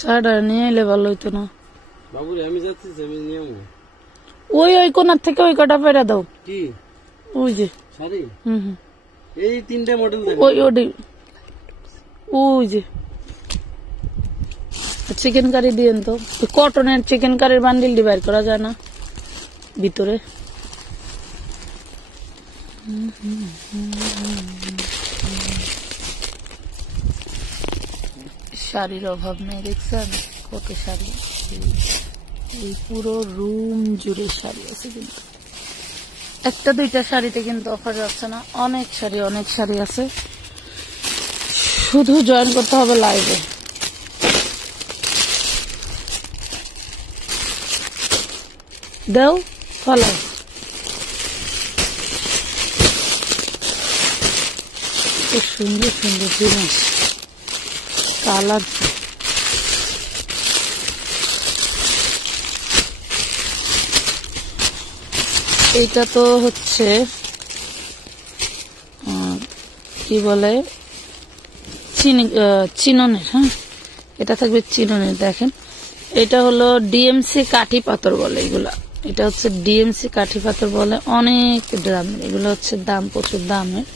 শাড়িটা নিয়ে এলে ভালো হইতো না বাবু আমি যাচ্ছি আমি নিয়ে আমু ওই ওই কোনার থেকে ওই কটা পেরা দাও কি ওই যে শাড়ি হুম হুম এই তিনটে মডেল দেন ওই ওডি ওই যে চিকেন কারি দিয়েন তো কটনের চিকেন কারির বান্ডিল ডিভাইড করা যায় না ভিতরে শাড়ির অভাব নেই দেখছেন কত শাড়ি এই পুরো রুম জুড়ে শাড়ি আছে কিন্তু একটা দুইটা শাড়িতে কিন্তু অফার যাচ্ছে না অনেক শাড়ি আছে শুধু জয়েন করতে হবে লাইভে দাও ফলো খুব সুন্দর জিনিস কালার এইটা তো হচ্ছে কি বলে চিননের হ্যাঁ এটা থাকবে চিননের দেখেন এটা হলো ডিএমসি কাঠি পাথর বলে এগুলা এটা হচ্ছে ডিএমসি কাঠি পাথর বলে অনেক দামের এগুলো হচ্ছে দাম প্রচুর দামের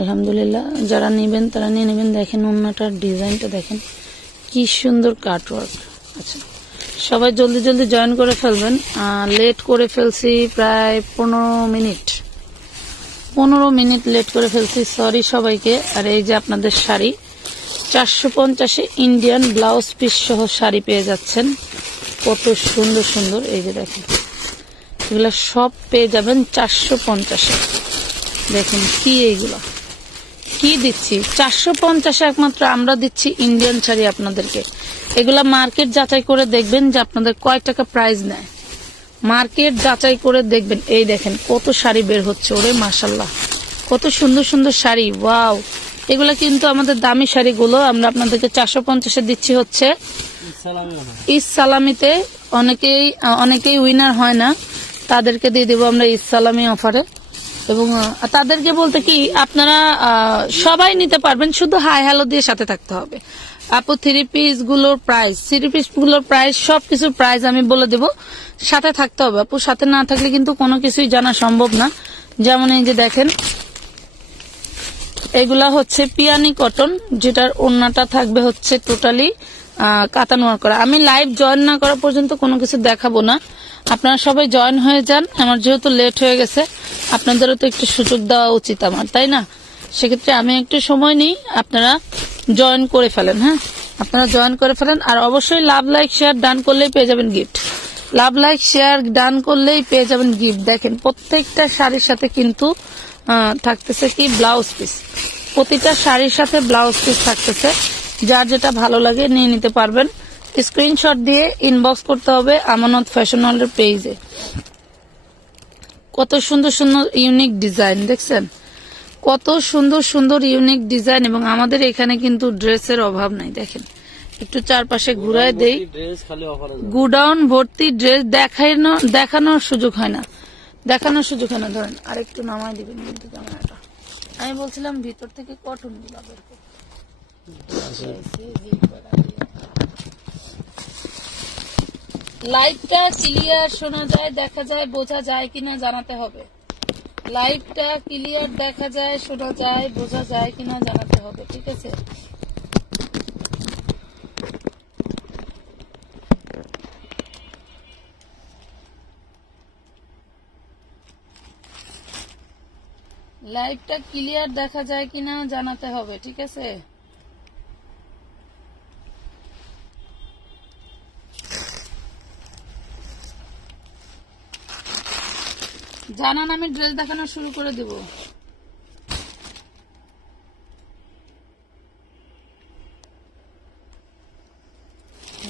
আলহামদুলিল্লাহ যারা নেবেন তারা নিয়ে নেবেন দেখেন ওন্নাটার ডিজাইনটা দেখেন কি সুন্দর কাটওয়ার্ক আচ্ছা সবাই জলদি জয়েন করে ফেলবেন লেট করে ফেলছি প্রায় 15 মিনিট লেট করে ফেলছি সরি সবাইকে আর এই যে আপনাদের শাড়ি 450-এ ইন্ডিয়ান ব্লাউজ পিস সহ শাড়ি পেয়ে যাচ্ছেন কত সুন্দর এই যে দেখেন এগুলো সব পেয়ে যাবেন 450-এ দেখেন কি এইগুলো কি দিচ্ছি 450-এ একমাত্র আমরা দিচ্ছি ইন্ডিয়ান শাড়ি আপনাদেরকে এগুলা মার্কেট যাচাই করে দেখবেন যে আপনাদের কয় টাকা প্রাইস নেয় মার্কেট যাচাই করে দেখবেন এই দেখেন কত শাড়ি বের হচ্ছে ওরে মাশাআল্লাহ কত সুন্দর শাড়ি ওয়াও এগুলা কিন্তু আমাদের দামি শাড়িগুলো আমরা আপনাদেরকে 450-এ দিচ্ছি হচ্ছে ঈদ সালামিতে অনেকেই উইনার হয় না তাদেরকে দিয়ে দেবো আমরা ঈদ সালামি অফারে এবং তাদেরকে বলতে কি আপনারা সবাই নিতে পারবেন শুধু হাই হ্যালো দিয়ে সাথে থাকতে হবে আপু থ্রি পিস গুলোর প্রাইস সবকিছুর প্রাইস আমি বলে দেব সাথে থাকতে হবে আপু সাথে না থাকলে কিন্তু কোনো কিছুই জানা সম্ভব না যেমন এই যে দেখেন এগুলা হচ্ছে পিয়ানি কটন যেটার ওড়নাটা থাকবে হচ্ছে টোটালি কাতানোয়ার করা আমি লাইভ জয়েন না করা পর্যন্ত কোনো কিছু দেখাবো না আপনারা সবাই জয়েন হয়ে যান আমার যেহেতু লেট হয়ে গেছে আপনাদেরও তো একটু সুযোগ দেওয়া উচিত আমার তাই না সেক্ষেত্রে আমি একটু সময় নিই আপনারা জয়েন করে ফেলেন হ্যাঁ আপনারা জয়েন করে ফেলেন আর অবশ্যই লাভ লাইক শেয়ার ডান করলেই পেয়ে যাবেন গিফট লাভ লাইক শেয়ার ডান করলেই পেয়ে যাবেন গিফট দেখেন প্রত্যেকটা শাড়ির সাথে কিন্তু থাকতেছে কি ব্লাউজ পিস প্রতিটা শাড়ির সাথে ব্লাউজ পিস থাকতেছে যার যেটা ভালো লাগে নিয়ে নিতে পারবেন স্ক্রিনশট দিয়ে ইনবক্স করতে হবে আমানত ফ্যাশন ওয়ার্ল্ডের পেজে কত সুন্দর ইউনিক ডিজাইন দেখছেন কত সুন্দর ইউনিক ডিজাইন এবং আমাদের এখানে কিন্তু ড্রেসের অভাব নাই দেখেন একটু চারপাশে ঘুরায় দেই গুডাউন ভর্তি ড্রেস দেখানোর সুযোগ হয় না ধরেন আর একটু নামাই দিবেন কিন্তু ক্যামেরাটা আমি বলছিলাম ভিতর থেকে কটন গুলা বের করতে লাইভটা ক্লিয়ার শোনা যায় দেখা যায় বোঝা যায় কিনা জানাতে হবে লাইভটা ক্লিয়ার দেখা যায় শোনা যায় বোঝা যায় কিনা জানাতে হবে ঠিক আছে লাইভটা ক্লিয়ার দেখা যায় কিনা জানাতে হবে ঠিক আছে জানান আমি ড্রেস দেখানো শুরু করে দেব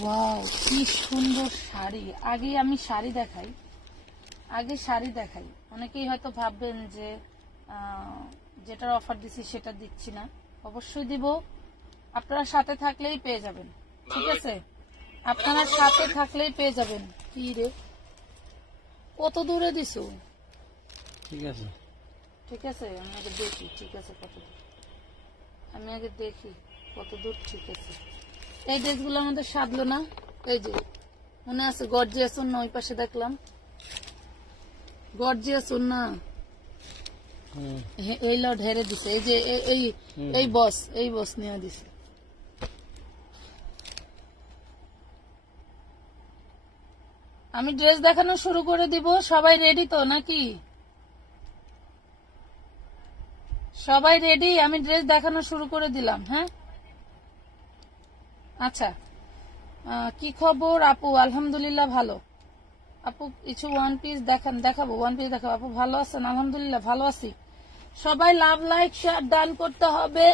ওয়াও কি সুন্দর শাড়ি আগে আমি শাড়ি দেখাই অনেকেই হয়তো ভাববেন যে যেটার অফার দিছি সেটা দিচ্ছি না অবশ্যই দিব আপনারা সাথে থাকলেই পেয়ে যাবেন ঠিক আছে আপনারা সাথে থাকলেই পেয়ে যাবেন কি রে কত দূরে দিছো ঠিক আছে আমি আগে দেখি ঠিক আছে কত দূর আমি আগে দেখি কত দূর ঠিক আছে এই ড্রেসগুলো আমাদের সাধলো না? এই যে মনে আছে গর্জিয়াস ওন্না, ওই পাশে দেখলাম গর্জিয়াস ওন্না, এই লট হেরে দিছে। এই যে এই বস নিয়ে দিছে। আমি ড্রেস দেখানো শুরু করে দিব, সবাই রেডি তো নাকি? সবাই রেডি? আমি ড্রেস দেখানো শুরু করে দিলাম। হ্যাঁ আচ্ছা, কি খবর আপু? আলহামদুলিল্লাহ ভালো। আপু কিছু ওয়ান পিস দেখাবো, ওয়ান পিস দেখাবো। আপু ভালো আছেন? আলহামদুলিল্লাহ ভালো আছি। সবাই লাভ লাইক শেয়ার ডান করতে হবে,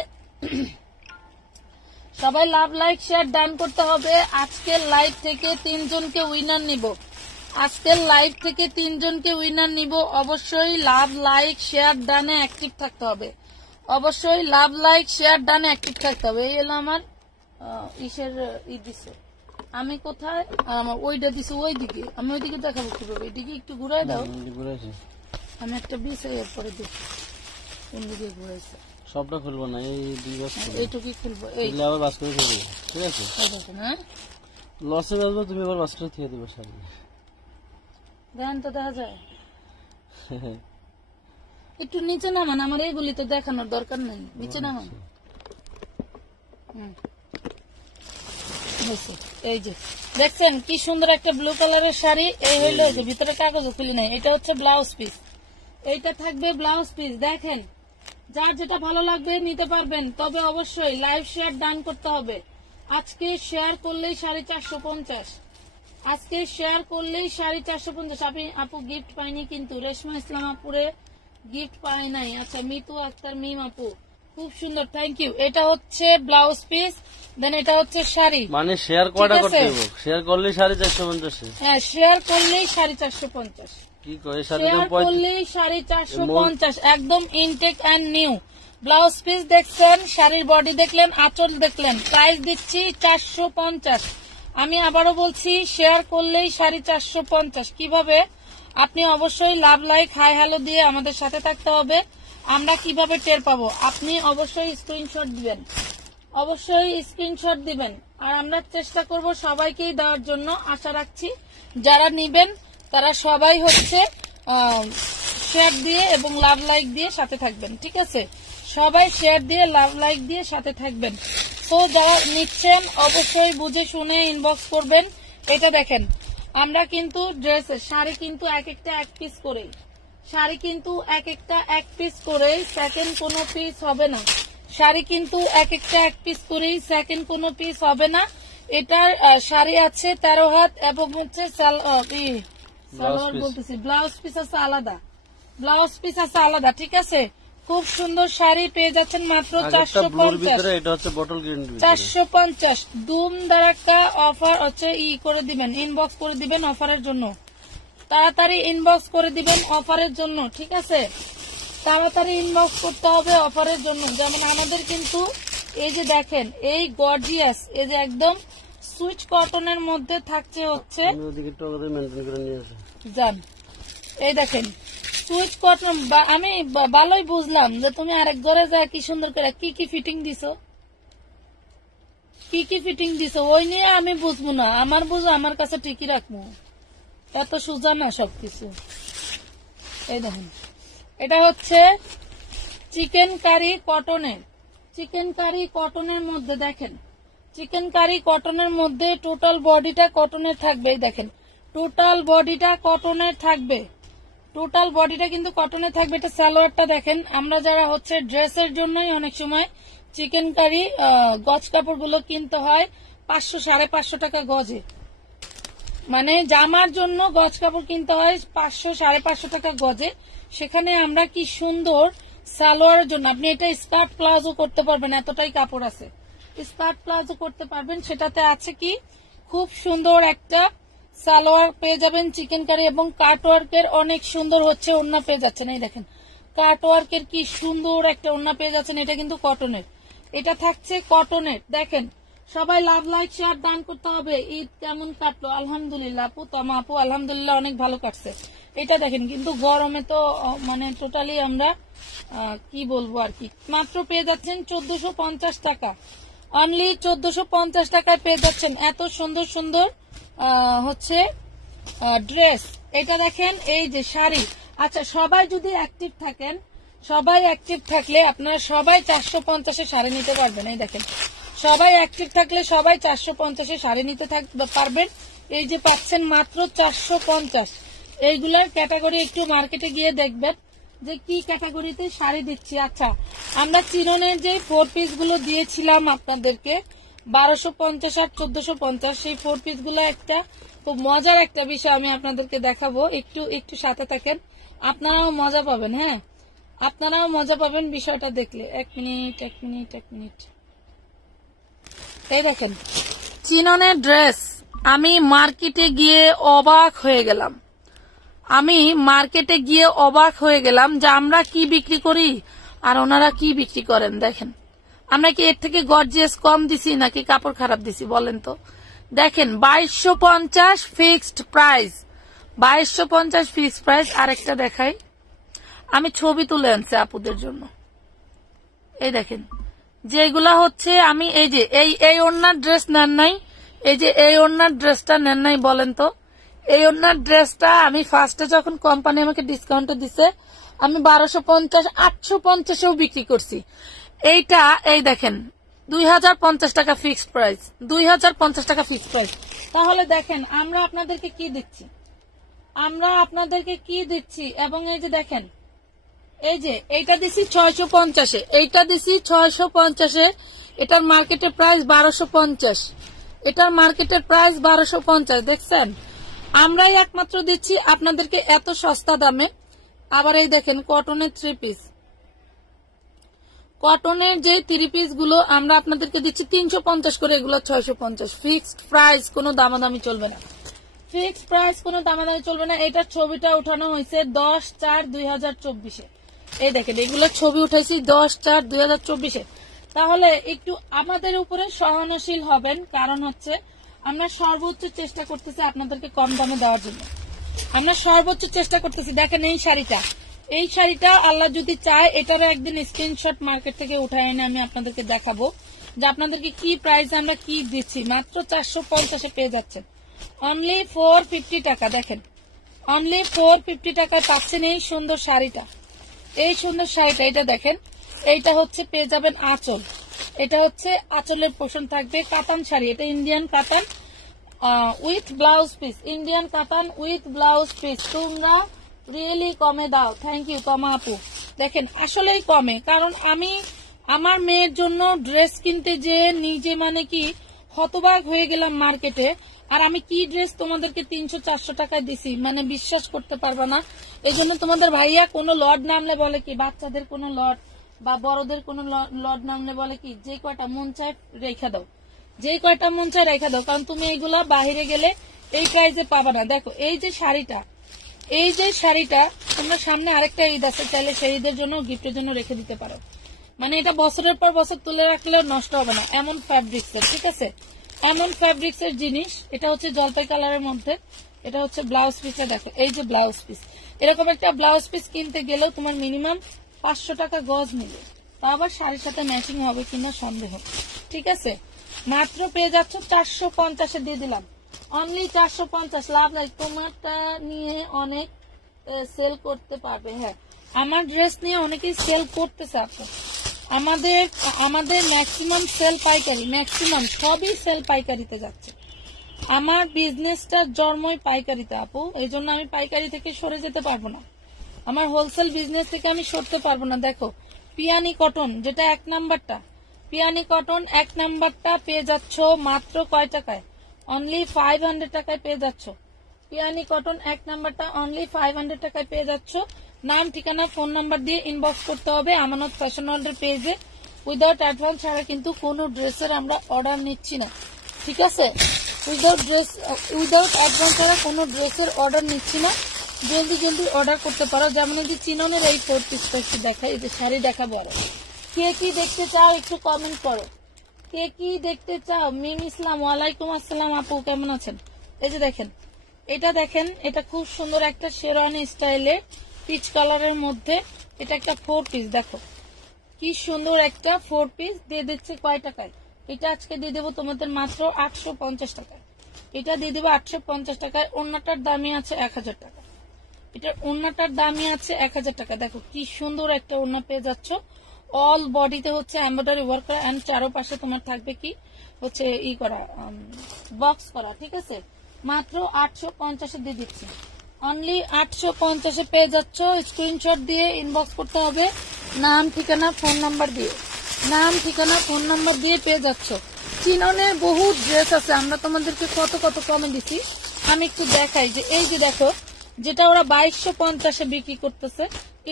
সবাই লাভ লাইক শেয়ার ডান করতে হবে। আজকের লাইভ থেকে 3 জনকে উইনার নিব, আজকের লাইভ থেকে 3 জনকে উইনার নিব। অবশ্যই লাভ লাইক শেয়ার ডানে অ্যাক্টিভ থাকতে হবে, অবশ্যই লাভ লাইক শেয়ার ডানে অ্যাক্টিভ থাকতে হবে। এই হলো আমার ইসের দিছে, আমি কোথায় আমার ওইটা দিছে ওইদিকে, আমি ওইদিকে দেখাবো কিভাবে। এদিকে একটু ঘুরাই দাও, আমি একটা বিষয় পরে দেখি কোন দিকে ঘুরাইছে। সবটা খুলবো না, এই 2 বক্স এইটুকুই খুলবো, এই আবার বাস করে খুলবো, ঠিক আছে? হ্যাঁ লসে বেচবো, তুমি আবার বাস করে থিয়ে দেবো শাড়ি। দেখেন তো দেখা যায়। একটু নিচে নামান, আমার এইগুলি তো দেখানোর দরকার নেই, নিচে নামান। এই যে দেখছেন কি সুন্দর একটা ব্লু কালারের শাড়ি। এই হইলো যে ভিতরে কাগজ খুলি নাই, এটা হচ্ছে ব্লাউজ পিস, এইটা থাকবে ব্লাউজ পিস। দেখেন যার যেটা ভালো লাগবে নিতে পারবেন, তবে অবশ্যই লাইভ শেয়ার ডান করতে হবে। আজকে শেয়ার করলেই 450, আজকে শেয়ার করলেই 450। আপু গিফট পাইনি কিন্তু, রেশমা ইসলাম আপুরে গিফট পাই নাই। আচ্ছা মিতু আক্তার মিম আপু খুব সুন্দর, থ্যাংক ইউ। এটা হচ্ছে ব্লাউজ পিস, দেন এটা হচ্ছে শাড়ি। মানে শেয়ার কয়টা করতে হবে? শেয়ার করলেই 450। হ্যাঁ শেয়ার করলেই 450, কি কয় শাড়ি শেয়ার করলেই 450, একদম intact and new blouse piece. দেখছেন শাড়ির বডি দেখলেন, আঁচল দেখলেন, প্রাইস দিচ্ছি 450। আমি আবারও বলছি শেয়ার করলেই 450। কিভাবে? আপনি অবশ্যই লাভ লাইক হাই হ্যালো দিয়ে আমাদের সাথে থাকতে হবে। আমরা কিভাবে টের পাবো? আপনি অবশ্যই স্ক্রিনশট দিবেন, অবশ্যই স্ক্রিনশট দিবেন, আর আমরা চেষ্টা করব সবাইকেই দেওয়ার জন্য। আশা রাখছি যারা নিবেন তারা সবাই হচ্ছে শেয়ার দিয়ে এবং লাভ লাইক দিয়ে সাথে থাকবেন, ঠিক আছে? সবাই শেয়ার দিয়ে লাভ লাইক দিয়ে সাথে থাকবেন। তো যারা নিচ্ছেন অবশ্যই বুঝে শুনে ইনবক্স করবেন। এটা দেখেন আমরা কিন্তু ড্রেসের শাড়ি কিন্তু এক একটা এক পিস করেই, শাড়ি কিন্তু এক একটা এক পিস করেই, সেকেন্ড কোনো পিস হবে না। শাড়ি কিন্তু এক একটা এক পিস করেই, সেকেন্ড কোনো পিস হবে না। এটার শাড়ি আছে 13 হাত এবং হচ্ছে সালোয়ার বলতেছি, ব্লাউজ পিস আছে আলাদা, ব্লাউজ পিস আছে আলাদা, ঠিক আছে? খুব সুন্দর শাড়ি পেয়ে যাচ্ছেন মাত্র 450। এটা হচ্ছে বটল গ্রিন, 450 দুম দারাক্কা অফার হচ্ছে করে দিবেন, ইনবক্স করে দিবেন অফারের জন্য, তাড়াতাড়ি ইনবক্স করে দিবেন অফারের জন্য, ঠিক আছে? তাড়াতাড়ি ইনবক্স করতে হবে অফারের জন্য। যেমন আমাদের কিন্তু এই যে দেখেন এই গর্জিয়াস, এই যে একদম সুইচ কটনের মধ্যে থাকছে হচ্ছে জান, এই দেখেন সুইচ কটন। আমি ভালোই বুঝলাম যে তুমি আরেক ঘরে যা কি সুন্দর করে কি কি ফিটিং দিছো, কি কি ফিটিং দিছো ওই নিয়ে আমি বুঝবো না, আমার বুঝো আমার কাছে ঠিকই রাখবো, এত সোজা না সবকিছু। এই দেখেন এটা হচ্ছে চিকেন কারি কটনের, চিকেন কারি কটনের মধ্যে দেখেন, চিকেন কারি কটনের মধ্যে টোটাল বডিটা কটনের থাকবে। এই দেখেন টোটাল বডিটা কটনের থাকবে, টোটাল বডিটা কিন্তু কটনের থাকবে। এটা সালোয়ারটা দেখেন, আমরা যারা হচ্ছে ড্রেসের জন্যই অনেক সময় চিকেন কারি গজ কাপড়গুলো কিনতে হয় 500 550 টাকা গজে, মানে জামার জন্য গজ কাপড় কিনতে হয় 500 550 টাকা গজে। সেখানে আমরা কি সুন্দর সালোয়ারের জন্য আপনি এটা স্কার্ট প্লাজো করতে পারবেন, এতটাই কাপড় আছে, স্কার্ট প্লাজো করতে পারবেন। সেটাতে আছে কি খুব সুন্দর একটা সালোয়ার পেয়ে যাবেন চিকেন কারি, এবং কাটওয়ার্কের অনেক সুন্দর হচ্ছে ওড়না পেয়ে যাচ্ছেন। এই দেখেন কাটওয়ার্কের কি সুন্দর একটা ওড়না পেয়ে যাচ্ছেন, এটা কিন্তু কটনের, এটা থাকছে কটনের। দেখেন সবাই লাভ লাইক শেয়ার দান করতে হবে। ঈদ কেমন কাটলো? আলহামদুলিল্লাহ আপু, তামা আপু আলহামদুলিল্লাহ অনেক ভালো কাটছে। এটা দেখেন কিন্তু গরমে তো মানে টোটালি আমরা কি বলবো আর কি, মাত্র পেয়ে যাচ্ছেন 1450 টাকা, অনলি 1450 টাকায় পেয়ে যাচ্ছেন এত সুন্দর সুন্দর হচ্ছে ড্রেস। এটা দেখেন এই যে শাড়ি। আচ্ছা, সবাই যদি অ্যাক্টিভ থাকেন, সবাই অ্যাক্টিভ থাকলে আপনারা সবাই 450-এ শাড়ি নিতে পারবেন। এই দেখেন, সবাই অ্যাক্টিভ থাকলে সবাই 450-এ শাড়ি নিতে পারবেন। এই যে পাচ্ছেন মাত্র 450। এইগুলার ক্যাটাগরি একটু মার্কেটে গিয়ে দেখবেন যে কি ক্যাটাগরিতে শাড়ি দিচ্ছি। আচ্ছা, আমরা চিরনের যে 4 পিস গুলো দিয়েছিলাম আপনাদেরকে 1250 আর 1450, সেই 4 পিস গুলো একটা খুব মজার একটা বিষয় আমি আপনাদেরকে দেখাবো। একটু সাথে থাকেন, আপনারাও মজা পাবেন। হ্যাঁ, আপনারাও মজা পাবেন বিষয়টা দেখলে। এক মিনিট। এই দেখেন চিননের ড্রেস। আমি মার্কেটে গিয়ে অবাক হয়ে গেলাম যে আমরা কি বিক্রি করি আর ওনারা কি বিক্রি করেন। দেখেন, আমরা কি এর থেকে গর্জিয়াস কম দিছি নাকি কাপড় খারাপ দিছি বলেন তো। দেখেন 2250 ফিক্সড প্রাইস, 2250 ফিক্সড প্রাইস। আরেকটা দেখাই, আমি ছবি তুলে আনছি আপুদের জন্য। এই দেখেন, যেগুলা হচ্ছে আমি এই যে এই ওড়নার ড্রেস নেন নাই, এই যে এই ওড়নার ড্রেসটা নেন নাই বলেন তো। এই ওড়নার ড্রেসটা আমি ফার্স্টে যখন কোম্পানি আমাকে ডিসকাউন্টে দিছে আমি 1250 850-এও বিক্রি করছি। এইটা এই দেখেন 2050 টাকা ফিক্সড প্রাইস, 2050 টাকা ফিক্সড প্রাইস। তাহলে দেখেন আমরা আপনাদেরকে কি দিচ্ছি, এবং এই যে দেখেন এই যে এইটা দিছি 650-এ, এইটা দিছি 650-এ। এটার মার্কেটের প্রাইস 1250, এটার মার্কেটের প্রাইস 1250। দেখছেন, আমরাই একমাত্র দিচ্ছি আপনাদেরকে এত সস্তা দামে। আবার এই দেখেন কটনের 3 পিস, কটনের যে 3 পিস গুলো আমরা আপনাদেরকে দিচ্ছি 350 করে, এগুলো 650 ফিক্সড প্রাইস, কোনো দামাদামি চলবে না। ফিক্সড প্রাইস, কোনো দামাদামি চলবে না। এটার ছবিটা উঠানো হয়েছে 10/4/2024-এ। এই দেখেন, এগুলো ছবি উঠাইছি 10/4/2024-এ। তাহলে একটু আমাদের উপরে সহনশীল হবেন, কারণ হচ্ছে আমরা সর্বোচ্চ চেষ্টা করতেছি আপনাদেরকে কম দামে দেওয়ার জন্য। আমরা সর্বোচ্চ চেষ্টা করতেছি। দেখেন এই শাড়িটা আল্লাহ যদি চায় এটারও একদিন স্ক্রিনশট মার্কেট থেকে উঠায় এনে আমি আপনাদেরকে দেখাবো যে আপনাদেরকে কি প্রাইস আমরা কি দিচ্ছি। মাত্র 450-এ পেয়ে যাচ্ছেন, অনলি 450 টাকা। দেখেন, অনলি 450 টাকায় পাচ্ছেন এই সুন্দর শাড়িটা। এটা দেখেন, এইটা হচ্ছে পেয়ে যাবেন আঁচল। এটা হচ্ছে আঁচলের পোষণ থাকবে, কাতান শাড়ি। এটা ইন্ডিয়ান কাতান উইথ ব্লাউজ পিস, ইন্ডিয়ান কাতান উইথ ব্লাউজ পিস। তোমরা রিয়েলি কমে দাও, থ্যাংক ইউ তমা আপু। দেখেন আসলেই কমে, কারণ আমি আমার মেয়ের জন্য ড্রেস কিনতে যে নিজে মানে কি হতবাক হয়ে গেলাম মার্কেটে। আর আমি কি ড্রেস তোমাদেরকে 300-400 টাকায় দিছি, মানে বিশ্বাস করতে পারবা না। এই জন্য তোমাদের ভাইয়া কোনো লট নামলে বলে কি, বাচ্চাদের কোনো লট বা বড়দের কোনো লট নামলে বলে কি, যে কয়টা মন চায় রেখা দাও, কারণ তুমি এইগুলা বাহিরে গেলে এই প্রাইসে পাবা না। দেখো এই যে শাড়িটা তোমরা সামনে আরেকটা ঈদ আছে, চাইলে সেই ঈদের জন্য গিফটের জন্য রেখে দিতে পারো। মানে এটা বছরের পর বছর তুলে রাখলেও নষ্ট হবে না, এমন ফ্যাব্রিক্সের, ঠিক আছে, এমন ফ্যাব্রিক্সের জিনিস। এটা হচ্ছে জলপাই কালারের মধ্যে, এটা হচ্ছে ব্লাউজ পিসটা। দেখো এই যে ব্লাউজ পিস, এরকম একটা ব্লাউজ পিস কিনতে গেলেও তোমার মিনিমাম 500 টাকা গজ নিবে, তা আবার শাড়ির সাথে ম্যাচিং হবে কিনা সন্দেহ, ঠিক আছে। মাত্র পেয়ে যাচ্ছ 450-এ দিয়ে দিলাম, অনলি 450। লাভ নাই, তোমারটা নিয়ে অনেক সেল করতে পারবে। হ্যাঁ, আমার ড্রেস নিয়ে অনেকেই সেল করতেছে আপু। আমাদের ম্যাক্সিমাম সেল পাইকারি, ম্যাক্সিমাম সবই সেল পাইকারিতে যাচ্ছে। আমার বিজনেসটা জন্মই পাইকারিতে আপু, এই জন্য আমি পাইকারি থেকে সরে যেতে পারবো না, আমার হোলসেল বিজনেস থেকে আমি সরতে পারবো না। দেখো পিয়ানি কটন, যেটা 1 নাম্বারটা, পিয়ানি কটন 1 নাম্বারটা পেয়ে যাচ্ছ মাত্র কয় টাকায়, অনলি 500 টাকায় পেয়ে যাচ্ছ। পিয়ানি কটন 1 নাম্বারটা অনলি 500 টাকায় পেয়ে যাচ্ছ। নাম, ঠিকানা, ফোন নাম্বার দিয়ে ইনবক্স করতে হবে আমানত ফ্যাশন ওয়ার্ল্ডের পেজে। উইদাউট অ্যাডভান্স ছাড়া কিন্তু কোনো ড্রেসের আমরা অর্ডার নিচ্ছি না, ঠিক আছে। উইদাউট অ্যাডভান্স ছাড়া কোনো ড্রেসের অর্ডার নিচ্ছি না। জলদি অর্ডার করতে পারো। যেমন এই যে চিননের এই 4 পিসটা একটু দেখাই, এই যে শাড়ি দেখাবো। আরো কে কি দেখতে চাও একটু কমেন্ট করো, কে কি দেখতে চাও। মিম ইসলাম, ওয়ালাইকুম আসসালাম আপু, কেমন আছেন। এই যে দেখেন, এটা খুব সুন্দর একটা শেরওয়ানি স্টাইলে পিচ কালারের মধ্যে, এটা একটা 4 পিস। দেখো কি সুন্দর একটা 4 পিস দিয়ে দিচ্ছে কয় টাকায়, এটা আজকে দিয়ে দেবো তোমাদের মাত্র 850 টাকায়। এটা দিয়ে দেবো 850 টাকায়। ওড়নাটার দামই আছে 1000 টাকা। এটার ওড়নাটার দামই আছে 1000 টাকা। দেখো কি সুন্দর একটা ওড়না পেয়ে যাচ্ছ। অল বডিতে হচ্ছে এমব্রয়ডারি ওয়ার্ক করা এন্ড চারোপাশে তোমার থাকবে কি হচ্ছে ই করা বক্স করা, ঠিক আছে। মাত্র 850 দিয়ে দিচ্ছি, অনলি 850 পেয়ে যাচ্ছ। স্ক্রিনশট দিয়ে ইনবক্স করতে হবে নাম ঠিকানা ফোন নাম্বার দিয়ে, নাম ঠিকানা ফোন নাম্বার দিয়ে পেয়ে যাচ্ছ। চিননের বহু ড্রেস আছে, আমরা তোমাদেরকে কত কত কমে দিছি। আমি একটু দেখাই যে এই যে দেখো যেটা ওরা 2250 বিক্রি করতেছে,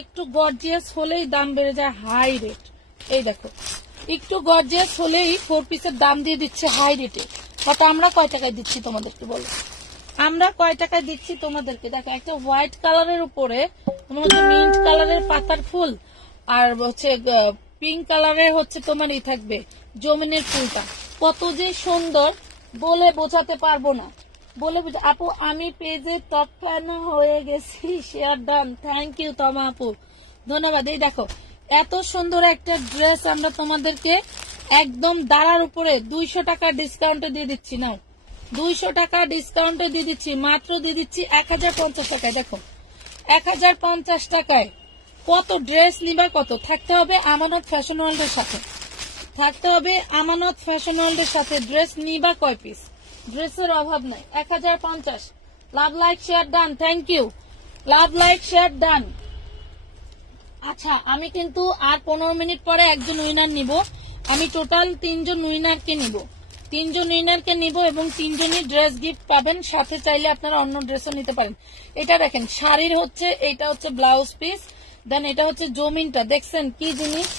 একটু গর্জিয়াস হলেই দাম বেড়ে যায় হাই রেট। এই দেখো একটু গর্জিয়াস হলেই 4 পিসের দাম দিয়ে দিচ্ছে হাই রেটে। বাট আমরা কয় টাকায় দিচ্ছি তোমাদেরকে বলো, আমরা কয় টাকায় দিচ্ছি তোমাদেরকে? দেখো একটা হোয়াইট কালারের উপরে তোমার হচ্ছে মিন্ট কালারের পাতার ফুল আর হচ্ছে পিঙ্ক কালারের হচ্ছে তোমার ই থাকবে জমিনের ফুলটা, কত যে সুন্দর বলে বোঝাতে পারবো না, বলে আপু আমি পেজে টপ ফ্যান হয়ে গেছি, শেয়ার ডান, থ্যাংক ইউ তমা আপু, ধন্যবাদ। এই দেখো এত সুন্দর একটা ড্রেস আমরা তোমাদেরকে একদম দাঁড়ার উপরে 200 টাকা ডিসকাউন্টে দিয়ে দিচ্ছি। না 200 টাকা ডিসকাউন্টে দিয়ে দিচ্ছি, মাত্র দিয়ে দিচ্ছি 1050 টাকায়। দেখো 1050 টাকায় কত ড্রেস নিবা, কত থাকতে হবে আমানত ফ্যাশন ওয়ার্ল্ডের সাথে, থাকতে হবে আমানত ফ্যাশন ওয়ার্ল্ডের সাথে। ড্রেস নিবা কয় পিস, ড্রেসের অভাব নাই। 1050। Love like share done, thank you, love like share done. আচ্ছা আমি কিন্তু আর 15 মিনিট পরে একজন উইনার নিব, আমি টোটাল 3 জন উইনারকে নিব, 3 জন উইনারকে নিব এবং 3 জনই ড্রেস গিফট পাবেন, সাথে চাইলে আপনারা অন্য ড্রেসও নিতে পারেন। এটা দেখেন শাড়ির হচ্ছে, এটা হচ্ছে ব্লাউজ পিস, দেন এটা হচ্ছে জমিনটা, দেখছেন কি জিনিস,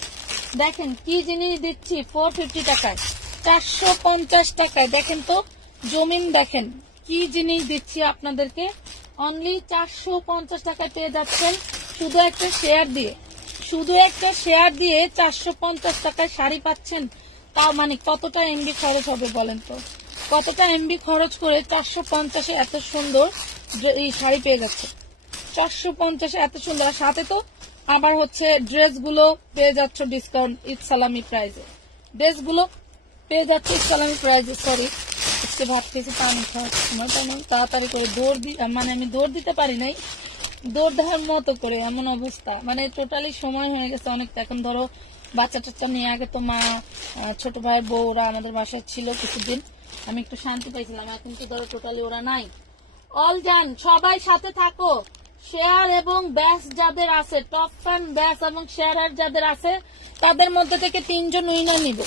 দেখেন কি জিনিস দিচ্ছি 450 টাকায়, 450 টাকায়। দেখেন তো জমিন, দেখেন কি জিনিস দিচ্ছি আপনাদেরকে, অনলি 450 টাকায় পেয়ে যাচ্ছেন। শুধু একটা শেয়ার দিয়ে, শুধু একটা শেয়ার দিয়ে 450 টাকায় শাড়ি পাচ্ছেন। তাও মানে কতটা এমবি খরচ হবে বলেন তো, কতটা এমবি খরচ করে 450-এ এত সুন্দর এই শাড়ি পেয়ে যাচ্ছে, 450-এ এত সুন্দর। আর সাথে তো আবার হচ্ছে ড্রেসগুলো পেয়ে যাচ্ছ ডিসকাউন্ট ঈদ সালামি প্রাইজে, ড্রেসগুলো পেয়ে যাচ্ছে ঈদ সালামি প্রাইজে। সরি আজকে ভাত খেয়েছি পানি খাওয়া সময় তাই না, তাড়াতাড়ি করে দৌড় মানে আমি দৌড় দিতে পারি নাই, দৌড় দেওয়ার মতো করে এমন অবস্থা, মানে টোটালি সময় হয়ে গেছে অনেকটা। এখন ধরো বাচ্চা টাচ্চা নিয়ে, আগে তো মা ছোট ভাইয়ের বউ ওরা আমাদের বাসায় ছিল কিছুদিন, আমি একটু শান্তি পাইছিলাম, এখন তো ধরো টোটালি ওরা নাই। অল জান সবাই সাথে থাকো, শেয়ার এবং ব্যাস যাদের আছে, টপ ফ্যান ব্যাস এবং শেয়ার যাদের আছে, তাদের মধ্যে থেকে 3 জন উইনার নিব,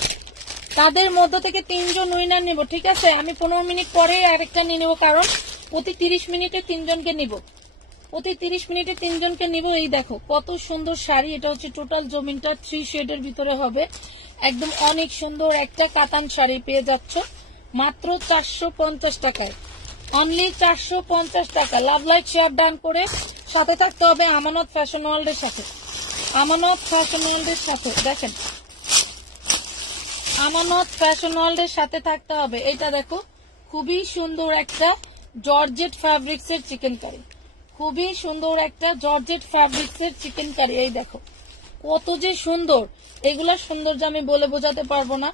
তাদের মধ্য থেকে 3 জন উইনার নিব, ঠিক আছে। আমি 15 মিনিট পরে আরেকটা নিয়ে নেবো, কারণ প্রতি 30 মিনিটে 3 জনকে নিব, প্রতি 30 মিনিটে 3 জনকে নিব। এই দেখো কত সুন্দর শাড়ি, এটা হচ্ছে টোটাল জমিনটা 3 শেডের ভিতরে হবে, একদম অনেক সুন্দর একটা কাতান শাড়ি পেয়ে যাচ্ছ মাত্র 450 টাকায়, অনলি 450 টাকা। লাভ লাইক শেয়ার ডান করে সাথে থাকতে হবে আমানত ফ্যাশন ওয়ার্ল্ডের সাথে, আমানত ফ্যাশন ওয়ার্ল্ডের সাথে। দেখেন আমানত ফ্যাশন ওয়ার্ল্ডের সাথে থাকতে হবে। এটা দেখো খুবই সুন্দর একটা জর্জেট ফ্যাব্রিক্স এর চিকেন কারি, খুবই সুন্দর একটা জর্জেট ফ্যাব্রিক্স এর চিকেন কারি। এই দেখো কত যে সুন্দর, এগুলা সৌন্দর্য আমি বলে বোঝাতে পারবো না।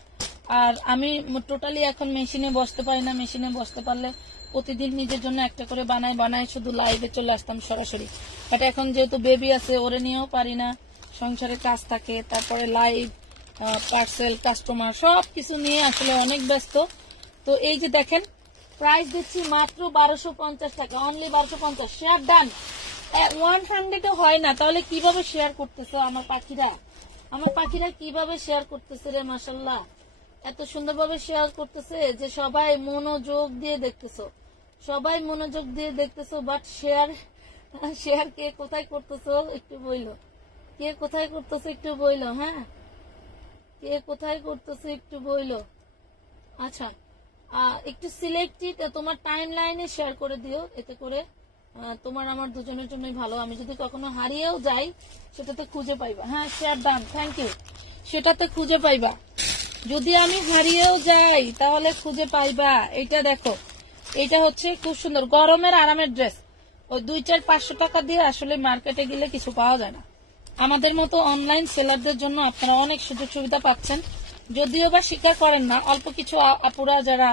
আর আমি টোটালি এখন মেশিনে বসতে পারি না, মেশিনে বসতে পারলে প্রতিদিন নিজের জন্য একটা করে বানাই শুধু লাইভে চলে আসতাম সরাসরি, বাট এখন যেহেতু বেবি আছে ওরে নিয়েও পারি না, সংসারের কাজ থাকে, তারপরে লাইভ, পার্সেল, কাস্টমার সবকিছু নিয়ে আসলে অনেক ব্যস্ত। তো এই যে দেখেন প্রাইস দিচ্ছি মাত্র 1250 টাকা, অনলি 1250। শেয়ার ডান 100 হয় না, তাহলে কিভাবে শেয়ার করতেছো আমার পাখিরা, আমার পাখিরা কিভাবে শেয়ার করতেছে রে, মাশাল্লাহ এত সুন্দরভাবে শেয়ার করতেছে যে সবাই মনোযোগ দিয়ে দেখতেছো, সবাই মনোযোগ দিয়ে দেখতেছো, বাট শেয়ার কে কোথায় করতেছো একটু বইলো, কে কোথায় করতেছো একটু বইলো, হ্যাঁ কে কোথায় করতেছো একটু বইলো। আচ্ছা একটু সিলেক্টেড তোমার টাইম লাইনে শেয়ার করে দিও, এতে করে তোমার আমার দুজনের জন্যই ভালো। আমি যদি কখনো হারিয়েও যাই সেটাতে খুঁজে পাইবা, হ্যাঁ শেয়ার ডান, থ্যাংক ইউ, সেটাতে খুঁজে পাইবা। যদি আমি হারিয়েও যাই তাহলে খুঁজে পাইবা। এটা দেখো এটা হচ্ছে খুব সুন্দর গরমের আরামের ড্রেস, ওই 200-500 টাকা দিয়ে আসলে মার্কেটে গেলে কিছু পাওয়া যায় না। আমাদের মতো অনলাইন সেলারদের জন্য আপনারা অনেক সুযোগ সুবিধা পাচ্ছেন, যদিও বা স্বীকার করেন না, অল্প কিছু আপুরা যারা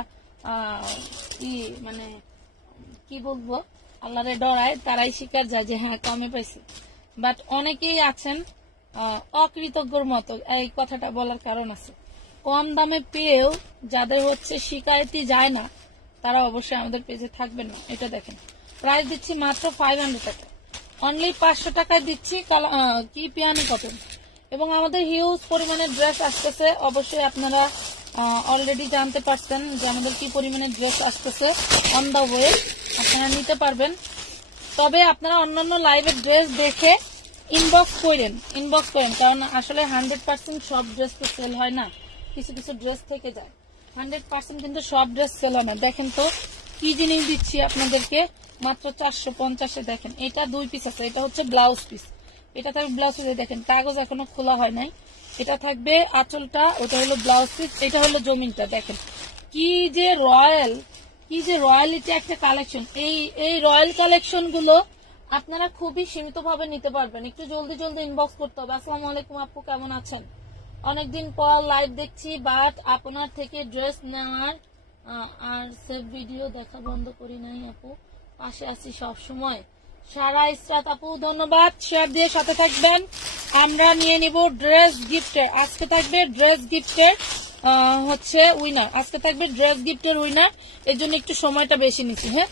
কি মানে কি বলবো আল্লাহরে ডরায় তারাই স্বীকার যায় যে হ্যাঁ কমে পাইছি, বাট অনেকেই আছেন অকৃতজ্ঞর মতো। এই কথাটা বলার কারণ আছে, কম দামে পেয়েও যাদের হচ্ছে শিকায়তই যায় না তারা অবশ্যই আমাদের পেজে থাকবেন না। এটা দেখেন প্রাইস দিচ্ছি মাত্র 500 টাকা, অনলি 500 টাকায় দিচ্ছি কি পিয়ানি কটন। এবং আমাদের হিউজ পরিমাণে ড্রেস আসতেছে, অবশ্যই আপনারা অলরেডি জানতে পারছেন যে আমাদের কি পরিমাণে ড্রেস আসতেছে অন দা ওয়ে, আপনারা নিতে পারবেন। তবে আপনারা অন্যান্য লাইভের ড্রেস দেখে ইনবক্স করেন, কারণ আসলে 100% সব ড্রেস তো সেল হয় না, কিছু কিছু ড্রেস থেকে যায়। 100% কিন্তু সব ড্রেস সেল হয় না। দেখেন তো কি জিনিস দিচ্ছি আপনাদেরকে মাত্র 450-এ। দেখেন এটা 2 পিস আছে, এটা হচ্ছে ব্লাউজ পিস, এটা থাকবে ব্লাউজ পিস। দেখেন কাগজ এখনো খোলা হয় নাই, এটা থাকবে আঁচলটা, ওটা হলো ব্লাউজ পিস, এটা হলো জমিনটা। দেখেন কি যে রয়্যালিটি একটা কালেকশন। এই রয়্যাল কালেকশন গুলো আপনারা খুবই সীমিত ভাবে নিতে পারবেন। একটু জলদি ইনবক্স করতে হবে। আসসালামু আলাইকুম আপু, কেমন আছেন? অনেকদিন পর লাইভ দেখছি, বাট আপনার থেকে ড্রেস নেওয়ার আর সেভ ভিডিও দেখা বন্ধ করি নাই আপু, পাশে আছি সব সময়। সারা ইসরাত আপু ধন্যবাদ, শেয়ার দিয়ে সাথে থাকবেন। আমরা নিয়ে নিব ড্রেস গিফটের, আজকে থাকবে ড্রেস গিফটের হচ্ছে উইনার, আজকে থাকবে ড্রেস গিফটের উইনার। এর জন্য একটু সময়টা বেশি নিচ্ছি, হ্যাঁ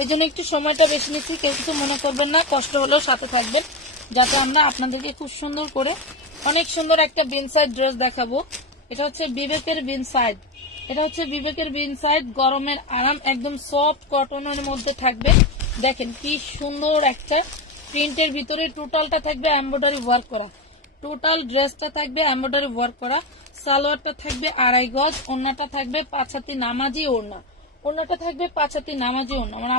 এই জন্য একটু সময়টা বেশি নিচ্ছি, কেউ কিছু মনে করবেন না, কষ্ট হলেও সাথে থাকবেন যাতে আমরা আপনাদেরকে খুব সুন্দর করে অনেক সুন্দর একটা বিন সাইড ড্রেস দেখাবো। এটা হচ্ছে বিবেকের বিন সাইড, এটা হচ্ছে বিবেকের বিন সাইড, গরমের আরাম, একদম সফট কটনের মধ্যে থাকবে। দেখেন কি সুন্দর একটা প্রিন্টের ভিতরে টোটালটা থাকবে এমব্রয়ডারি ওয়ার্ক করা, টোটাল ড্রেসটা থাকবে এমব্রয়ডারি ওয়ার্ক করা। সালোয়ারটা থাকবে 2.5 গজ, ওড়নাটা থাকবে 5 হাতি নামাজি ওড়না, ওড়নাটা থাকবে 5 হাতি নামাজি ওড়না। আমার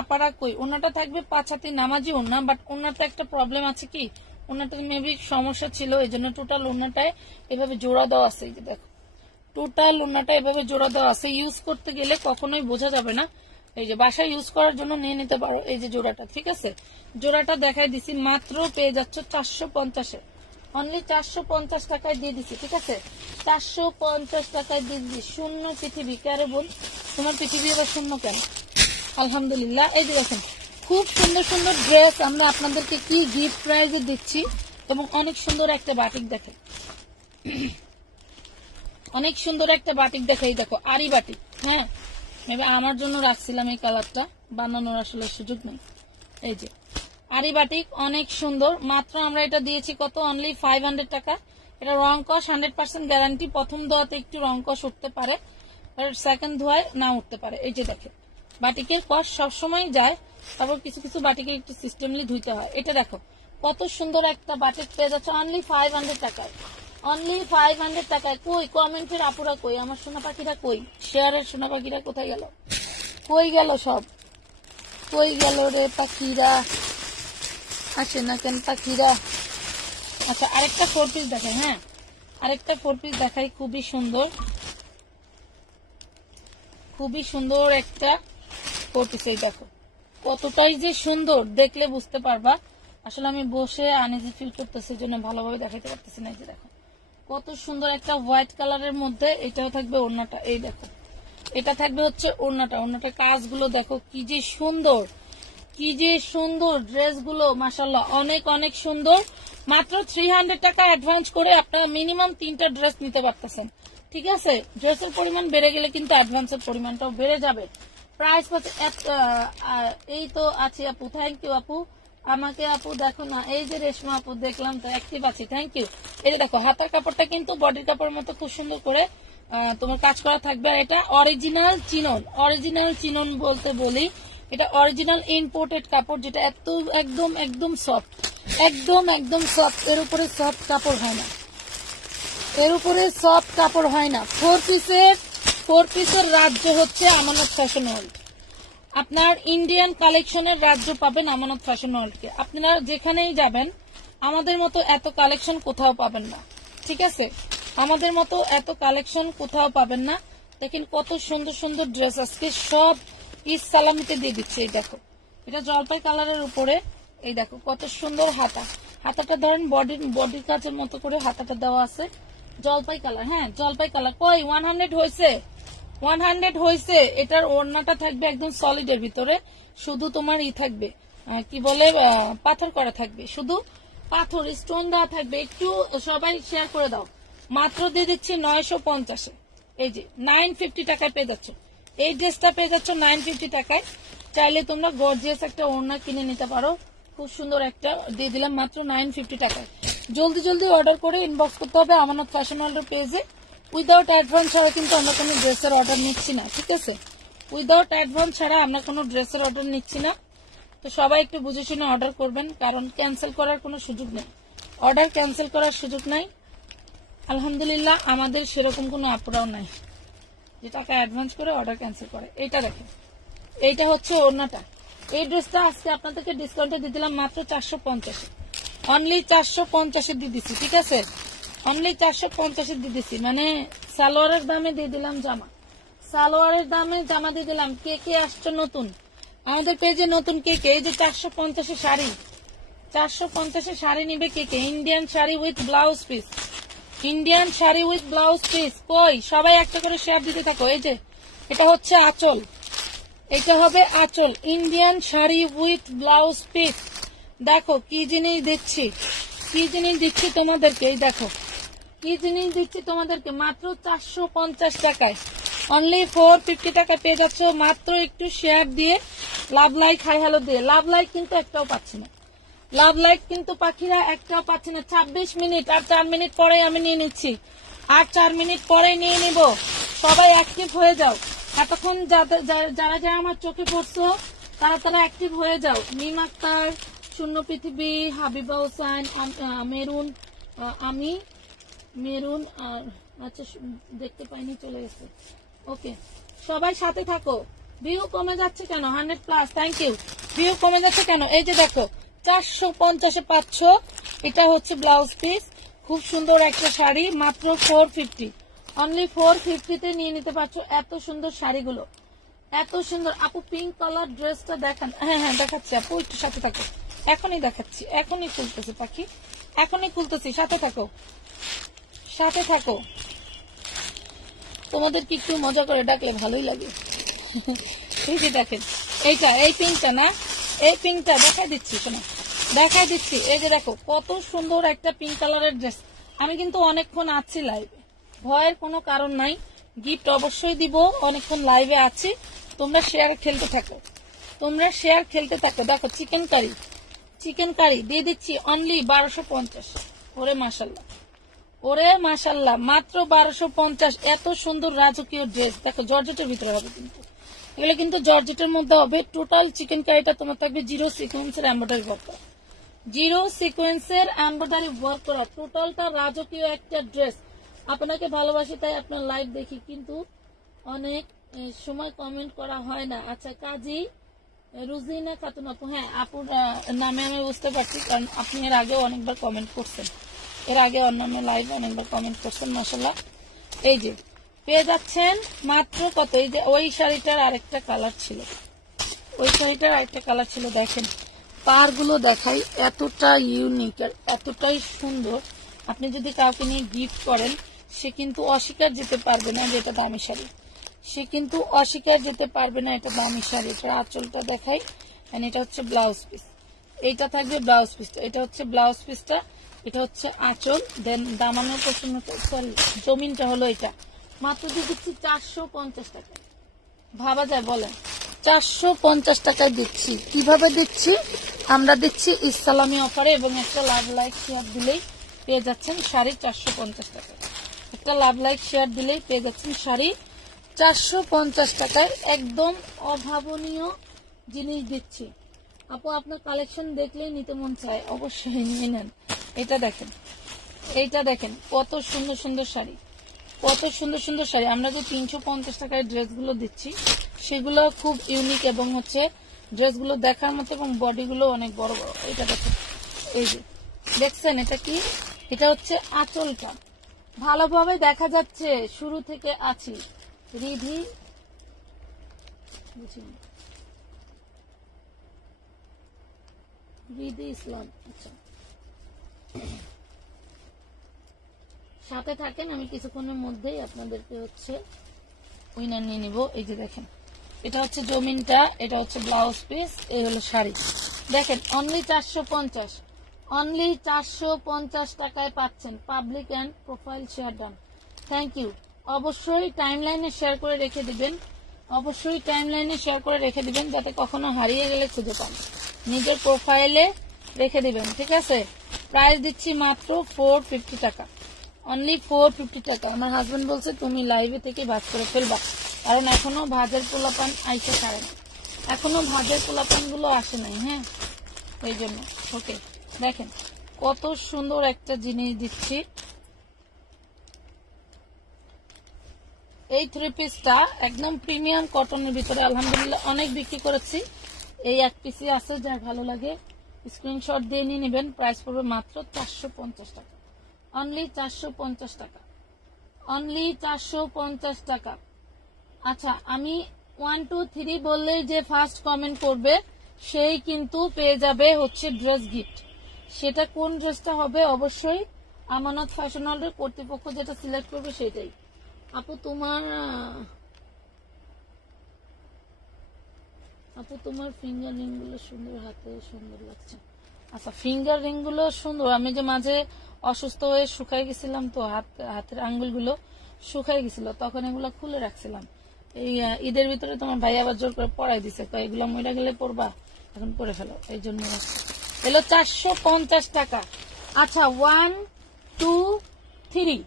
আপারা কই, ওড়নাটা থাকবে 5 হাতি নামাজি ওড়না। বাট ওড়নাটা একটা প্রবলেম আছে কি, ওড়নাটা মেবি সমস্যা ছিল, এই জন্য টোটাল ওড়নাটায় এভাবে জোড়া দেওয়া আছে। এই যে দেখো টোটাল ওড়নাটা এভাবে জোড়া দেওয়া আছে, ইউজ করতে গেলে কখনোই বোঝা যাবে না। এই যে বাসায় ইউজ করার জন্য নিয়ে নিতে পারো। এই যে জোড়াটা, ঠিক আছে, জোড়াটা দেখাই দিছি, মাত্র পেয়ে যাচ্ছ 450-এ, অনলি 450 টাকায় দিয়ে দিচ্ছি, ঠিক আছে, 450 টাকায় দিয়ে দিচ্ছি। শূন্য পৃথিবী কারে বোন, তোমার পৃথিবী এবার শূন্য কেন? আলহামদুলিল্লাহ। এই যে দেখেন খুব সুন্দর ড্রেস আমরা আপনাদেরকে কি গিফট প্রাইজে দিচ্ছি, এবং অনেক সুন্দর একটা বাটিক দেখেন, অনেক সুন্দর একটা বাটিক দেখে। এই দেখো আরি বাটিক, হ্যাঁ মেবি আমার জন্য রাখছিলাম এই কালারটা, বানানোর আসলে সুযোগ নেই। এই যে আরি বাটিক অনেক সুন্দর, মাত্র আমরা এটা দিয়েছি কত, অনলি 500 টাকা। এটা রং কস 100% গ্যারান্টি, প্রথম ধোয়াতে একটু রং কস উঠতে পারে, আর সেকেন্ড ধোয়ায় না উঠতে পারে। এই যে দেখেন বাটিকের কস সবসময় যায়, তারপর কিছু কিছু বাটিকের একটু সিস্টেমলি ধুইতে হয়। এটা দেখো কত সুন্দর একটা বাটিক পেয়ে যাচ্ছে অনলি 500 টাকায়, অনলি 500 টাকায়। কই কমেন্টের আপুরা কই, আমার সোনা পাখিরা কই, শেয়ারের সোনা পাখিরা কোথায় গেল, কই গেল সব, কই গেল রে পাখিরা, আসে না কেন পাখিরা। আচ্ছা আরেকটা 4 পিস দেখাই, হ্যাঁ আরেকটা 4 পিস দেখাই, খুবই সুন্দর, খুবই সুন্দর একটা 4 পিস। এই দেখো কতটাই যে সুন্দর, দেখলে বুঝতে পারবা। আসলে আমি বসে আনইজি ফিল করতেছি, জন্য ভালোভাবে দেখাইতে পারতেছি না। এই যে দেখো কত সুন্দর একটা হোয়াইট কালারের মধ্যে, এটাও থাকবে ওড়নাটা। এই দেখো এটা থাকবে হচ্ছে ওড়নাটা, ওড়নাটার কাজগুলো দেখো কি যে সুন্দর, কি যে সুন্দর ড্রেসগুলো, মাশাআল্লাহ অনেক অনেক সুন্দর। মাত্র 300 টাকা অ্যাডভান্স করে আপনারা মিনিমাম 3টা ড্রেস নিতে পারতেছেন, ঠিক আছে। ড্রেসের পরিমাণ বেড়ে গেলে কিন্তু অ্যাডভান্সের পরিমাণটাও বেড়ে যাবে। প্রাইস এই তো আছে আপু, থ্যাংক ইউ আপু। আমাকে আপু দেখো না, এই যে রেশমা আপু দেখলাম তো, অ্যাক্টিভ আছি, থ্যাংক ইউ। এই দেখো হাতার কাপড়টা কিন্তু বডির কাপড়ের মতো খুব সুন্দর করে তোমার কাজ করা থাকবে। আর এটা অরিজিনাল চিনন, অরিজিনাল চিনন বলতে বলি, এটা অরিজিনাল ইম্পোর্টেড কাপড়, যেটা একদম সফট, একদম সফট। এর উপরে সফট কাপড় হয় না, এর উপরে সফট কাপড় হয় না। 4 পিসের রাজ্য হচ্ছে আমানত ফ্যাশন ওয়ার্ল্ড, আপনার ইন্ডিয়ান কালেকশনের রাজ্য পাবেন আমানত ফ্যাশন ওয়ার্ল্ডকে। আপনারা যেখানেই যাবেন আমাদের মতো এত কালেকশন কোথাও পাবেন না, ঠিক আছে, আমাদের মতো এত কালেকশন কোথাও পাবেন না। দেখেন কত সুন্দর সুন্দর ড্রেস আজকে সব পিস সালামিতে দিয়ে দিচ্ছে। এই দেখো এটা জলপাই কালারের উপরে, এই দেখো কত সুন্দর হাতা, হাতাটা ধরেন বডির কাজের মতো করে হাতাটা দেওয়া আছে, জলপাই কালার, হ্যাঁ জলপাই কালার। কই 100 হয়েছে, 100 হয়েছে। এটার ওড়নাটা থাকবে একদম সলিডের ভিতরে, শুধু তোমার থাকবে কি বলে পাথর করা থাকবে, শুধু পাথর স্টোন দেওয়া থাকবে। একটু সবাই শেয়ার করে দাও। মাত্র দিয়ে দিচ্ছি 950। এই যে 950 টাকায় পেয়ে যাচ্ছ এই ড্রেসটা, পেয়ে যাচ্ছ 950 টাকায়। চাইলে তোমরা গর্জিয়াস একটা ওড়না কিনে নিতে পারো। খুব সুন্দর একটা দিয়ে দিলাম মাত্র 950 টাকায়। জলদি জলদি অর্ডার করে ইনবক্স করতে হবে আমানত ফ্যাশন ওয়ার্ল্ডের পেজে। উইদাউট অ্যাডভান্স ছাড়া কিন্তু আমরা কোনো ড্রেসের অর্ডার নিচ্ছি না, ঠিক আছে? উইদাউট অ্যাডভান্স ছাড়া আমরা কোনো ড্রেসের অর্ডার নিচ্ছি না। তো সবাই একটু বুঝে শুনে অর্ডার করবেন, কারণ ক্যান্সেল করার কোনো সুযোগ নেই, অর্ডার ক্যান্সেল করার সুযোগ নাই। আলহামদুলিল্লাহ আমাদের সেরকম কোনো আপুরাও নাই যে টাকা অ্যাডভান্স করে অর্ডার ক্যান্সেল করে। এইটা দেখেন, এইটা হচ্ছে ওড়নাটা। এই ড্রেসটা আজকে আপনাদেরকে ডিসকাউন্টে দিয়ে দিলাম মাত্র 450, অনলি 450 দিয়ে দিচ্ছি, ঠিক আছে? অনলি 450 দিয়ে দিচ্ছি, মানে সালোয়ারের দামে দিয়ে দিলাম জামা, সালোয়ারের দামে জামা দিয়ে দিলাম। কে কে আসছো নতুন আমাদের পেজে, নতুন কে কে? এই যে 450 শাড়ি, 450 শাড়ি নিবে কে কে? Indian sari with blouse piece, Indian sari with blouse piece. কই সবাই একটা করে শেয়ার দিতে থাকো। এই যে এটা হচ্ছে আঁচল, এটা হবে আঁচল, Indian sari with blouse piece. দেখো কি জিনিস দিচ্ছি, কি জিনিস দিচ্ছি তোমাদেরকে, এই দেখো কি জিনিস দিচ্ছি তোমাদেরকে মাত্র 450 টাকায়, অনলি 450 টাকায় পেয়ে যাচ্ছ। মাত্র একটু শেয়ার দিয়ে, লাভ লাইক হাই হ্যালো দিয়ে। লাভ লাইক কিন্তু একটাও পাচ্ছি না, লাভ লাইক কিন্তু পাখিরা একটাও পাচ্ছি না। 26 মিনিট, আর 4 মিনিট পরে আমি নিয়ে নিচ্ছি, আর 4 মিনিট পরে নিয়ে নিব। সবাই অ্যাক্টিভ হয়ে যাও এতক্ষণ, যারা যারা আমার চোখে পড়ছো তারা তারা অ্যাক্টিভ হয়ে যাও। মিম আক্তার, শূন্য পৃথিবী, হাবিবা হোসেন, মেরুন, আমি মেরুন, আর আচ্ছা দেখতে পাইনি, চলে গেছে। ওকে সবাই সাথে থাকো। ভিউ কমে যাচ্ছে কেন? 100+, থ্যাংক ইউ। ভিউ কমে যাচ্ছে কেন? এই যে দেখো 450 পাচ্ছ। এটা হচ্ছে ব্লাউজ পিস, খুব সুন্দর একটা শাড়ি, মাত্র 450, অনলি 450 তে নিয়ে নিতে পারছো। এত সুন্দর শাড়িগুলো, এত সুন্দর। আপু পিঙ্ক কালার ড্রেসটা দেখান। হ্যাঁ হ্যাঁ দেখাচ্ছি আপু, একটু সাথে থাকো, এখনই দেখাচ্ছি, এখনই খুলতেছি পাখি, এখনই খুলতেছি, সাথে থাকো, সাথে থাকো। তোমাদের কি একটু মজা করে ডাকলে ভালোই লাগে। এই যে দেখেন এইটা, এই পিঙ্কটা না, এই পিঙ্কটা দেখাই দিচ্ছি, শোনো দেখাই দিচ্ছি। এই যে দেখো কত সুন্দর একটা পিঙ্ক কালারের ড্রেস। আমি কিন্তু অনেকক্ষণ আছি লাইভে, ভয়ের কোনো কারণ নাই, গিফট অবশ্যই দিব। অনেকক্ষণ লাইভে আছি, তোমরা শেয়ার খেলতে থাকো, তোমরা শেয়ার খেলতে থাকো। দেখো চিকেন কারি, চিকেন কারি দিয়ে দিচ্ছি অনলি 1250। ওরে মাশাল্লাহ, ওরে মাশাল্লাহ, মাত্র 1250। এত সুন্দর রাজকীয় ড্রেস। দেখো জর্জেটের ভিতরে হবে, কিন্তু এগুলো কিন্তু জর্জেটের মধ্যে হবে। টোটাল চিকেন কারিটা তোমার থাকবে জিরো সিকোয়েন্সের এমব্রয়ডারি ওয়ার্ক করা, জিরো সিকোয়েন্সের এমব্রয়ডারি ওয়ার্ক করা। টোটালটা রাজকীয় একটা ড্রেস। আপনাকে ভালোবাসি তাই আপনার লাইভ দেখি, কিন্তু অনেক সময় কমেন্ট করা হয় না। আচ্ছা কাজী রুজিনা খাতুন আপু, হ্যাঁ আপুর নামে আমি বুঝতে পারছি, কারণ আপনি এর আগেও অনেকবার কমেন্ট করছেন, এর আগে অন্যান্য লাইভে অনেকবার কমেন্ট করছেন, মাশাআল্লাহ। এই যে পেয়ে যাচ্ছেন মাত্র কত? এই যে ওই শাড়িটার আরেকটা কালার ছিল, ওই শাড়িটার আরেকটা কালার ছিল। দেখেন পারগুলো দেখাই, এতটা ইউনিক আর এতটাই সুন্দর। আপনি যদি কাউকে নিয়ে গিফট করেন, সে কিন্তু অস্বীকার যেতে পারবে না যে এটা দামি শাড়ি, সে কিন্তু অস্বীকার যেতে পারবে না এটা দামি শাড়ি। এটা আঁচলটা দেখাই, এটা হচ্ছে ব্লাউজ পিস, এইটা থাকবে ব্লাউজ পিসটা, এটা হচ্ছে ব্লাউজ পিসটা, এটা হচ্ছে আঁচল, দেন দামানোর প্রশ্নটা, সরি জমিনটা হলো এটা। মাত্র দিয়ে দিচ্ছি 450 টাকা। ভাবা যায় বলেন? 450 টাকায় দিচ্ছি। কিভাবে দিচ্ছি? আমরা দিচ্ছি ইসলামী অফারে, এবং একটা লাভ লাইক শেয়ার দিলেই পেয়ে যাচ্ছেন শাড়ি 450 টাকায়। একটা লাভ লাইক শেয়ার দিলেই পেয়ে যাচ্ছেন শাড়ি 450 টাকায়। একদম অভাবনীয় জিনিস দিচ্ছি আপু, আপনার কালেকশন দেখলেই নিতে মন চায়, অবশ্যই নিয়ে নেন। এটা দেখেন, এইটা দেখেন কত সুন্দর সুন্দর শাড়ি, কত সুন্দর সুন্দর শাড়ি। আমরা যে 350 টাকায় ড্রেসগুলো দিচ্ছি সেগুলো খুব ইউনিক, এবং হচ্ছে ড্রেসগুলো দেখার মতো, এবং বডিগুলো অনেক বড় বড়। এটা দেখেন, এই যে দেখছেন এটা কি? এটা হচ্ছে আঁচলটা, ভালোভাবে দেখা যাচ্ছে, শুরু থেকে আছি। রিধি রিধি ইসলাম, আচ্ছা সাথে থাকেন, আমি কিছুক্ষণের মধ্যেই আপনাদেরকে হচ্ছে উইনার নিয়ে নিব। এই যে দেখেন, এটা হচ্ছে জমিনটা, এটা হচ্ছে ব্লাউজ পিস, এই হলো শাড়ি। দেখেন অনলি 450, অনলি 450 টাকায় পাচ্ছেন। Public and profile share done, thank you. অবশ্যই টাইমলাইনে শেয়ার করে রেখে দিবেন, অবশ্যই টাইমলাইনে শেয়ার করে রেখে দিবেন, যাতে কখনো হারিয়ে গেলে খুঁজে পান। নিজের প্রোফাইলে রেখে দিবেন, ঠিক আছে। প্রাইস দিচ্ছি মাত্র 450 টাকা, অনলি 450 টাকা। আমার হাজবেন্ড বলছে তুমি লাইভে থেকে ভাজ করে ফেলবা, কারণ এখনো ভাজের পোলাপান আইসে ছাড়ে না, এখনো ভাজের পোলাপান গুলো আসে নাই। হ্যাঁ, এই জন্য। ওকে, দেখেন কত সুন্দর একটা জিনিস দিচ্ছি। এই 3 পিসটা একদম প্রিমিয়াম কটনের ভিতরে আলহামদুলিল্লাহ অনেক বিক্রি করেছি। এই এক পিসই আছে, যার ভালো লাগে স্ক্রিনশট দিয়ে নিয়ে নেবেন। প্রাইস পড়বে মাত্র 450 টাকা, অনলি 450 টাকা, অনলি 450 টাকা। আচ্ছা, আমি 1 2 3 বললেই যে ফার্স্ট কমেন্ট করবে সেই কিন্তু পেয়ে যাবে হচ্ছে ড্রেস গিফট। সেটা কোন ড্রেসটা হবে অবশ্যই আমানত ফ্যাশন হলের কর্তৃপক্ষ যেটা সিলেক্ট করবে সেটাই। আপু তোমার ফিঙ্গার রিং গুলো সুন্দর, হাতে সুন্দর লাগছে। আচ্ছা, ফিঙ্গার রিং গুলো সুন্দর। আমি যে মাঝে অসুস্থ হয়ে শুকাই গেছিলাম, তো হাতের আঙ্গুলগুলো শুকাই গেছিল, তখন এগুলো খুলে রাখছিলাম। এই ঈদের ভিতরে তোমার ভাই আবার জোর করে পড়াই দিছে, এগুলো মইরা গেলে পড়বা, এখন পরে ফেলো, এই জন্য এলো 450 টাকা। আচ্ছা, 1 2 3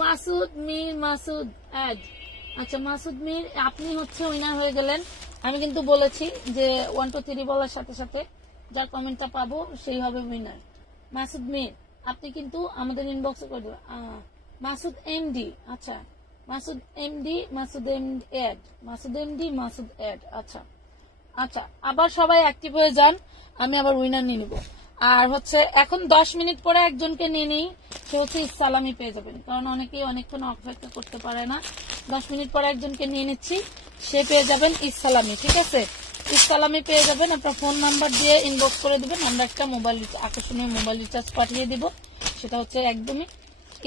মাসুদ মির, মাসুদ অ্যাড। আচ্ছা মাসুদ মির, আপনি হচ্ছে উইনার হয়ে গেলেন। আমি কিন্তু বলেছি যে 1 2 3 বলার সাথে সাথে যার কমেন্টটা পাবো সেই হবে উইনার। মাসুদ মির, আপনি কিন্তু আমাদের ইনবক্সে করে দেবেন। মাসুদ এমডি, আচ্ছা Masud MD, Masud MD add, Masud MD, Masud add. আচ্ছা আচ্ছা, আবার সবাই অ্যাক্টিভ হয়ে যান, আমি আবার উইনার নিয়ে নিব। আর হচ্ছে এখন 10 মিনিট পরে একজনকে নিয়ে নিই, সে হচ্ছে ইসলামি পেয়ে যাবেন, কারণ অনেকেই অনেকক্ষণ অপেক্ষা করতে পারে না। 10 মিনিট পরে একজনকে নিয়ে নিচ্ছি, সে পেয়ে যাবেন ইসলামি, ঠিক আছে। ইসলামি পেয়ে যাবেন, আপনার ফোন নাম্বার দিয়ে ইনবক্স করে দিবেন, আমরা একটা মোবাইল আকর্ষণীয় মোবাইল রিচার্জ পাঠিয়ে দিব, সেটা হচ্ছে একদমই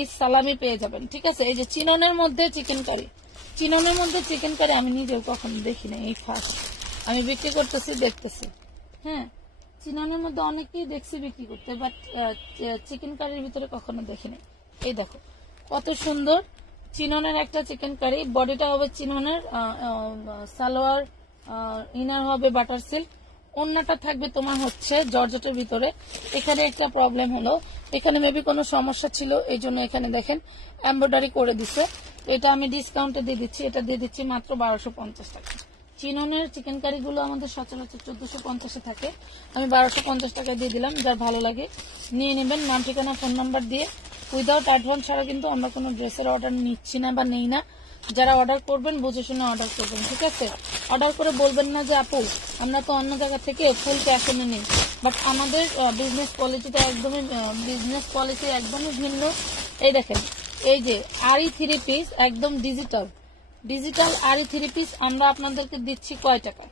ইসলামি পেয়ে যাবেন, ঠিক আছে। এই যে চিননের মধ্যে চিকেন কারি, চিননের মধ্যে চিকেন কারি আমি নিজেও কখনো দেখি না, এই ফার্স্ট আমি বিক্রি করতেছি, দেখতেছি। হ্যাঁ, চিননের মধ্যে অনেকেই দেখছি বিক্রি করতে, বাট চিকেন কারির ভিতরে কখনো দেখিনি। এই দেখো কত সুন্দর চিননের একটা চিকেন কারি, বডিটা হবে চিননের, সালোয়ার ইনার হবে বাটার সিল্ক, ওন্নাটা থাকবে তোমার হচ্ছে জর্জেটের ভিতরে। এখানে একটা প্রবলেম হলো, এখানে মেবি কোনো সমস্যা ছিল, এই জন্য এখানে দেখেন এমব্রয়ডারি করে দিছে। এটা আমি ডিসকাউন্টে দিয়ে দিচ্ছি, এটা দিয়ে দিচ্ছি মাত্র 1250 টাকা। চিননের চিকেন কারি গুলো আমাদের সচরাচর 1450 থাকে, আমি 1250 টাকায় দিয়ে দিলাম। যার ভালো লাগে নিয়ে নেবেন, নাম ঠিকানা ফোন নাম্বার দিয়ে। উইদাউট অ্যাডভান্স ছাড়া কিন্তু আমরা কোনো ড্রেসের অর্ডার নিচ্ছি না বা নেই না। যারা অর্ডার করবেন বুঝে শুনে অর্ডার করবেন, ঠিক আছে। অর্ডার করে বলবেন না যে আপু আমরা তো অন্য জায়গা থেকে ফুল ক্যাশ এনে নিই, বাট আমাদের বিজনেস পলিসিটা একদমই ভিন্ন। এই দেখেন, এই যে আরি 3 পিস একদম ডিজিটাল আরি 3 পিস আমরা আপনাদেরকে দিচ্ছি কয় টাকা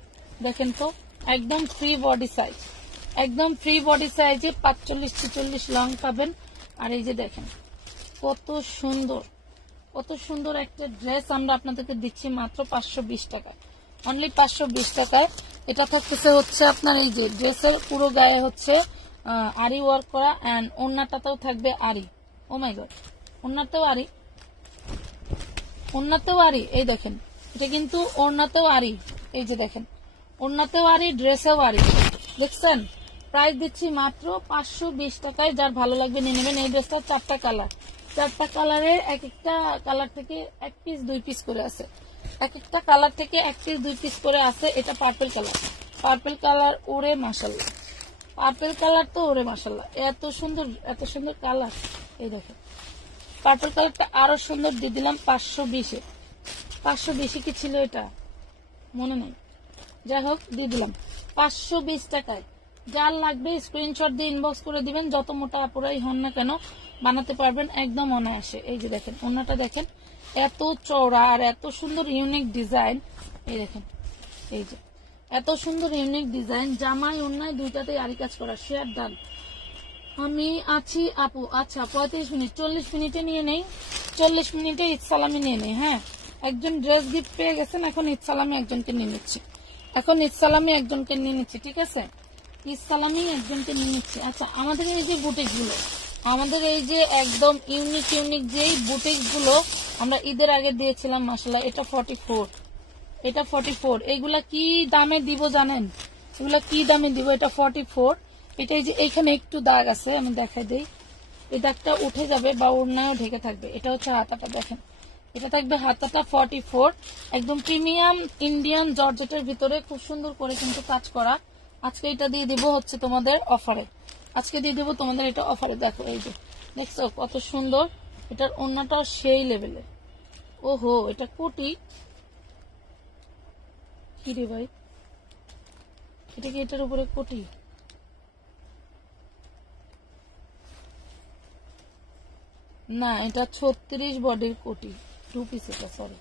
দেখেন তো, একদম ফ্রি বডি সাইজ, একদম ফ্রি বডি সাইজে 45 46 লং পাবেন। আর এই যে দেখেন কত সুন্দর একটা ড্রেস আমরা আপনাদেরকে দিচ্ছি মাত্র 520 টাকায়, অনলি 520 টাকায়। এটা থাকতেছে হচ্ছে আপনার এই যে ড্রেসের পুরো গায়ে হচ্ছে আরি ওয়ার্ক করা, এন্ড ওন্নাটাতেও থাকবে আরি। ও মাই গড, ওন্নাতেও আরি, এই দেখেন এটা কিন্তু ওন্নাতেও আরি, এই যে দেখেন ওন্নাতেও আরি, ড্রেসেও আরি, দেখছেন। প্রাইস দিচ্ছি মাত্র 520 টাকায়, যার ভালো লাগবে নিয়ে নেবেন। এই ড্রেসটা 4টা কালার, 4টা কালারের এক একটা কালার থেকে 1 পিস 2 পিস করে আছে, এক একটা কালার থেকে 1 পিস 2 পিস করে আছে। এটা পার্পল কালার, ওরে মাশাল্লাহ, পার্পল কালার তো ওরে মাশাল্লাহ, এত সুন্দর কালার। এই দেখেন পার্পল কালারটা আরো সুন্দর দিয়ে দিলাম 520-এ। 520 কি ছিল এটা মনে নেই, যাই হোক দিয়ে দিলাম 520 টাকায়। যার লাগবে স্ক্রিনশট দিয়ে ইনবক্স করে দিবেন, যত মোটা আপুরাই হন না কেন বানাতে পারবেন একদম অনায়াসে। এই যে দেখেন ওন্নাটা দেখেন এত চওড়া আর এত সুন্দর ইউনিক ডিজাইন। এই দেখেন এই যে এত সুন্দর ইউনিক ডিজাইন, জামাই ওন্নায় দুইটাতেই আরি কাজ করা, শেয়ার ডান। আমি আছি আপু। আচ্ছা 35 মিনিট, 40 মিনিটে নিয়ে নেই, 40 মিনিটে ঈদ সালামি নিয়ে নেই। হ্যাঁ, একজন ড্রেস গিফট পেয়ে গেছেন, এখন ঈদ সালামি একজনকে নিয়ে নিচ্ছি, এখন ঈদ সালামি একজনকে নিয়ে নিচ্ছি, ঠিক আছে, ঈদ সালামি একজনকে নিয়ে নিচ্ছি। আচ্ছা আমাদের এই যে বুটিক গুলো, আমাদের এই যে একদম ইউনিক ইউনিক যেই বুটিক গুলো আমরা ঈদের আগে দিয়েছিলাম, মাশাআল্লাহ, এটা 44, এটা 44, এগুলা কি দামে দিব জানেন? এগুলা কি দামে দিব? এটা 44, এটা এই যে এখানে একটু দাগ আছে, আমি দেখাই দেই, এই দাগটা উঠে যাবে বা ওড়নায় ঢেকে থাকবে। এটা হচ্ছে হাতাটা, দেখেন এটা থাকবে হাতাটা 44, একদম প্রিমিয়াম ইন্ডিয়ান জর্জেটের ভিতরে খুব সুন্দর করে কিন্তু কাজ করা। আজকে এটা দিয়ে দিব হচ্ছে তোমাদের অফারে, আজকে দিয়ে দেবো তোমাদের এটা অফারে। দেখো এই যে দেখছো কত সুন্দর, এটার ওড়নাটা সেই লেভেলে। ওহো, এটা কোটি কি রে ভাই, এটা কি এটার উপরে কোটি? না, এটা 36 বডির কোটি, 2 পিস, এটা সরি,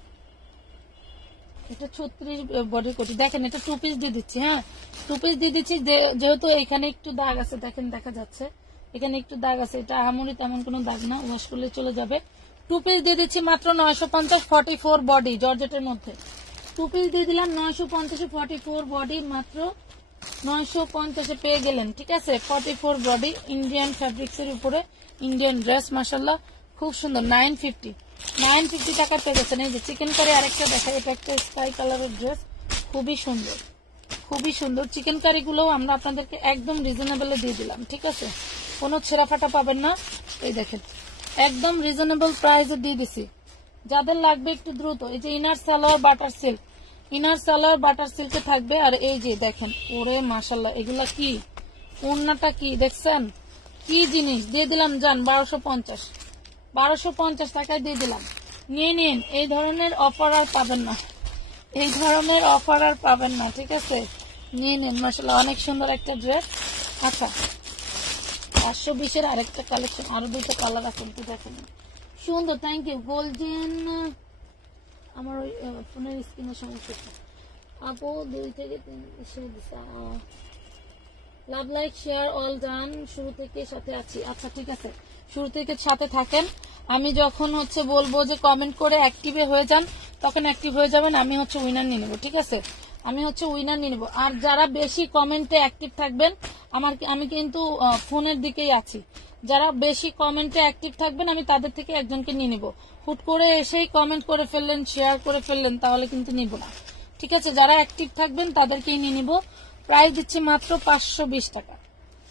এটা 36 বডির কোটি। দেখেন এটা 2 পিস দিয়ে দিচ্ছি, হ্যাঁ 2 পিস দিয়ে দিচ্ছি, যেহেতু এখানে একটু দাগ আছে, দেখেন দেখা যাচ্ছে এখানে একটু দাগ আছে, এটা আমরি তেমন কোনো দাগ না, ওয়াশ করলে চলে যাবে। 2 পিস দিয়ে দিচ্ছি মাত্র 950, 44 বডি জর্জেটের মধ্যে, 2 পিস দিয়ে দিলাম 950, 44 বডি মাত্র 950 পেয়ে গেলেন, ঠিক আছে, 44 বডি ইন্ডিয়ান ফ্যাব্রিক্স এর উপরে ইন্ডিয়ান ড্রেস, মাশাআল্লাহ খুব সুন্দর। 950 টাকা পেয়ে গেছেন। এই যে চিকেন কারি আরেকটা দেখাই, এটা একটা স্কাই কালারের ড্রেস, খুবই সুন্দর, খুবই সুন্দর। চিকেন কারি গুলো আমরা আপনাদেরকে একদম রিজনেবলে দিয়ে দিলাম, ঠিক আছে, কোনো ছেঁড়া ফাটা পাবেন না। এই দেখেন একদম রিজনেবল প্রাইসে দিয়ে দিছি, যাদের লাগবে একটু দ্রুত। এই যে inner salwar butter silk, inner salwar butter সিল্কে থাকবে। আর এই যে দেখেন, ওরে মাশাআল্লাহ, এগুলা কি ওড়নাটা কি দেখছেন, কি জিনিস দিয়ে দিলাম জান, 1250 টাকায় দিয়ে দিলাম, নিয়ে নিন। এই ধরনের অফার আর পাবেন না, এই ধরনের অফার আর পাবেন না, ঠিক আছে, নিয়ে নিন, মাশাআল্লাহ অনেক সুন্দর একটা ড্রেস। আচ্ছা 520 আরেকটা কালেকশন, আরো দুটো কালার আছে, দেখেন সুন্দর, থ্যাংক ইউ। গোল্ডেন, আমার ওই ফোনের স্ক্রিনের সমস্যা, আপু 2 থেকে 3 লাভ লাইক শেয়ার অল ডান, শুরু থেকে সাথে আছি। আচ্ছা ঠিক আছে, শুরু থেকে সাথে থাকেন, আমি যখন হচ্ছে বলবো যে কমেন্ট করে অ্যাক্টিভ হয়ে যান, তখন অ্যাক্টিভ হয়ে যাবেন, আমি হচ্ছে উইনার নিয়ে নেবো, ঠিক আছে, আমি হচ্ছে উইনার নিয়ে নেবো। আর যারা বেশি কমেন্টে অ্যাক্টিভ থাকবেন, আমি কিন্তু ফোনের দিকেই আছি, যারা বেশি কমেন্টে অ্যাক্টিভ থাকবেন আমি তাদের থেকে একজনকে নিয়ে নিব। হুট করে এসেই কমেন্ট করে ফেললেন, শেয়ার করে ফেললেন, তাহলে কিন্তু নিব না, ঠিক আছে, যারা অ্যাক্টিভ থাকবেন তাদেরকেই নিয়ে নিব। প্রাইস দিচ্ছি মাত্র 520 টাকা,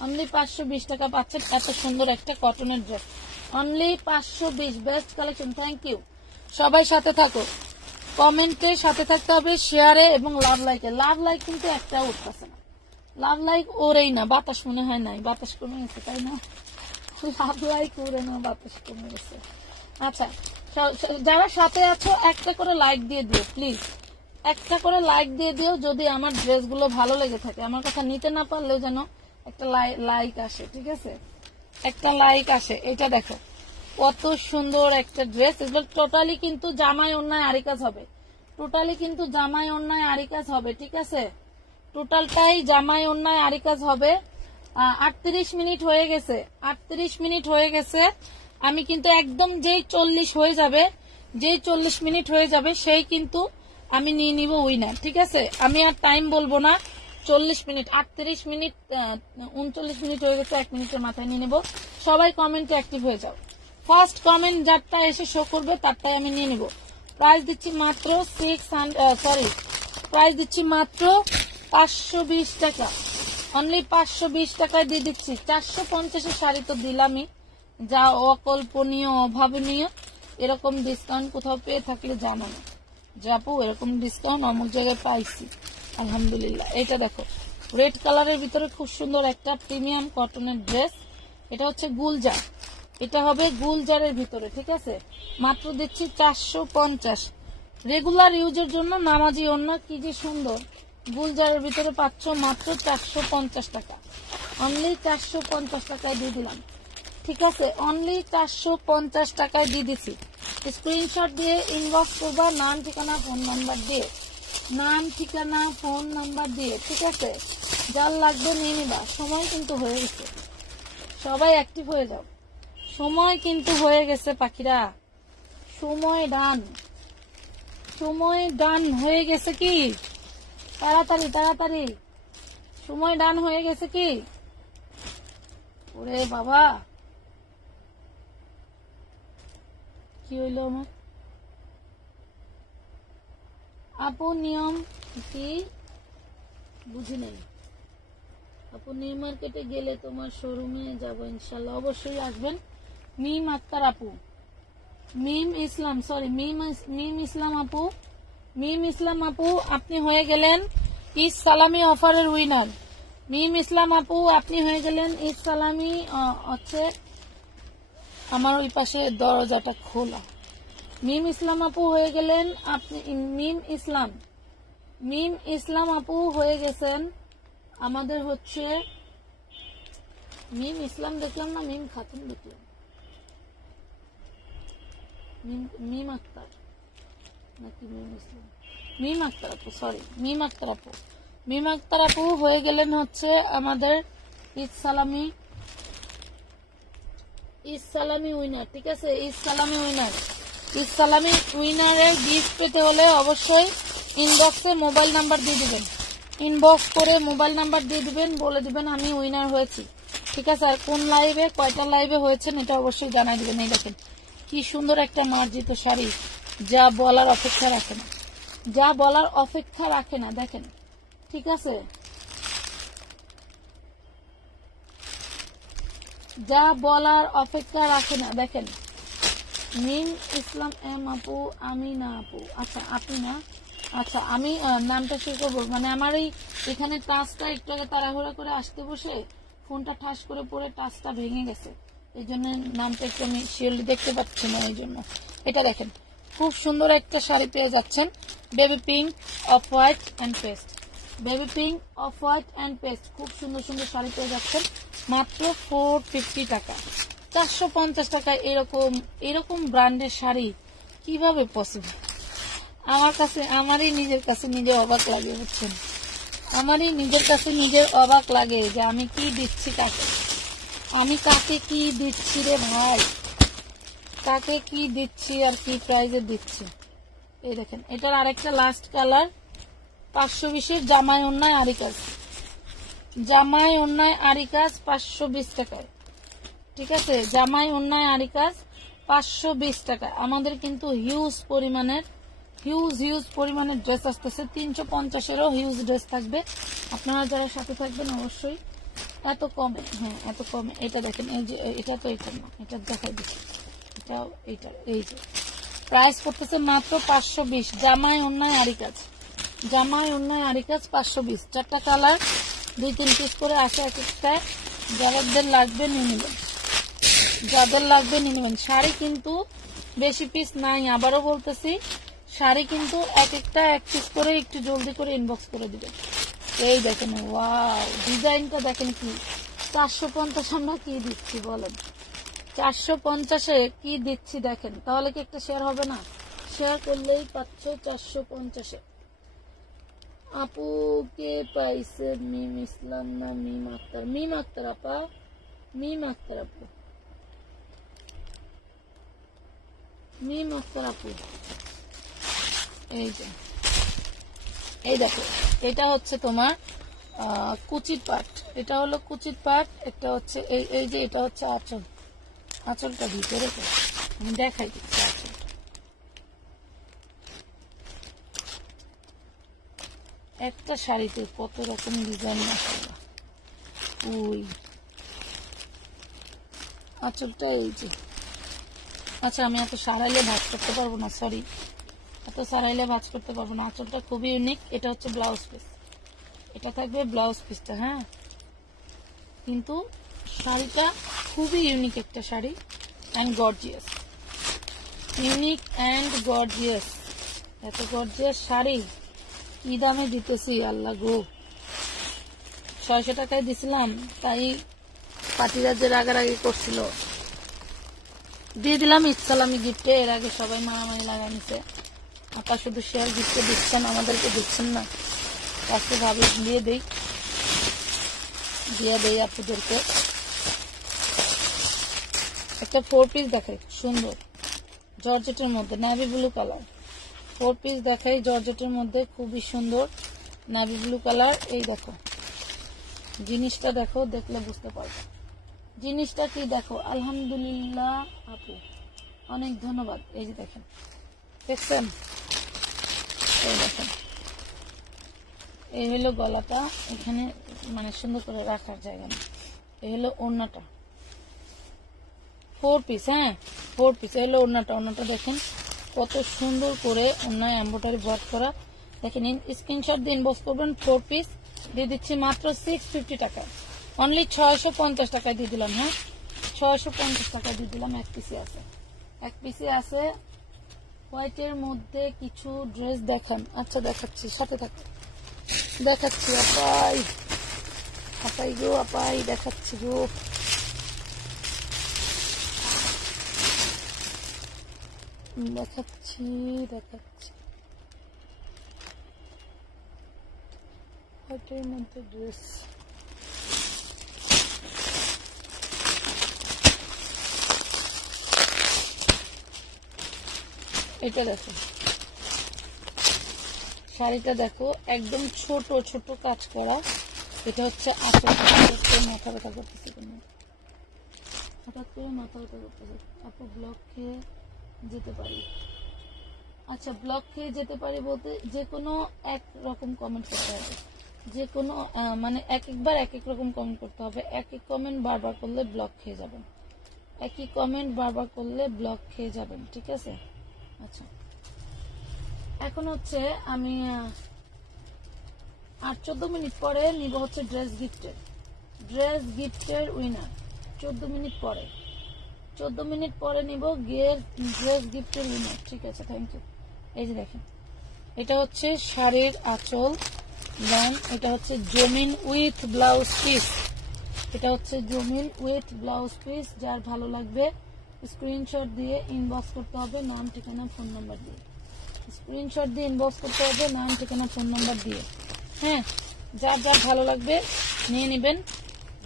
অনলি 520 টাকা পাচ্ছেন এত সুন্দর একটা কটনের dress, only 520, best collection. Thank you, সবাই সাথে থাকো, কমেন্টে সাথে থাকতে হবে, শেয়ারে এবং লাভ লাইকে। লাভ লাইক কিন্তু একটা উঠতেছে না, লাভ লাইক ওরেই না, বাতাস মনে হয় নাই, বাতাস কমে গেছে তাই না, লাভ লাইক ওরে না, বাতাস কমে গেছে। আচ্ছা যারা সাথে আছো একটা করে লাইক দিয়ে দিও প্লিজ, একটা করে লাইক দিয়ে দিও, যদি আমার ড্রেসগুলো ভালো লেগে থাকে, আমার কথা নিতে না পারলেও যেন একটা লাইক আসে, ঠিক আছে, একটা লাইক আসে। এটা দেখো কত সুন্দর একটা ড্রেস, এগুলো টোটালি কিন্তু জামাই ওড়নায় আরি কাজ হবে, টোটালি কিন্তু জামাই ওড়নায় আরি কাজ হবে, ঠিক আছে, টোটালটাই জামাই ওড়নায় আরি কাজ হবে। 38 মিনিট হয়ে গেছে, 38 মিনিট হয়ে গেছে, আমি কিন্তু একদম যেই 40 হয়ে যাবে, যেই 40 মিনিট হয়ে যাবে সেই কিন্তু আমি নিয়ে নিব উইনার, ঠিক আছে, আমি আর টাইম বলবো না, 40 মিনিট, 38 মিনিট 39 মিনিট হয়ে গেছে, 1 মিনিটের মাথায় নিয়ে নেব। সবাই কমেন্টে অ্যাক্টিভ হয়ে যাও, ফার্স্ট কমেন্ট যারটা এসে শো করবে তারটাই আমি নিয়ে নিব। প্রাইস দিচ্ছি মাত্র 520 টাকা, অনলি 520 টাকায় দিয়ে দিচ্ছি। 450 শাড়ি তো দিলামই, যা অকল্পনীয় অভাবনীয়, এরকম ডিসকাউন্ট কোথাও পেয়ে থাকলে জানো না, যাবো এরকম ডিসকাউন্ট অমুক জায়গায় পাইছি, আলহামদুলিল্লাহ। এটা দেখো রেড কালারের ভিতরে খুব সুন্দর একটা প্রিমিয়াম কটনের ড্রেস, এটা হচ্ছে গুলজার, এটা হবে গুলজারের ভিতরে, ঠিক আছে, মাত্র দিচ্ছি 450, রেগুলার ইউজের জন্য নামাজি ওড়না, কি যে সুন্দর, গুলজারের ভিতরে পাচ্ছ মাত্র 450 টাকা, অনলি 450 টাকায় দিয়ে দিলাম, ঠিক আছে, অনলি 450 টাকায় দিয়ে দিচ্ছি। স্ক্রিনশট দিয়ে ইনবক্স করবা, নাম ঠিকানা ফোন নাম্বার দিয়ে, নাম ঠিকানা ফোন নাম্বার দিয়ে, ঠিক আছে, যার লাগবে নিয়ে নিবা, সময় কিন্তু হয়ে গেছে, সবাই অ্যাক্টিভ হয়ে যাও, সময় কিন্তু হয়ে গেছে পাখিরা, সময় ডান, সময় ডান হয়ে গেছে কি, তাড়াতাড়ি তাড়াতাড়ি সময় ডান হয়ে গেছে কি। ওরে বাবা কি হইল আমার আপু, নিয়ম কি বুঝি নাই আপু। নিউ মার্কেটে গেলে তোমার শোরুমে যাব ইনশাল্লাহ, অবশ্যই আসবেন। মিম আক্তার আপু, মিম ইসলাম, সরি মিম ইসলাম আপু, মিম ইসলাম আপু আপনি হয়ে গেলেন ঈদ সালামি অফারের উইনার। মিম ইসলাম আপু আপনি হয়ে গেলেন ঈদ সালামি হচ্ছে, আমার ওই পাশে দরজাটা খোলা। মিম ইসলাম আপু হয়ে গেলেন আপনি, মিম ইসলাম আপু হয়ে গেছেন আমাদের হচ্ছে, মিম ইসলাম দেখলাম না, মিম খাতুন দেখলাম, মিম আক্তার নাকি মিম ইসলাম, মিম আক্তার আপু, সরি মিম আক্তার আপু, মিম আক্তার আপু হয়ে গেলেন হচ্ছে আমাদের ঈদ সালামি উইনার। ঠিক আছে, ঈদ সালামি উইনার। ঈদ সালামি উইনারের গিফট পেতে হলে অবশ্যই ইনবক্সে মোবাইল নাম্বার দিয়ে দিবেন, ইনবক্স করে মোবাইল নাম্বার দিয়ে দিবেন, বলে দিবেন আমি উইনার হয়েছি। ঠিক আছে, আর কোন লাইভে কয়টা লাইভে হয়েছেন এটা অবশ্যই জানাই দিবেন। এই দেখেন কি সুন্দর একটা মার্জিত শাড়ি, যা বলার অপেক্ষা রাখে না, যা বলার অপেক্ষা রাখে না, দেখেন। ঠিক আছে, যা বলার অপেক্ষা রাখে না, দেখেন। মিম ইসলাম এম আপু, আমি না আপু, আচ্ছা আপনি না, আচ্ছা আমি নামটা শেয়ার করবো, মানে আমার এখানে টাচটা একটু আগে তাড়াহুড়া করে আসতে বসে ফোনটা ঠাস করে পড়ে টাচটা ভেঙে গেছে, এই জন্য নামটা একটু আমি শিওরলি দেখতে পাচ্ছি না। এই জন্য এটা দেখেন, খুব সুন্দর একটা শাড়ি পেয়ে যাচ্ছেন, baby pink off white and paste, baby pink off white and paste, খুব সুন্দর সুন্দর শাড়ি পেয়ে যাচ্ছেন মাত্র 450 টাকা, 450 টাকায় এরকম ব্র্যান্ডের শাড়ি কিভাবে পসিবল? আমার কাছে, আমারই নিজের কাছে নিজে অবাক লাগে, বুঝছেন, আমারই নিজের কাছে নিজের অবাক লাগে যে আমি কি দিচ্ছি কাকে, আমি কাকে কি দিচ্ছি রে ভাই, কাকে কি দিচ্ছি আর কি প্রাইজে দিচ্ছি। এই দেখেন, এটার আরেকটা লাস্ট কালার 520-এর জামাই ওন্নায় আরি কাজ, জামাই ওন্নায় আরি কাজ 520 টাকায়। ঠিক আছে, জামাই ওন্নায় আরি কাজ 520 টাকা। আমাদের কিন্তু হিউজ পরিমাণের ড্রেস আসতেছে, 350-এরও হিউজ ড্রেস থাকবে। আপনারা যারা সাথে থাকবেন অবশ্যই এত কমে, হ্যাঁ এত কমে। এটা দেখেন, এই যে এটা তো এটা না, এটা দেখাই দিচ্ছি, এটাও এইটা, এই যে প্রাইস করতেছে মাত্র 520, জামাই ওন্নায় আরি কাজ, জামাই ওন্নায় আরি কাজ 520। 4টা কালার 2-3 পিস করে আসে এক একটায়, যাদের লাগবে নিয়ে নেবেন, যাদের লাগবে নিয়ে নেবেন। শাড়ি কিন্তু বেশি পিস নাই, আবারও বলতেছি, শাড়ি কিন্তু এক একটা এক পিস করে, একটু জলদি করে ইনবক্স করে দিবেন। এই দেখেন, ওয়াও ডিজাইনটা দেখেন কি, 450 আমরা কি দিচ্ছি বলেন, 450-এ কি দিচ্ছি দেখেন, তাহলে কি একটা শেয়ার হবে না? শেয়ার করলেই পাচ্ছ 450-এ। আপু কে পাইছে, মিম ইসলাম না মিম আক্তার? মিম আক্তার আপা, মিম আক্তার আপু, মিম আক্তার আপু। এই যে, এই দেখো, এটা হচ্ছে তোমার কুচির পাট, এটা হলো কুচির পাট, এটা হচ্ছে এই যে এটা হচ্ছে আঁচল, আঁচলটা ভিতরে আমি দেখাই দিচ্ছি আঁচল। একটা শাড়িতে কত রকম ডিজাইন, মাশাআল্লাহ। ওই আঁচলটা এই যে, আচ্ছা আমি এত সারাইলে ভাঁজ করতে পারবো না, সরি, এত সারাইলে ভাঁজ করতে পারবো না। আঁচলটা খুবই ইউনিক। এটা হচ্ছে ব্লাউজ পিস, এটা থাকবে ব্লাউজ পিসটা, হ্যাঁ, কিন্তু শাড়িটা খুবই ইউনিক একটা sari, and gorgeous, unique and gorgeous. এত গর্জিয়াস শাড়ি কি দামে দিতেছি আল্লাহ গো, 600 টাকায় দিছিলাম, তাই পার্টিরা যে রাগারাগি করছিল দিয়ে দিলাম ঈদ সালামি গিফটে। এর আগে সবাই মারামারি লাগা নিছে, আপা শুধু শেয়ার গিফটে দিচ্ছেন, আমাদেরকে দিচ্ছেন না, আজকে ভাবি দিয়ে দেই আপুদেরকে। একটা 4 পিস দেখাই, সুন্দর জর্জেটের মধ্যে নেভি ব্লু কালার। 4 পিস দেখাই জর্জেটের মধ্যে, খুবই সুন্দর নেভি ব্লু কালার। এই দেখো জিনিসটা, দেখো দেখলে বুঝতে পারবে জিনিসটা কি। দেখো আলহামদুলিল্লাহ আপু, অনেক ধন্যবাদ। এই যে দেখেন, দেখছেন, এই দেখেন, এই হলো গলাটা, এখানে মানে সুন্দর করে রাখার জায়গা নেই। এই হলো ওড়নাটা, 4 পিস, হ্যাঁ 4 পিস। এই হলো ওড়নাটা, ওড়নাটা দেখেন কত সুন্দর করে ওড়নায় এমব্রয়ডারি ওয়ার্ক করা। দেখেন, স্ক্রিনশট দিয়ে ইনবক্স করবেন। 4 পিস দিয়ে দিচ্ছি মাত্র 650 টাকা, অনলি 650 টাকায় দিয়ে দিলাম। হ্যাঁ 650 টাকায় দিয়ে দিলাম। এক পিসে আছে, এক পিসে আছে। হোয়াইটের মধ্যে কিছু ড্রেস দেখান। আচ্ছা দেখাচ্ছি, সাথে থাকো, দেখাচ্ছি। আপাই আপাই গো, আপাই দেখাচ্ছি গো। দেখাচ্ছি দেখাচ্ছি হোয়াইটের মধ্যে ড্রেস। এটা দেখো, শাড়িটা দেখো, একদম ছোট ছোট কাজ করা। এটা হচ্ছে মাথা ব্যথা করতেছে, হঠাৎ করে মাথা ব্যথা করতেছে। আপু ব্লক খেয়ে যেতে পারি? আচ্ছা, ব্লক খেয়ে যেতে পারি বলতে যে কোনো এক রকম কমেন্ট করতে হবে, যে কোনো মানে এক একবার এক এক রকম কমেন্ট করতে হবে। এক এক কমেন্ট বারবার করলে ব্লক খেয়ে যাবেন, একই কমেন্ট বারবার করলে ব্লক খেয়ে যাবেন, ঠিক আছে? আচ্ছা, এখন হচ্ছে আমি 8-14 মিনিট পরে নিব হচ্ছে ড্রেস গিফটের উইনার। 14 মিনিট পরে, 14 মিনিট পরে নিব ড্রেস গিফটের উইনার, ঠিক আছে? Thank you. এই যে দেখেন, এটা হচ্ছে শাড়ির আঁচল, দেন এটা হচ্ছে জমিন উইথ ব্লাউজ পিস। এটা হচ্ছে জমিন উইথ ব্লাউজ পিস। যার ভালো লাগবে স্ক্রিনশট দিয়ে ইনবক্স করতে হবে, নাম ঠিকানা ফোন নাম্বার দিয়ে। স্ক্রিনশট দিয়ে ইনবক্স করতে হবে, নাম ঠিকানা ফোন নাম্বার দিয়ে। হ্যাঁ, যার যার ভালো লাগবে নিয়ে নেবেন,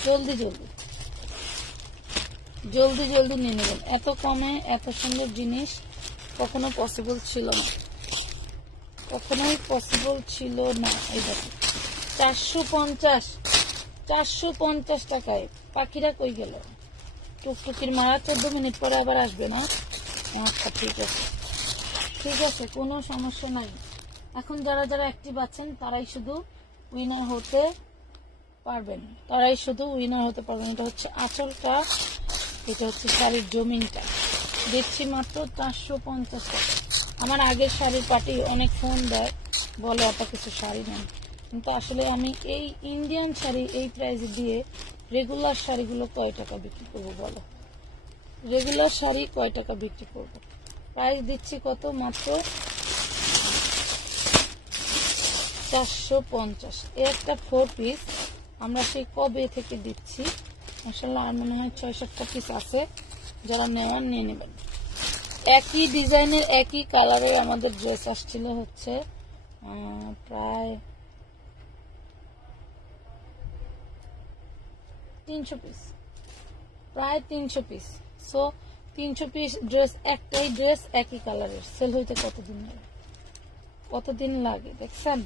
জলদি জলদি জলদি জলদি নিয়ে নেবেন। এত কমে এত সুন্দর জিনিস কখনো পসিবল ছিল না, কখনোই পসিবল ছিল না। এই দেখো 450 টাকায়। পাখিরা কই গেল? টুকটুকির মারা 14 মিনিট পরে আবার আসবে না? আচ্ছা ঠিক আছে, ঠিক আছে, কোনো সমস্যা নাই। এখন যারা যারা অ্যাক্টিভ আছেন তারাই শুধু উইনার হতে পারবেন, তারাই শুধু উইনার হতে পারবেন। এটা হচ্ছে আঁচলটা, এটা হচ্ছে শাড়ির জমিনটা। দিচ্ছি মাত্র 450 টাকা। আমার আগের শাড়ির পার্টি অনেক ফোন দেয়, বলে আপা কিছু শাড়ি নেন, কিন্তু আসলে আমি এই ইন্ডিয়ান শাড়ি এই প্রাইসে দিয়ে রেগুলার শাড়িগুলো কয় টাকা বিক্রি করবো বলো? রেগুলার শাড়ি কয় টাকা বিক্রি করবো? প্রাইস দিচ্ছি কত? মাত্র 450। একটা 4 পিস আমরা সেই কবে থেকে দিচ্ছি, মাশাআল্লাহ আর মনে হয় 6-7টা পিস আছে। যারা নেওয়ার নিয়ে নেবেন। একই ডিজাইনের একই কালারের আমাদের ড্রেস আসছিল হচ্ছে প্রায় 300 পিস, প্রায় 300 পিস। সো 300 পিস ড্রেস, একটাই ড্রেস একই কালারের সেল হইতে কতদিন লাগে? কতদিন লাগে দেখছেন?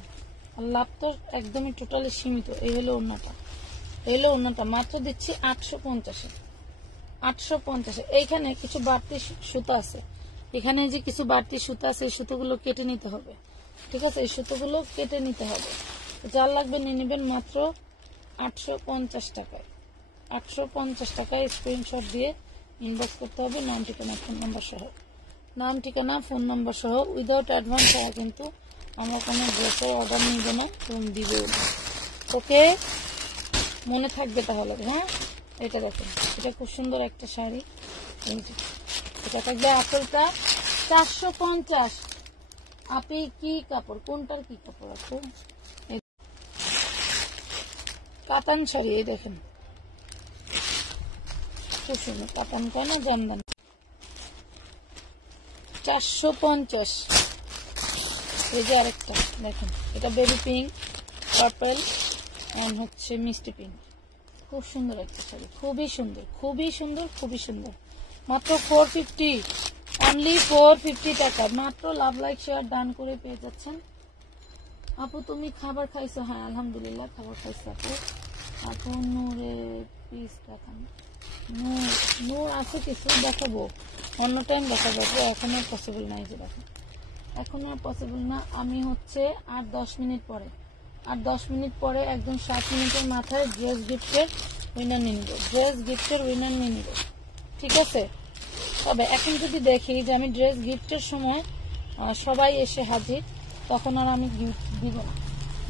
আর লাভ তো একদমই টোটালি সীমিত। এই হলো ওড়নাটা, এই হলো ওড়নাটা। মাত্র দিচ্ছি 850-এ, 850-এ। এইখানে কিছু বাড়তি সুতা আছে, এখানে যে কিছু বাড়তি সুতা আছে, এই সুতোগুলো কেটে নিতে হবে, ঠিক আছে? এই সুতোগুলো কেটে নিতে হবে। যার লাগবে নিয়ে নেবেন মাত্র 850 টাকায়। 850 টাকায় স্ক্রিনশট দিয়ে ইনবক্স করতে হবে, নাম ঠিকানা ফোন নাম্বার সহ, নাম ঠিকানা ফোন নাম্বার সহ। উইদাউট অ্যাডভান্স ছাড়া কিন্তু আমরা কোনো ড্রেসের অর্ডার নিব না এবং দিবেও না, ওকে? মনে থাকবে তাহলে, হ্যাঁ? এটা দেখেন, এটা খুব সুন্দর একটা শাড়ি। এটা থাকবে আঁচলটা 450। আপনি কি কাপড়, কোনটার কি কাপড় আছে? কাতান শাড়ি, এই দেখেন খুব সুন্দর কাতান, কয় না জামদান। 450। এই যে আরেকটা দেখেন, এটা বেবি পিঙ্ক, পার্পল এন্ড হচ্ছে মিষ্টি পিঙ্ক। খুব সুন্দর একটা শাড়ি, খুবই সুন্দর, খুবই সুন্দর, খুবই সুন্দর। মাত্র 450, অনলি 450 টাকা। মাত্র লাভ লাইক শেয়ার দান করে পেয়ে যাচ্ছেন। আপু তুমি খাবার খাইছো? হ্যাঁ আলহামদুলিল্লাহ খাবার খাইছো আপু। আপু নূরের পিস দেখান। নূর আছে কিছু, দেখাবো অন্য টাইম দেখা যাবে, এখন আর পসিবল নাই। যে দেখো এখন আর পসিবল না। আমি হচ্ছে আর 10 মিনিট পরে, আর 10 মিনিট পরে একদম 7 মিনিটের মাথায় ড্রেস গিফটের উইনার নিয়ে নিব, ড্রেস গিফটের উইনার নিয়ে নিব, ঠিক আছে? তবে এখন যদি দেখি যে আমি ড্রেস গিফটের সময় সবাই এসে হাজির, তখন আর আমি গিফট দিব না।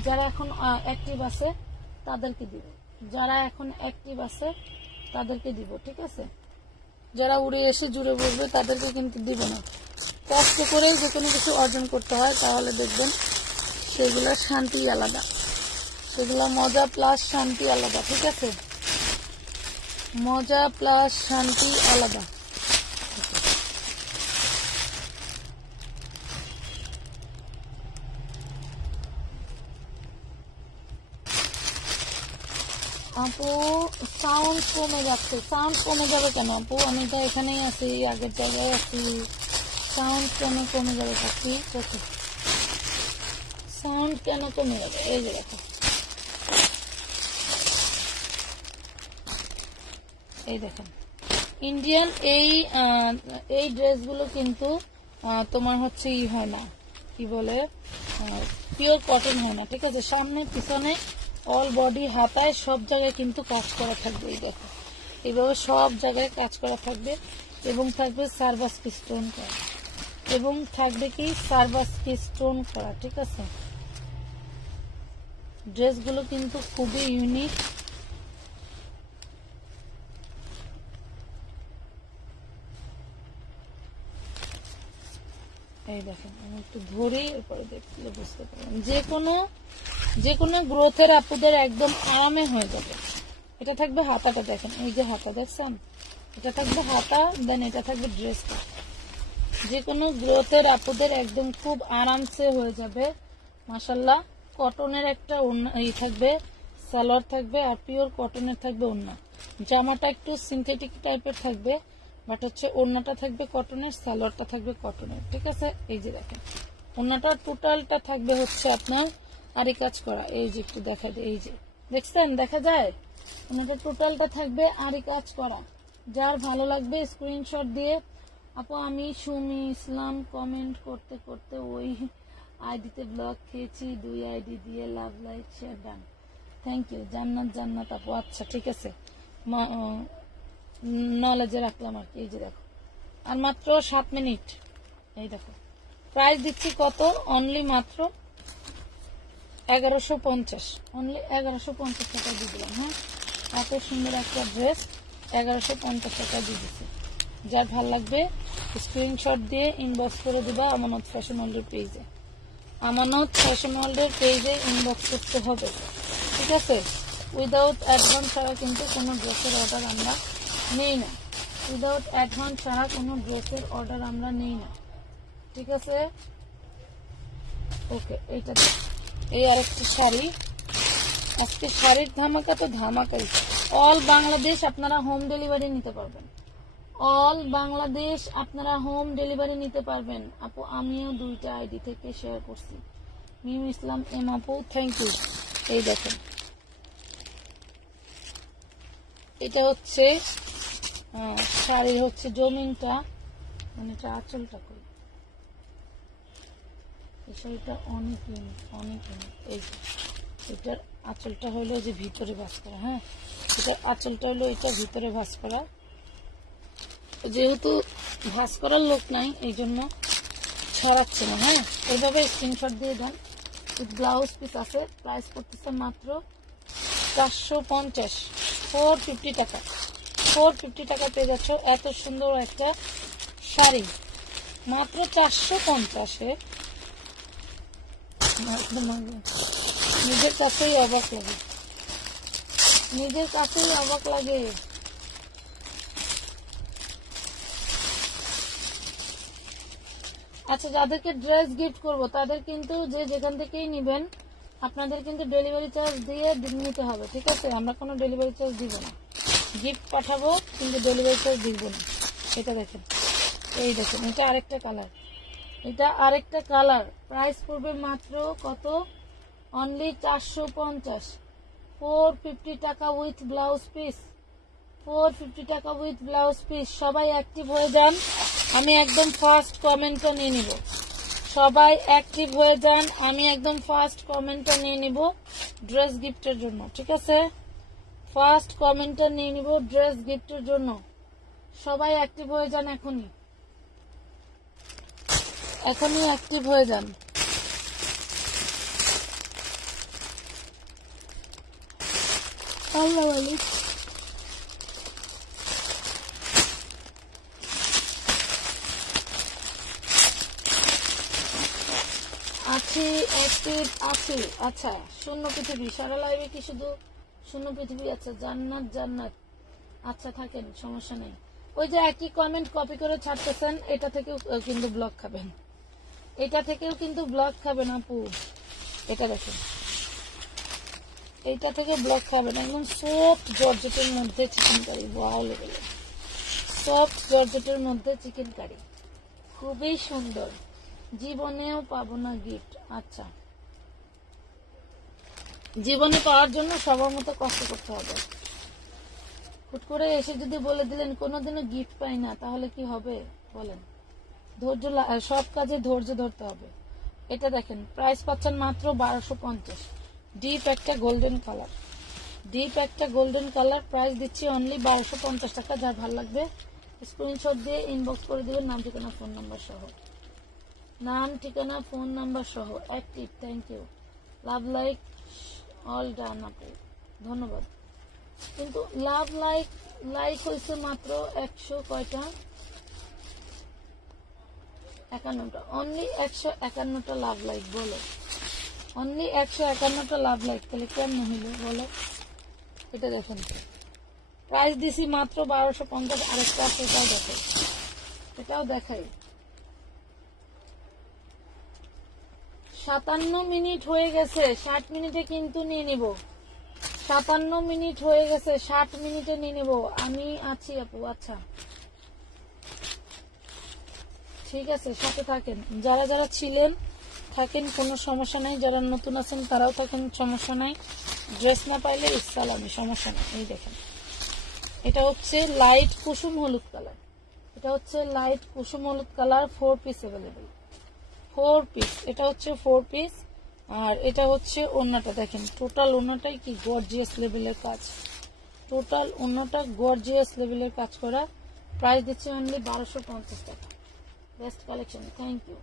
যারা এখন অ্যাক্টিভ আছে তাদেরকে দিব, যারা এখন অ্যাক্টিভ আছে তাদেরকে দিব, ঠিক আছে? যারা উড়ে এসে জুড়ে বসবে তাদেরকে কিন্তু দিব না। কষ্ট করেই যে কোনো কিছু অর্জন করতে হয়, তাহলে দেখবেন সেগুলোর শান্তি আলাদা, সেগুলো মজা প্লাস শান্তি আলাদা, ঠিক আছে? মজা প্লাস শান্তি আলাদা। আপু সাউন্ড কমে যাচ্ছে। সাউন্ড কমে যাবে কেন আপু? আমি তো এখানেই আছি, আগের জায়গায় আছি। সাউন্ড কেন কমে যাবে? পাখি সাউন্ড কেন কমে যাবে? এই যে দেখো, এই দেখেন ইন্ডিয়ান এই ড্রেসগুলো কিন্তু তোমার হচ্ছে হয় না, কি বলে, পিওর কটন হয় না, ঠিক আছে? সামনে পিছনে অল বডি হাতায় সব জায়গায় কিন্তু কাজ করা থাকবে। এই দেখো এইভাবে সব জায়গায় কাজ করা থাকবে, এবং থাকবে সার্ভাস স্টোন করা, এবং থাকবে কি সার্ভাস স্টোন করা, ঠিক আছে? ড্রেসগুলো কিন্তু খুবই ইউনিক। এই দেখেন আমি একটু ধরি, এরপরে দেখলে বুঝতে পারবেন যে কোনো গ্রোথের আপুদের একদম আরামে হয়ে যাবে। এটা থাকবে হাতাটা, দেখেন এই যে হাতা দেখছেন, এটা থাকবে হাতা, দেন এটা থাকবে ড্রেসটা। যে কোনো গ্রোথের আপুদের একদম খুব আরামসে হয়ে যাবে মাশাল্লাহ। কটনের একটা থাকবে, সালোয়ার থাকবে, আর পিওর কটনের থাকবে ওড়না। জামাটা একটু সিনথেটিক টাইপের থাকবে, বাট হচ্ছে ওড়নাটা থাকবে কটনের, সালোয়ারটা থাকবে কটনের, ঠিক আছে? এই যে দেখেন ওড়নাটা টোটালটা থাকবে হচ্ছে আপনার আরি কাজ করা। এই যে একটু দেখা যায়, এই যে দেখছেন, দেখা যায় ওড়নাটা টোটালটা থাকবে আরি কাজ করা। যার ভালো লাগবে স্ক্রিনশট দিয়ে, আপু আমি সুমি ইসলাম কমেন্ট করতে করতে ওই আইডিতে ব্লক খেয়েছি, 2 আইডি দিয়ে love like share done. Thank you Jannat আপু। আচ্ছা ঠিক আছে, নলেজে রাখলাম আর কি। এই যে দেখো আর মাত্র 7 মিনিট। এই দেখো প্রাইস দিচ্ছি কত? অনলি মাত্র 1150, অনলি 1150 টাকা দিয়ে দিলাম। হ্যাঁ, এত সুন্দর একটা ড্রেস 1150 টাকা দিয়ে দিচ্ছি। যার ভাল লাগবে স্ক্রিনশট দিয়ে ইনবক্স করে দিবা আমানত ফ্যাশন ওয়ার্ল্ডের পেজে। আমানত ফ্যাশন ওয়ার্ল্ডের পেজে ইনবক্স করতে হবে, ঠিক আছে? উইদাউট অ্যাডভান্স ছাড়া কিন্তু কোনো ড্রেসের অর্ডার আমরা নেই না, উইদাউট অ্যাডভান্স ছাড়া কোনো ড্রেসের অর্ডার আমরা নেই না, ঠিক আছে? ওকে, এইটা এই আরেকটা শাড়ি, আজকে শাড়ির ধামাকা তো ধামাকাই। অল বাংলাদেশ আপনারা হোম ডেলিভারি নিতে পারবেন, অল বাংলাদেশ আপনারা হোম ডেলিভারি নিতে পারবেন। আপু আমিও 2টা আইডি থেকে শেয়ার করছি। মিম ইসলাম এম আপু থ্যাংক ইউ। এই দেখেন এটা হচ্ছে শাড়ির হচ্ছে জমিনটা, মানে এটা আঁচলটা করি, এই শাড়িটা অনেক ইউনিক, অনেক ইউনিক। এই যে এটার আঁচলটা হলো যে ভিতরে ভাঁজ করা, হ্যাঁ এটার আঁচলটা হলো এটা ভিতরে ভাঁজ করা। যেহেতু ভাঁজ করার লোক নাই এই জন্য ছড়াচ্ছে না। হ্যাঁ, এইভাবে স্ক্রিনশট দিয়ে দেন। ব্লাউজ পিস আছে, প্রাইস করতেছে মাত্র 450, 450 টাকা, 450 টাকা পেয়ে যাচ্ছ এত সুন্দর একটা শাড়ি মাত্র 450-এ। নিজের কাছেই অবাক লাগে, নিজের কাছেই অবাক লাগে। আচ্ছা, যাদেরকে ড্রেস গিফট করব তাদের কিন্তু যে যেখান থেকেই নিবেন আপনাদের কিন্তু ডেলিভারি চার্জ দিয়ে নিতে হবে, ঠিক আছে? আমরা কোনো ডেলিভারি চার্জ দিব না, গিফট পাঠাবো কিন্তু ডেলিভারি চার্জ দিব না। এটা দেখেন, এই দেখেন, এটা আরেকটা কালার, এটা আরেকটা কালার। প্রাইস পড়বে মাত্র কত? অনলি 450, 450 টাকা উইথ ব্লাউজ পিস, 450 টাকা উইথ ব্লাউজ পিস। সবাই অ্যাক্টিভ হয়ে যান, আমি একদম ফার্স্ট কমেন্টটা নিয়ে নিব। সবাই অ্যাক্টিভ হয়ে যান, আমি একদম ফার্স্ট কমেন্টটা নিয়ে নিব ড্রেস গিফটের জন্য, ঠিক আছে? ফার্স্ট কমেন্টটা নিয়ে নিব ড্রেস গিফটের জন্য। সবাই অ্যাক্টিভ হয়ে যান, এখনই এখনই অ্যাক্টিভ হয়ে যান। আল্লাহ মালিক। আছি, অ্যাক্টিভ আছি। আচ্ছা, শূন্য পৃথিবী, সারা লাইভে কি শুধু শূন্য পৃথিবী? আচ্ছা, জান্নাত জান্নাত, আচ্ছা থাকেন, সমস্যা নেই। ওই যে একই কমেন্ট কপি করে ছাড়তেছেন, এটা থেকেও কিন্তু ব্লক খাবেন, এটা থেকেও কিন্তু ব্লক খাবেন আপু। এটা দেখেন, এইটা থেকে ব্লক খাবেন। একদম সফট জর্জেটের মধ্যে chicken curry, wow level, soft জর্জেটের মধ্যে চিকেন কারি, খুবই সুন্দর। জীবনেও পাবো না গিফট। আচ্ছা, জীবনে পাওয়ার জন্য সবার মতো কষ্ট করতে হবে। হুট করে এসে যদি বলে দিলেন কোনোদিনও গিফট পাই না, তাহলে কি হবে বলেন? ধৈর্য, সব কাজে ধৈর্য ধরতে হবে। এটা দেখেন, প্রাইস পাচ্ছেন মাত্র 1250, ডিপ একটা গোল্ডেন কালার, ডিপ একটা গোল্ডেন কালার। প্রাইস দিচ্ছি অনলি 1250 টাকা। যার ভালো লাগবে স্ক্রিনশট দিয়ে ইনবক্স করে দিবেন, নাম ঠিকানা ফোন নাম্বার সহ, নাম ঠিকানা ফোন নাম্বার সহ। Active, thank you. Love like all done আপু, ধন্যবাদ। কিন্তু লাভ লাইক লাইক হয়েছে মাত্র 100 কয়টা? 51টা, অনলি 151টা লাভ লাইক। বলো, অনলি 151টা লাভ লাইক, তাহলে কেমন হইল বলো? এটা দেখেন, প্রাইস দিছি মাত্র 1250। আরেকটা আছে, এটাও দেখাই, এটাও দেখাই। 57 মিনিট হয়ে গেছে, 60 মিনিটে কিন্তু নিয়ে নিব। 57 মিনিট হয়ে গেছে, 60 মিনিটে নিয়ে নেব। আমি আছি আপু। আচ্ছা ঠিক আছে, সাথে থাকেন। যারা যারা ছিলেন থাকেন, কোনো সমস্যা নাই। যারা নতুন আছেন তারাও থাকেন, সমস্যা নাই। ড্রেস না পাইলে ইসলামি, সমস্যা নাই। এই দেখেন, এটা হচ্ছে লাইট কুসুম হলুদ কালার, এটা হচ্ছে লাইট কুসুম হলুদ কালার। 4 piece available, 4 piece. এটা হচ্ছে 4 পিস। আর এটা হচ্ছে ওড়নাটা দেখেন, টোটাল ওড়নাটাই কি গর্জিয়াস লেভেলের কাজ, টোটাল ওড়নাটা গর্জিয়াস লেভেলের কাজ করা। প্রাইস দিচ্ছে অনলি 1250 টাকা। Best collection, thank you.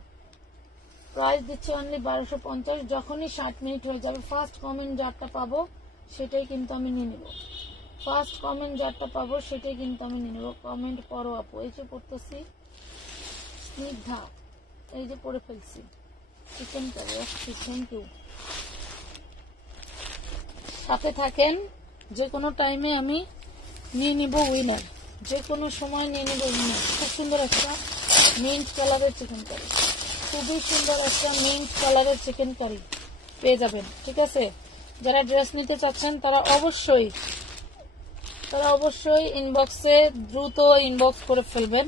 Price দিচ্ছে অনলি 1250। যখনই 60 মিনিট হয়ে যাবে, ফার্স্ট কমেন্ট যারটা পাবো সেটাই কিন্তু আমি নিয়ে নেব। ফার্স্ট কমেন্ট যারটা পাবো সেটাই কিন্তু আমি নিয়ে নেব। কমেন্ট পড়ো আপু। এই যে পড়তেছি, স্নিগ্ধা, এই যে পড়ে ফেলছি, চিকেন কারি। Thank you. সাথে থাকেন, যে কোনো টাইমে আমি নিয়ে নিব উইনার, যে কোনো সময় নিয়ে নিব উইনার। খুব সুন্দর একটা মিন্ট কালারের চিকেন কারি, খুবই সুন্দর একটা মিন্ট কালারের চিকেন কারি পেয়ে যাবেন, ঠিক আছে? যারা ড্রেস নিতে চাচ্ছেন তারা অবশ্যই ইনবক্সে দ্রুত ইনবক্স করে ফেলবেন,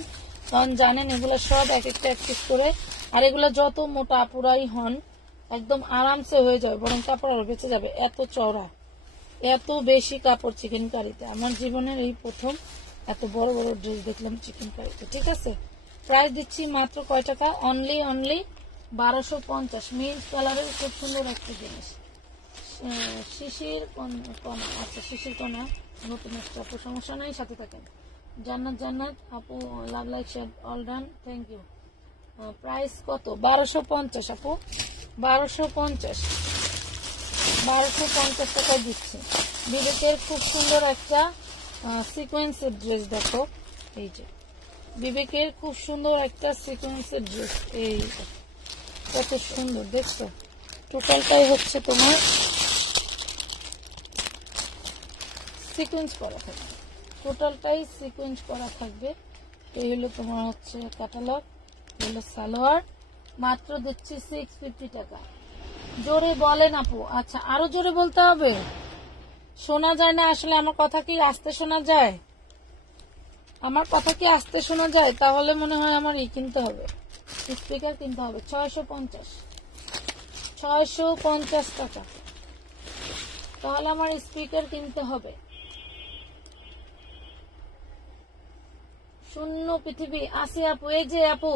কারণ জানেন এগুলো সব এক একটা অ্যাক্টিভ করে। আর এগুলো যত মোটা আপুরাই হন একদম আরামসে হয়ে যাবে, বরং কাপড় আরো বেঁচে যাবে। এত চওড়া, এত বেশি কাপড় চিকেন কারিতে। আমার জীবনের এই প্রথম এত বড় বড় ড্রেস দেখলাম চিকেন কারিতে, ঠিক আছে? প্রাইস দিচ্ছি মাত্র কয় টাকা? অনলি 1250। মিন্ট কালারের খুব সুন্দর একটা জিনিস। শিশির কণা, আচ্ছা শিশির কণা নতুন একটা আপু, সমস্যা নাই, সাথে থাকেন। জান্নাত জান্নাত আপু, love like share all done, thank you. Price কত? 1250 আপু, 1250 টাকায় দিচ্ছি। বিবেকের খুব সুন্দর একটা সিকোয়েন্সের ড্রেস দেখো, এই যে বিবেকের খুব সুন্দর একটা সিকোয়েন্সের ড্রেস, এই কত সুন্দর দেখছো। টোটালটাই হচ্ছে তোমার সিকোয়েন্স করা থাকবে, টোটালটাই সিকোয়েন্স করা থাকবে। এই হলো তোমার হচ্ছে ক্যাটালগ, এই হলো সালোয়ার। মাত্র দিচ্ছি 650 টাকা। জোরে বলেন আপু। আচ্ছা, আরো জোরে বলতে হবে, শোনা যায় না আসলে। আমার কথা কি আস্তে শোনা যায়? আমার কথা কি আসতে শোনা যায়? তাহলে মনে হয় আমার কিনতে হবে, স্পিকার কিনতে হবে। 650 টাকা, তাহলে আমার স্পিকার কিনতে হবে। শূন্য পৃথিবী আসি আপু, এই যে আপু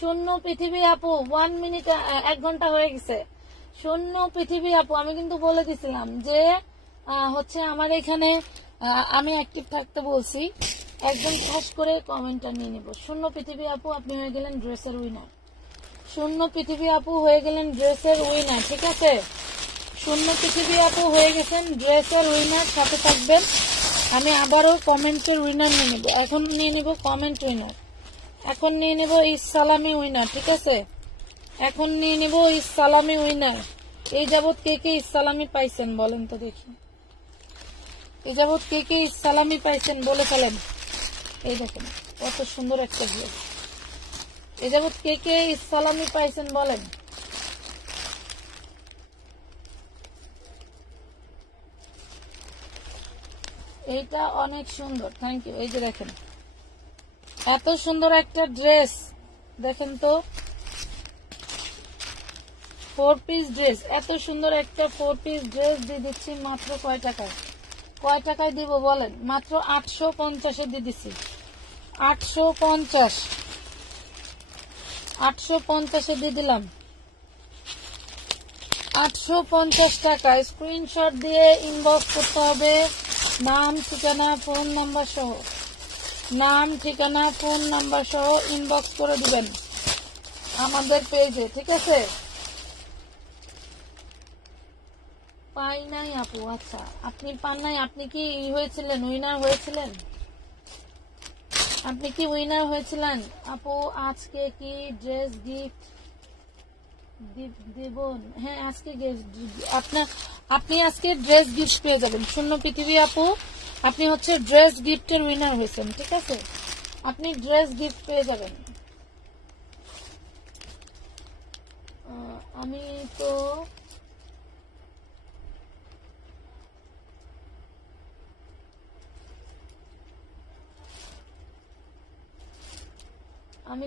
শূন্য পৃথিবী আপু 1 মিনিট, 1 ঘন্টা হয়ে গেছে। শূন্য পৃথিবী আপু, আমি কিন্তু বলে দিছিলাম যে হচ্ছে আমার এখানে আমি অ্যাক্টিভ থাকতে বলছি। একদম খাস করে কমেন্টটা নিয়ে নেব। শূন্য পৃথিবী আপু, আপনি হয়ে গেলেন ড্রেসের উইনার। শূন্য পৃথিবী আপু হয়ে গেলেন ড্রেসের উইনার, ঠিক আছে? শূন্য পৃথিবী আপু হয়ে গেছেন ড্রেসের উইনার। সাথে থাকবেন। আমি আবারও কমেন্টের উইনার নিয়ে নেব। এখন নিয়ে নেব কমেন্ট উইনার, এখন নিয়ে নেব ইসলামী উইনার, ঠিক আছে? এখন নিয়ে নেব ইসলামী উইনার। এই যাবৎ কে কে ইসলামী পাইছেন বলেন তো দেখি। এই যাবৎ কে কে ইসলামী পাইছেন বলে ফেলেন। এই দেখেন কত সুন্দর একটা ড্রেস। এই যাবৎ কে কে ইসলামী পাইছেন বলেন। এইটা অনেক সুন্দর, থ্যাংক ইউ। এই যে দেখেন এত সুন্দর একটা ড্রেস, দেখেন তো 4 পিস ড্রেস। এত সুন্দর একটা 4 পিস ড্রেস দিয়ে দিচ্ছি মাত্র কয় টাকায়? কয় টাকায় দিব বলেন? মাত্র 850-এ দিয়ে দিচ্ছি। 850-এ দিয়ে দিলাম। 850 টাকা। স্ক্রিনশট দিয়ে ইনবক্স করতে হবে নাম, ঠিকানা, ফোন নাম্বার সহ। নাম, ঠিকানা, ফোন নাম্বার সহ ইনবক্স করে দিবেন আমাদের পেজে, ঠিক আছে? পাই নাই আপু, আচ্ছা আপনি পান নাই। আপনি কি হয়েছিলেন, উইনার হয়েছিলেন? আপনি কি উইনার হয়েছিলেন আপু? আজকে কি ড্রেস গিফট দেবন? হ্যাঁ আজকে আপনি আজকে ড্রেস গিফট পেয়ে যাবেন। শূন্য পৃথিবী আপু, আপনি হচ্ছে ড্রেস গিফটের উইনার হয়েছেন, ঠিক আছে? আপনি ড্রেস গিফট পেয়ে যাবেন। আমি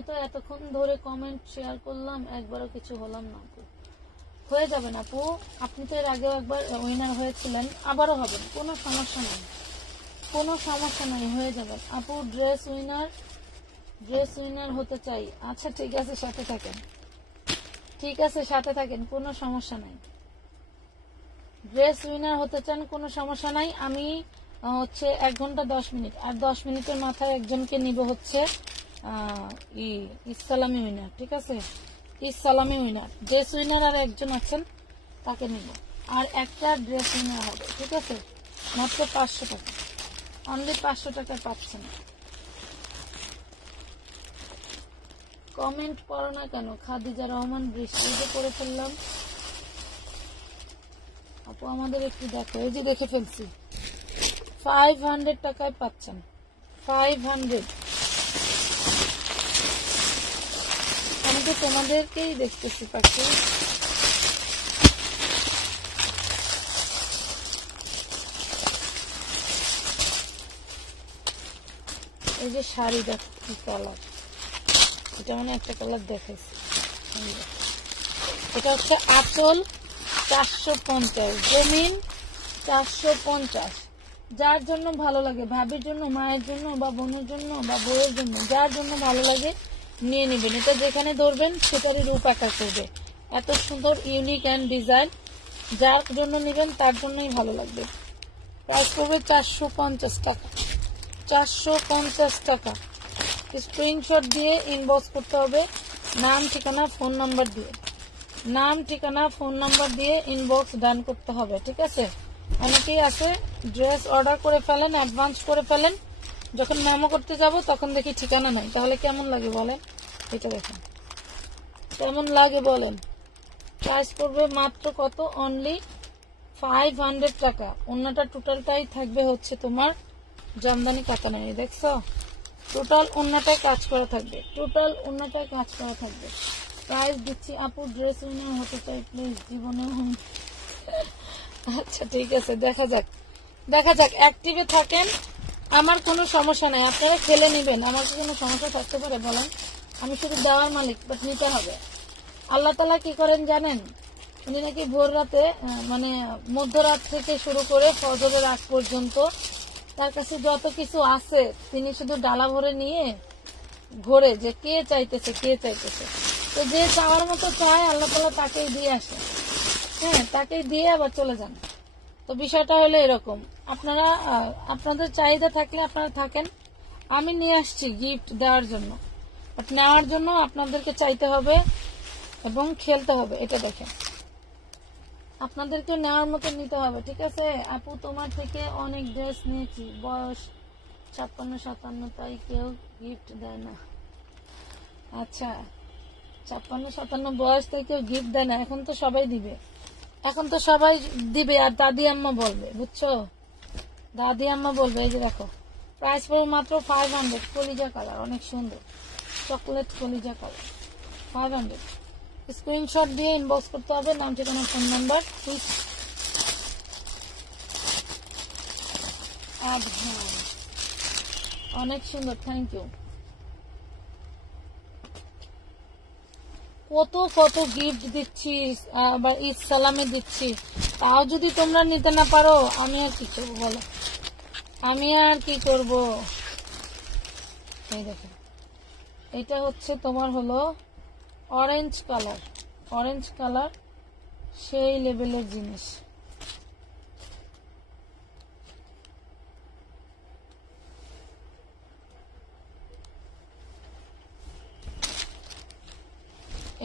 তো এতক্ষণ ধরে কমেন্ট শেয়ার করলাম, একবারও কিছু হলাম না আপু। হয়ে যাবেন আপু, আপনি তো এর আগেও একবার উইনার হয়েছিলেন, আবারও হবেন, কোনো সমস্যা নাই, কোনো সমস্যা নাই, হয়ে যাবেন আপু। ড্রেস উইনার হতে চাই। আচ্ছা ঠিক আছে, সাথে থাকেন, ঠিক আছে সাথে থাকেন, কোনো সমস্যা নাই। ড্রেস উইনার হতে চান, কোনো সমস্যা নাই। আমি হচ্ছে 1 ঘন্টা 10 মিনিট, আর 10 মিনিটের মাথায় একজনকে নিব হচ্ছে ইসলামী উইনার, ঠিক আছে? ইসলামী উইনার, ড্রেস উইনার আর একজন আছেন, তাকে নিব। আর একটা ড্রেস উইনার হবে, ঠিক আছে? মাত্র 500 টাকা, অনলি 500 টাকা পাচ্ছেন। কমেন্ট করো না কেন? খাদিজা রহমান বৃষ্টি যে করে ফেললাম আপু, আমাদের একটু দেখো। এই যে দেখে ফেলছি, 500 টাকায় পাচ্ছেন। 500। আমি তো তোমাদেরকেই দেখতেছি পাখি। এই যে শাড়ি দেখো কি কালার, এটা মানে একটা কালার দেখাইছি। এটা হচ্ছে আঁচল 450, জমিন 450। যার জন্য ভালো লাগে, ভাবির জন্য, মায়ের জন্য, বা বোনের জন্য, বা বউয়ের জন্য, যার জন্য ভালো লাগে নিয়ে নেবেন। এটা যেখানে ধরবেন সেটারই রূপ আকার করবে। এত সুন্দর ইউনিক অ্যান্ড ডিজাইন, যার জন্য নেবেন তার জন্যই ভালো লাগবে। প্রাইস পড়বে 450 টাকা। 450 টাকা। স্ক্রিনশট দিয়ে ইনবক্স করতে হবে নাম, ঠিকানা, ফোন নাম্বার দিয়ে। নাম, ঠিকানা, ফোন নাম্বার দিয়ে ইনবক্স ডান করতে হবে, ঠিক আছে? অনেকেই আছে ড্রেস অর্ডার করে ফেলেন, অ্যাডভান্স করে ফেলেন, যখন মেমো করতে যাব তখন দেখি ঠিকানা নেই। তাহলে কেমন লাগে বলেন? এটা দেখেন কেমন লাগে বলেন। প্রাইস পড়বে মাত্র কত? অনলি 500 টাকা। অন্যটা টোটালটাই থাকবে হচ্ছে তোমার জামদানি কাতান, দেখছো? টোটাল অন্যটায় কাজ করা থাকবে, টোটাল অন্যটায় কাজ করা থাকবে। প্রাইস দিচ্ছি আপু, ড্রেস উইনার হতে চাই প্লিজ, জীবনে। আচ্ছা ঠিক আছে, দেখা যাক, দেখা যাক। অ্যাক্টিভে থাকেন, আমার কোনো সমস্যা নাই, আপনারা খেলে নেবেন, আমার কি কোনো সমস্যা থাকতে পারে বলেন? আমি শুধু দেওয়ার মালিক, বাট নিতে হবে। আল্লাহ তাআলা কি করেন জানেন? উনি নাকি ভোর রাতে মানে মধ্যরাত থেকে শুরু করে ফজরের আগ পর্যন্ত তার কাছে যত কিছু আছে তিনি শুধু ডালা ভরে নিয়ে ঘোরে যে কে চাইতেছে কে চাইতেছে। তো যে চাওয়ার মতো চায় আল্লাহ তাআলা তাকেই দিয়ে আসে। হ্যাঁ, তাকেই দিয়ে আবার চলে যান। তো বিষয়টা হলো এরকম, আপনারা আপনাদের চাহিদা থাকলে আপনারা থাকেন। আমি নিয়ে আসছি গিফট দেওয়ার জন্য, বাট নেওয়ার জন্য আপনাদেরকে চাইতে হবে এবং খেলতে হবে। এটা দেখেন, আপনাদেরকে নেওয়ার মতো নিতে হবে, ঠিক আছে? আপু তোমার থেকে অনেক ড্রেস নিয়েছি, বয়স 56-57, তাই কেউ গিফট দেয় না। আচ্ছা, 56-57 বয়স থেকে কেউ গিফট দেয় না, এখন তো সবাই দিবে, এখন তো সবাই দিবে। আর দাদি আম্মা বলবে, বুঝছো? দাদি আম্মা বলবে। এই যে দেখো, প্রাইস পড়বে মাত্র 500। কলিজা কালার, অনেক সুন্দর, চকলেট কলিজা কালার, 500। স্ক্রিনশট দিয়ে ইনবক্স করতে হবে, নাম, ঠিকানা, ফোন নাম্বার। অনেক সুন্দর, থ্যাংক ইউ। কত কত গিফট দিচ্ছি, আবার ঈদ সালামে দিচ্ছি, তাও যদি তোমরা নিতে না পারো আমি আর কি করবো বলো? আমি আর কি করব? এই দেখো, এটা হচ্ছে তোমার হলো অরেঞ্জ কালার, অরেঞ্জ কালার, সেই লেভেলের জিনিস।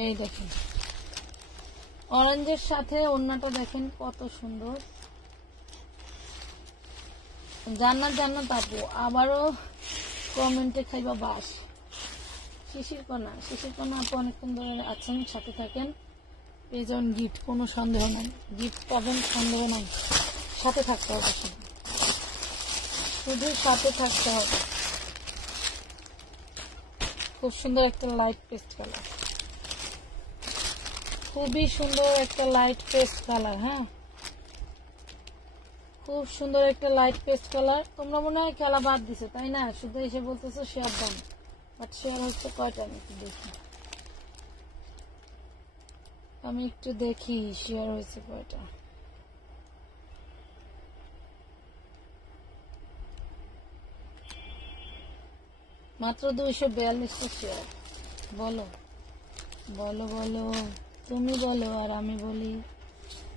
এই দেখেন, অরেঞ্জের সাথে ওড়নাটা দেখেন কত সুন্দর। জান্নাত জান্নাত আপু আবারও কমেন্টে খাইবা বাস। শিশির কণা আপু অনেকক্ষণ ধরে আছেন, সাথে থাকেন, পেয়ে যাবেন গিফট, কোনো সন্দেহ নাই, গিফট পাবেন, সন্দেহ নাই। সাথে থাকতে হবে, শুধু সাথে থাকতে হবে। খুব সুন্দর একটা লাইট পেস্ট কালার, খুবই সুন্দর একটা লাইট পেস্ট কালার। হ্যাঁ, খুব সুন্দর একটা লাইট পেস্ট কালার। তোমরা মনে হয় খেলা বাদ দিছো, তাই না? শুধু এসে বলতেছো শেয়ার দাম, বাট শেয়ার হচ্ছে কয়টা? আমি একটু দেখি শেয়ার হয়েছে কয়টা। মাত্র 242টা শেয়ার। বলো বলো বলো, তুমি বলো আর আমি বলি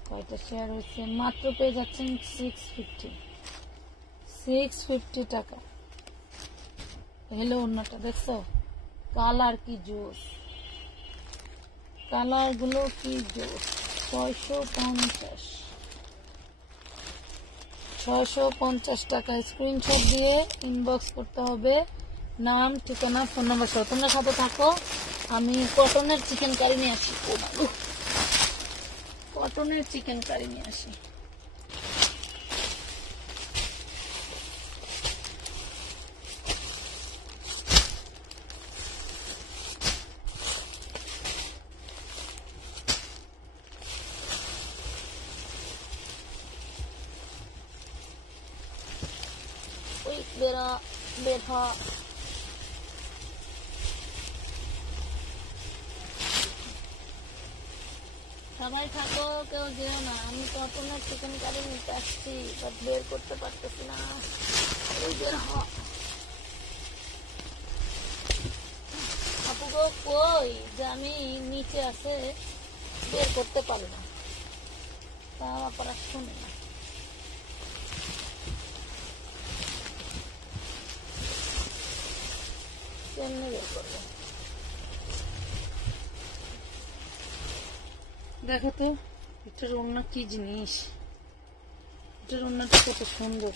কয়টা শেয়ার হয়েছে। মাত্র পেয়ে যাচ্ছেন 650 টাকা। হেলো, ওন্নাটা দেখছো? কালার কি জোস, কালার গুলো কি জোস। 650 টাকা। স্ক্রিনশট দিয়ে ইনবক্স করতে হবে, নাম, ঠিকানা, ফোন নাম্বার সহ। তোমরা সাথে থাকো, আমি কটনের চিকেন কারি নিয়ে আসি। কটনের চিকেন কারি নিয়ে আসি। ওই বের হ। সবাই থাকো, কেউ যেও না। আমি কটনের চিকেন কারি নিতে আসছি, বাট বের করতে পারতেছি না। ওই বের হ। আপু গো কই যে আমি নিচে আছে, বের করতে পারি না, তা আপনারা শুনে না। কেমনে বের করবো? দেখো তো এটার ওড়না কি জিনিস, এটার ওড়নাটা কত সুন্দর।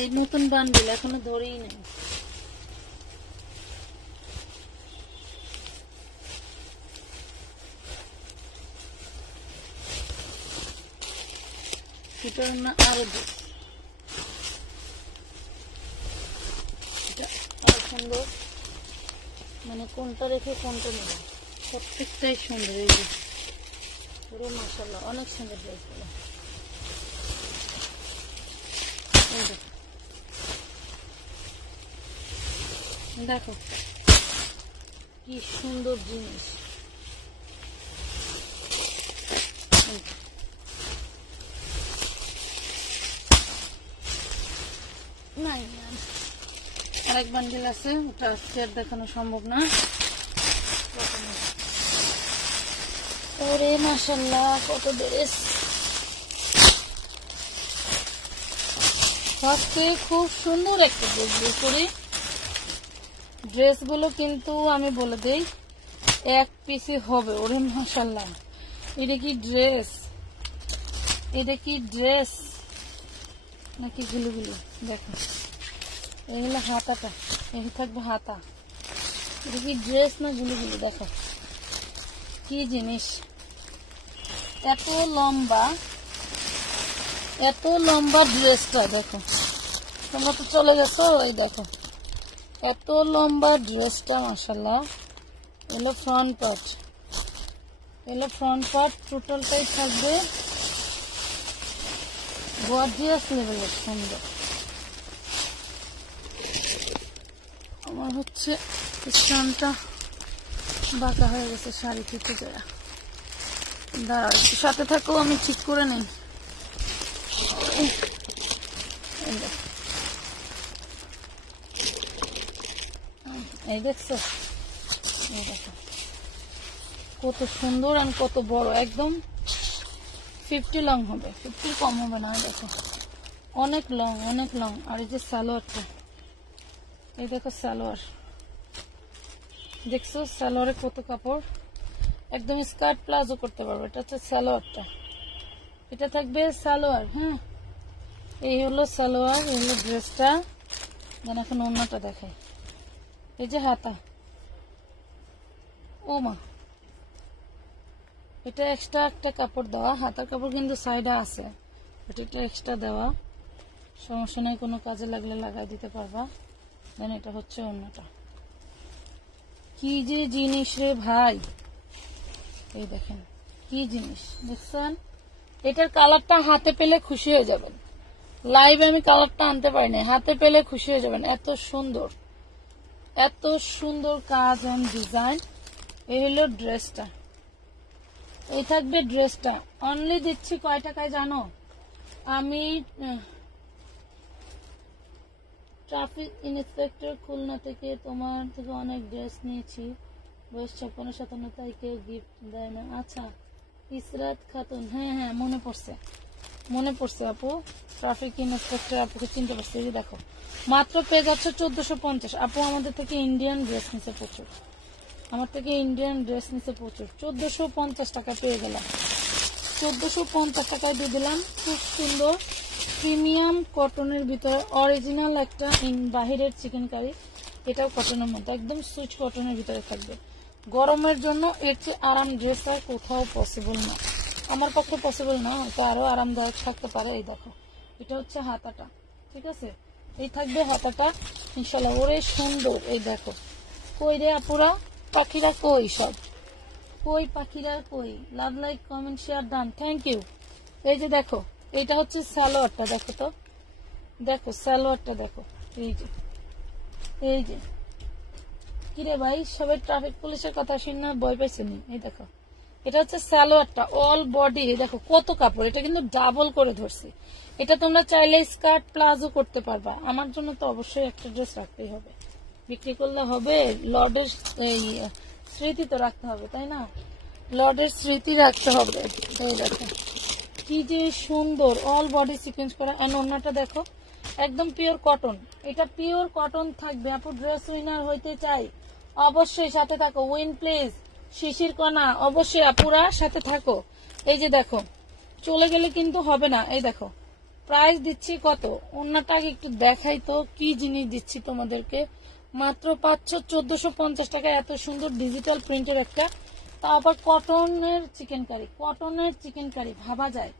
এই নতুন বান্ডিল এখনো ধরেই নেই। এটার ওড়না আরো এটা সুন্দর, মানে কোনটা রেখে কোনটা নেব, প্রত্যেকটাই সুন্দর। এই যে পুরো মাশাআল্লাহ অনেক সুন্দর ড্রেসগুলো। দেখো কি সুন্দর জিনিস। নাই আরেক বান্ডিল আছে, ওটা আজকে আর দেখানো সম্ভব না। ওরে মাশাআল্লাহ কত ড্রেস। আজকে খুব সুন্দর একটা ড্রেস বের করি। ড্রেসগুলো কিন্তু আমি বলে দেই এক পিসই হবে। ওরে মাশাআল্লাহ, এটা কি ড্রেস, এটা কি ড্রেস নাকি গুলুগুলি। দেখো এই হলো হাতাটা, এই থাকবে হাতা। এটা কি ড্রেস না গুলুগুলি। দেখো কি জিনিস, এত লম্বা, এত লম্বা ড্রেসটা। দেখো তোমরা তো চলে গেছো, এই দেখো এত লম্বা ড্রেসটা মাশাআল্লাহ। এলো ফ্রন্ট পার্ট, এলো ফ্রন্ট পার্ট, টোটালটাই থাকবে গর্জিয়াস লেভেলের সুন্দর। আমার হচ্ছে স্টানটা বাঁকা হয়ে গেছে শাড়ি থেকে দেয়া। দাঁড়াও একটু সাথে থাকো, আমি ঠিক করে নেই। এই দেখছো, এই দেখো কত সুন্দর আর কত বড়, একদম 50 লং হবে, 50 কম হবে না। দেখো অনেক লং, অনেক লং। আর এই যে সালোয়ারটা, এই দেখো সালোয়ার, দেখছো সালোয়ারে কত কাপড়, একদম স্কার্ট প্লাজো করতে পারবো। এটা হচ্ছে সালোয়ারটা, এটা থাকবে সালোয়ার। হ্যাঁ এই হলো সালোয়ার, এই হলো ড্রেসটা। যেন এখন অন্যটা দেখাই। এই যে হাতা, ও মা এটা এক্সট্রা একটা কাপড় দেওয়া, হাতার কাপড় কিন্তু সাইডে আছে, বাট এটা এক্সট্রা দেওয়া, সমস্যা নাই, কোনো কাজে লাগলে লাগাই দিতে পারবা। দেন এটা হচ্ছে অন্যটা। কি যে জিনিস রে ভাই, এই দেখেন কি জিনিস দেখছেন। এটার কালারটা হাতে পেলে খুশি হয়ে যাবেন। লাইভে আমি কালারটা আনতে পারিনি, হাতে পেলে খুশি হয়ে যাবেন। এত সুন্দর, এত সুন্দর কাজ এন্ড ডিজাইন। এই হলো ড্রেসটা, এই থাকবে ড্রেসটা। অনলি দিচ্ছি কয় টাকায় জানো? আমি ট্রাফিক ইন্সপেক্টর খুলনা থেকে তোমার থেকে অনেক ড্রেস নিয়েছি, বয়স 56-57, তাই কেউ গিফট দেয় না। আচ্ছা ইসরাত খাতুন, হ্যাঁ হ্যাঁ মনে পড়ছে, মনে পড়ছে আপু, ট্রাফিক ইন্সপেক্টর আপুকে চিনতে পারছি। এই দেখো মাত্র পেয়ে যাচ্ছে 1450। আপু আমাদের থেকে ইন্ডিয়ান ড্রেস নিচে প্রচুর, আমার থেকে ইন্ডিয়ান ড্রেস নিচে প্রচুর। 1450 টাকা পেয়ে গেলাম, 1450 টাকায় দিয়ে দিলাম। খুব সুন্দর প্রিমিয়াম কটনের ভিতরে অরিজিনাল একটা বাহিরের চিকেন কারি, এটাও কটনের মধ্যে, একদম সুইচ কটনের ভিতরে থাকবে। গরমের জন্য এর চেয়ে আরাম ড্রেস আর কোথাও পসিবল না, আমার পক্ষে পসিবল না, হয়তো আরো আরামদায়ক থাকতে পারে। এই দেখো এটা হচ্ছে হাতাটা, ঠিক আছে, এই থাকবে হাতাটা ইনশাল্লাহ। ওরে সুন্দর, এই দেখো কই রে আপুরা, পাখিরা কই, সব কই পাখিরা কই? Love, like, comment, share, done, thank you. এই যে দেখো এইটা হচ্ছে সালোয়ারটা, দেখো তো, দেখো সালোয়ারটা দেখো, এই যে, এই যে কিরে ভাই সবাই ট্রাফিক পুলিশের কথা শুনে ভয় পাইছেনি। এই দেখো এটা হচ্ছে সালোয়ারটা, অল বডি। দেখো কত কাপড়, এটা কিন্তু ডাবল করে ধরছি। এটা তোমরা চাইলে স্কার্ট প্লাজো করতে পারবা। আমার জন্য তো অবশ্যই একটা ড্রেস রাখতেই হবে, বিক্রি করলে হবে, লর্ডের এই স্মৃতি তো রাখতে হবে, তাই না, লর্ডের স্মৃতি রাখতে হবে। এই দেখো কি যে সুন্দর, অল বডি সিকোয়েন্স করা। অন্যটা দেখো একদম পিওর কটন, এটা পিওর কটন থাকবে। আপু ড্রেস উইনার হইতে চাই, অবশ্যই সাথে থাকো। উইন প্লিজ, শিশির কণা, অবশ্যই আপুরা সাথে থাকো। এই যে দেখো চলে গেলে কিন্তু হবে না। এই দেখো প্রাইস দিচ্ছি কত, অন্যটা একটু দেখাই তো কি জিনিস দিচ্ছি তোমাদেরকে। মাত্র 1450 টাকায় এত সুন্দর ডিজিটাল প্রিন্টের একটা, তা আবার কটনের চিকেন কারি, কটনের চিকেন কারি ভাবা যায়,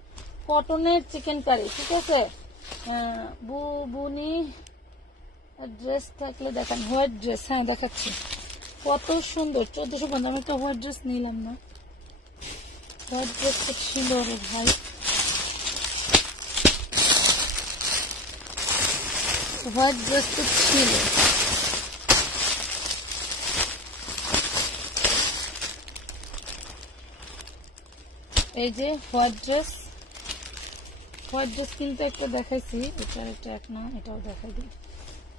কটনের চিকেন কারি, ঠিক আছে। বুনি ড্রেস থাকলে দেখান, হোয়াইট ড্রেস, হ্যাঁ দেখাচ্ছি। কত সুন্দর 1450। আমি একটা হোয়াইট ড্রেস নিলাম না, হোয়াইট ড্রেস খুব সুন্দর রে ভাই, হোয়াইট ড্রেস তো ছিল। এই যে হোয়াইট ড্রেস, হোয়াইট ড্রেস কিন্তু একটা দেখাইছি, এটা এক না, এটাও দেখাই দিই।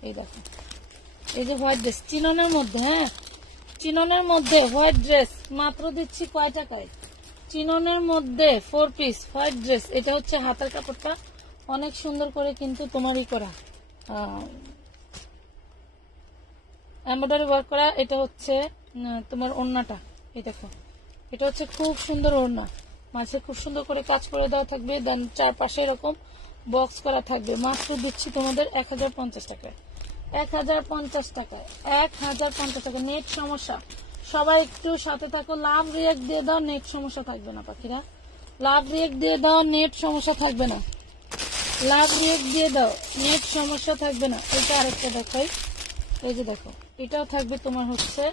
এই দেখো, এই যে হোয়াইট ড্রেস চিননের মধ্যে, হ্যাঁ চিননের মধ্যে হোয়াইট ড্রেস মাত্র দিচ্ছি কয় টাকায়? চিননের মধ্যে 4 পিস হোয়াইট ড্রেস। এটা হচ্ছে হাতের কাপড়টা অনেক সুন্দর করে কিন্তু তোমারই করা, এমব্রয়ডারি ওয়ার্ক করা। এটা হচ্ছে তোমার ওড়নাটা, এই দেখো, এটা হচ্ছে খুব সুন্দর ওড়না, মাঝে খুব সুন্দর করে কাজ করে দেওয়া থাকবে, দেন চারপাশে এরকম বক্স করা থাকবে। মাত্র দিচ্ছি তোমাদের 1050 টাকায়, 1050 টাকায়, 1050 টাকা। নেট সমস্যা, সবাই একটু সাথে থাকো, লাভ রিয়েক্ট দিয়ে দাও, নেট সমস্যা থাকবে না পাখিরা, লাভ রিয়েক্ট দিয়ে দাও, নেট সমস্যা থাকবে না, লাভ রিয়েক্ট দিয়ে দাও, নেট সমস্যা থাকবে না। এটা আরেকটা দেখাই, এই যে দেখো, এটাও থাকবে তোমার হচ্ছে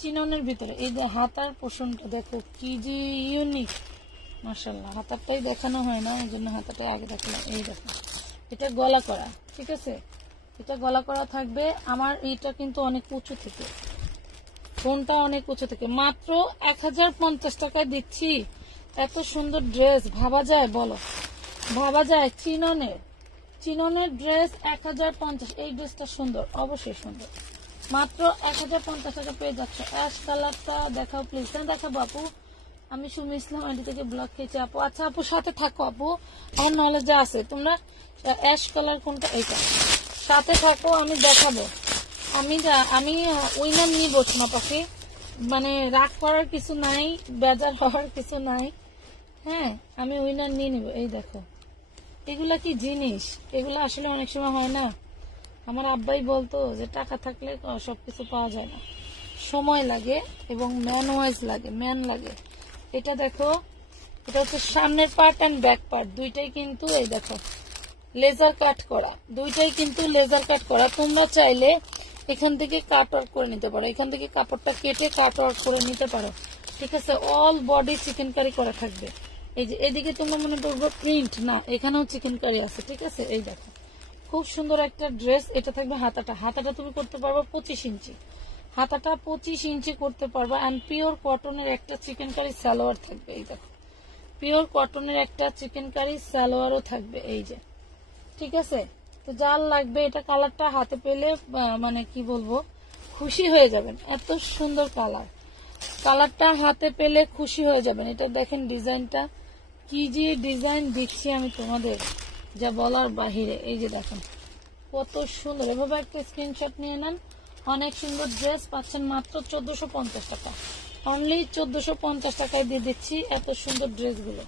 চিননের ভিতরে। এই যে হাতার পোষণটা দেখো কি যে ইউনিক, মাশাআল্লাহ। হাতারটাই দেখানো হয় না, এই জন্য হাতাটা আগে দেখালাম। এই দেখো, এটা গলা করা, ঠিক আছে, এটা গলা করা থাকবে। আমার এটা কিন্তু অনেক উঁচু থেকে, ফোনটা অনেক উঁচু থেকে, মাত্র 1050 টাকায় দিচ্ছি এত সুন্দর ড্রেস। ভাবা যায় বলো, ভাবা যায়? চিননের ড্রেস 1050। এই ড্রেসটা সুন্দর, অবশ্যই সুন্দর, মাত্র 1050 টাকা পেয়ে যাচ্ছ। অ্যাশ কালারটা দেখাও প্লিজ। না দেখাবো আপু, আমি সুমি ইসলাম আইডি থেকে ব্লগ খেয়েছি আপু। আচ্ছা আপু সাথে থাকো আপু, আমার নলেজে আছে। তোমরা অ্যাশ কালার কোনটা? এইটা, সাথে থাকো, আমি দেখাবো। আমি উইনার নিব না পাখি, মানে রাগ করার কিছু নাই, বেজার হওয়ার কিছু নাই, হ্যাঁ আমি উইনার নিয়ে নিব। এই দেখো, এগুলা কি জিনিস, এগুলা আসলে অনেক সময় হয় না। আমার আব্বাই বলতো যে টাকা থাকলে সবকিছু পাওয়া যায় না, সময় লাগে এবং ম্যান ওয়াইজ লাগে, ম্যান লাগে। এটা দেখো, এটা হচ্ছে সামনের পার্ট এন্ড ব্যাক পার্ট দুইটাই কিন্তু এই দেখো লেজার কাট করা, দুইটাই কিন্তু লেজার কাট করা। তোমরা চাইলে এখান থেকে কাট ওয়ার্ক করে নিতে পারো, এখান থেকে কাপড়টা কেটে কাট ওয়ার্ক করে নিতে পারো, ঠিক আছে। অল বডি চিকেন কারি করা থাকবে। এই যে এদিকে তোমরা মনে করবো প্রিন্ট না, এখানেও চিকেন কারি আছে, ঠিক আছে। এই দেখো খুব সুন্দর একটা ড্রেস। এটা থাকবে হাতাটা, হাতাটা তুমি করতে পারবে 25 ইঞ্চি, হাতাটা 25 ইঞ্চি করতে পারবা। এন্ড পিওর কটনের একটা চিকেন কারি সালোয়ার থাকবে। এই দেখো, পিওর কটনের একটা চিকেন কারি সালোয়ারও থাকবে, এই যে, ঠিক আছে। তো যার লাগবে এটা, কালারটা হাতে পেলে মানে কি বলবো, খুশি হয়ে যাবেন, এত সুন্দর কালার, কালারটা হাতে পেলে খুশি হয়ে যাবেন। এটা দেখেন ডিজাইনটা, কি যে ডিজাইন দিচ্ছি আমি তোমাদের, যা বলার বাহিরে। এই যে দেখেন কত সুন্দর, এভাবে একটা স্ক্রিনশট নিয়ে নেন। অনেক সুন্দর ড্রেস পাচ্ছেন মাত্র 1450 টাকা, অনলি 1450 টাকায় দিয়ে দিচ্ছি এত সুন্দর ড্রেসগুলো।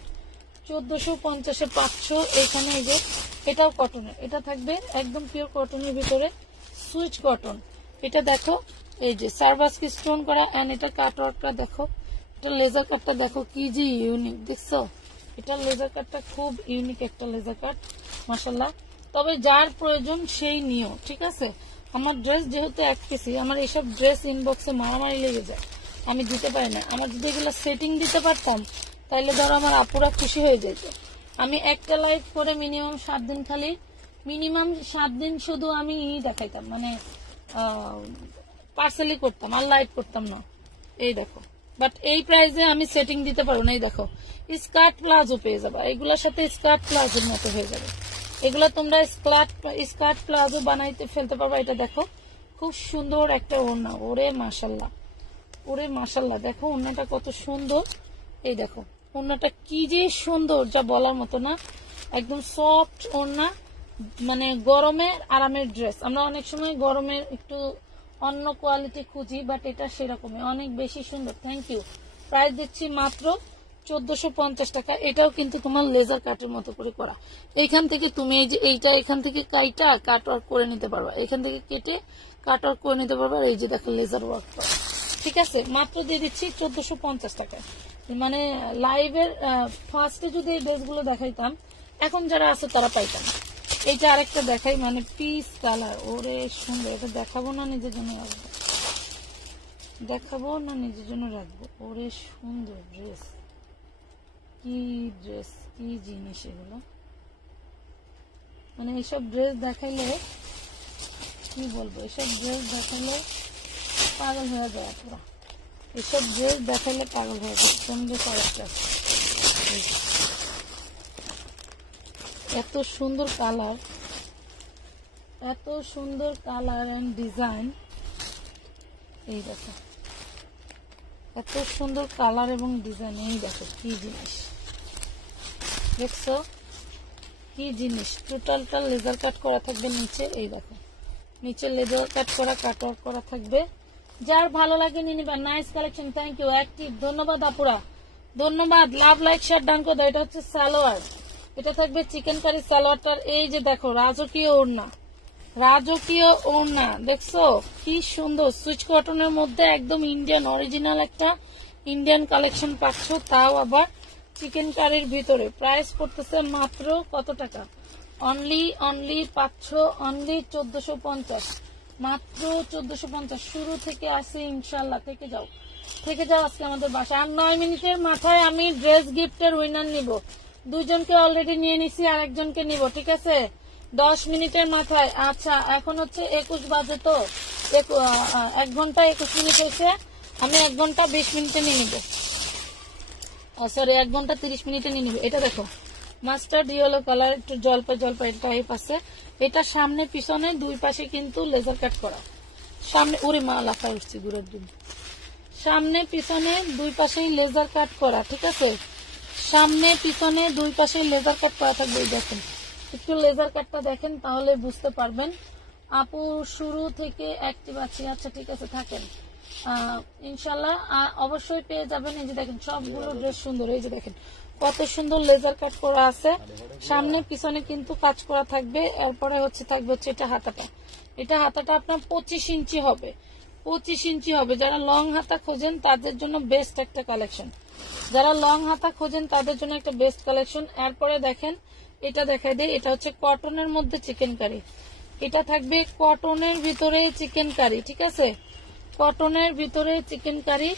1450-এ পাচ্ছ। এখানে এই যে এটাও কটনের, এটা থাকবে একদম পিওর কটনের ভিতরে, সুইচ কটন। এটা দেখো, এই যে সার্ভাসকি স্টোন করা, এন্ড এটা কাটওয়ার্কটা দেখো, এটা লেজার কাটটা দেখো কি যে ইউনিক, দেখছো? এটা লেজার কাটটা খুব ইউনিক একটা লেজার কাট, মাশাআল্লাহ। তবে যার প্রয়োজন সেই নিও, ঠিক আছে। আমার ড্রেস যেহেতু এক পিসি, আমার এইসব ড্রেস ইনবক্সে মারামারি লেগে যায়, আমি দিতে পারি না। আমার যদি এগুলো সেটিং দিতে পারতাম তাহলে ধরো আমার আপুরা খুশি হয়ে যেত। আমি একটা লাইভ করে মিনিমাম 7 দিন, খালি মিনিমাম 7 দিন শুধু আমি দেখাইতাম, মানে পার্সেলি করতাম আর লাইভ করতাম না। এই দেখো, বাট এই প্রাইসে আমি সেটিং দিতে পারবো না। এই দেখো স্কার্ট প্লাজো পেয়ে যাবে, এগুলোর সাথে স্কার্ট প্লাজোর মতো হয়ে যাবে, এগুলো তোমরা স্কার্ট প্লাজো বানাইতে ফেলতে পারবা। এটা দেখো খুব সুন্দর একটা ওড়না, ওরে মাশাল্লাহ, ওরে মাশাল্লাহ, দেখো ওড়নাটা কত সুন্দর। এই দেখো ওড়নাটা কি যে সুন্দর, যা বলার মতো না, একদম সফট ওড়না, মানে গরমের আরামের ড্রেস। আমরা অনেক সময় গরমের একটু অন্য কোয়ালিটি খুঁজি, বাট এটা সেরকমই অনেক বেশি সুন্দর। Thank you. প্রাইস দিচ্ছি মাত্র 1450 টাকা। এটাও কিন্তু তোমার লেজার কাটের মতো করে করা। এইখান থেকে তুমি এই যে এইটা এখান থেকে কাইটা কাট ওয়ার্ক করে নিতে পারবা, এখান থেকে কেটে কাট ওয়ার্ক করে নিতে পারবা। এই যে দেখো লেজার ওয়ার্ক করা, ঠিক আছে। মাত্র দিয়ে দিচ্ছি 1450 টাকা। মানে লাইভের ফার্স্টে যদি এই ড্রেসগুলো দেখাইতাম, এখন যারা আছে তারা পাইতাম। এইটা আরেকটা দেখাই, মানে পিস কালার, ওরে সুন্দর, এটা দেখাবো না নিজের জন্য রাখবো। দেখাবো না নিজের জন্য রাখবো? ওরে সুন্দর ড্রেস, কি ড্রেস, কি জিনিস এগুলো! মানে এইসব ড্রেস দেখাইলে কি বলবো, এসব ড্রেস দেখাইলে পাগল হয়ে যায় পুরো। এসব ড্রেস দেখাইলে পাগল হয়ে যায়। সুন্দর কালারটা, এত সুন্দর কালার, এত সুন্দর কালার এন্ড ডিজাইন। এই দেখো, এত সুন্দর কালার এবং ডিজাইন। এই দেখো কি জিনিস, দেখছো কি জিনিস! টোটালটা লেজার কাট করা থাকবে নিচে। এই দেখো, নিচে লেজার কাট করা, কাট ওয়ার্ক করা থাকবে। যার ভালো লাগে নিয়ে নিবা। Nice collection, thank you. Active, ধন্যবাদ আপুরা, ধন্যবাদ। লাভ, লাইক, শেয়ার ডান করে দাও। এটা হচ্ছে সালোয়ার, এটা থাকবে চিকেন কারি সালোয়ারটার। এই যে দেখো, রাজকীয় ওড়না, রাজকীয় ওড়না, দেখছো কি সুন্দর! সুইচ কটনের মধ্যে একদম ইন্ডিয়ান অরিজিনাল একটা ইন্ডিয়ান কালেকশন পাচ্ছ, তাও আবার চিকেন কারির ভিতরে। প্রাইস পড়তেছে মাত্র কত টাকা? অনলি পাচ্ছ অনলি 1450, মাত্র 1450। শুরু থেকে আসে ইনশাল্লাহ। থেকে যাও আজকে আমাদের বাসায়। আর 9 মিনিটের মাথায় আমি ড্রেস গিফটের উইনার নিব। দুইজনকে অলরেডি নিয়ে নিছি, আর একজনকে নিব, ঠিক আছে? 10 মিনিটের মাথায়। আচ্ছা, এখন হচ্ছে 21 বাজে, তো 1 ঘন্টা 21 মিনিট হয়েছে। আমি 1 ঘন্টা 20 মিনিটে নিয়ে নিব, সরি 1 ঘন্টা 30 মিনিটে নিয়ে নিব। এটা দেখো, মাস্টার্ড ইয়েলো কালার, একটু জলপাই টাইপ আছে। এটা সামনে পিছনে দুই পাশে কিন্তু লেজার কাট করা। সামনে, ওরে মা, লাফায় উঠছি গুড়ের দুধ। সামনে পিছনে দুই পাশেই লেজার কাট করা, ঠিক আছে? সামনে পিছনে দুই পাশে লেজার কাট করা থাকবে। দেখেন, একটু লেজার কাটটা দেখেন, তাহলে বুঝতে পারবেন। আপু শুরু থেকে অ্যাক্টিভ আছি। আচ্ছা ঠিক আছে, থাকেন ইনশাল্লাহ। অবশ্যই পেয়ে যাবেন। এই যে দেখেন, সবগুলো ড্রেস সুন্দর। এই যে দেখেন কত সুন্দর লেজার কাট করা আছে। সামনে পিছনে কিন্তু কাজ করা থাকবে। এরপরে থাকবে এটা হাতাটা। এটা হাতাটা আপনার 25 ইঞ্চি হবে, 25 ইঞ্চি হবে। যারা লং হাতা খোঁজেন তাদের জন্য বেস্ট একটা কালেকশন, যারা লং হাতা খোঁজেন তাদের জন্য একটা বেস্ট কালেকশন। এরপরে দেখেন, এটা দেখাই দেয়। এটা হচ্ছে কটনের মধ্যে চিকেন কারি। এটা থাকবে কটনের ভিতরে চিকেন কারি, ঠিক আছে? কটনের ভিতরে চিকেন কারি।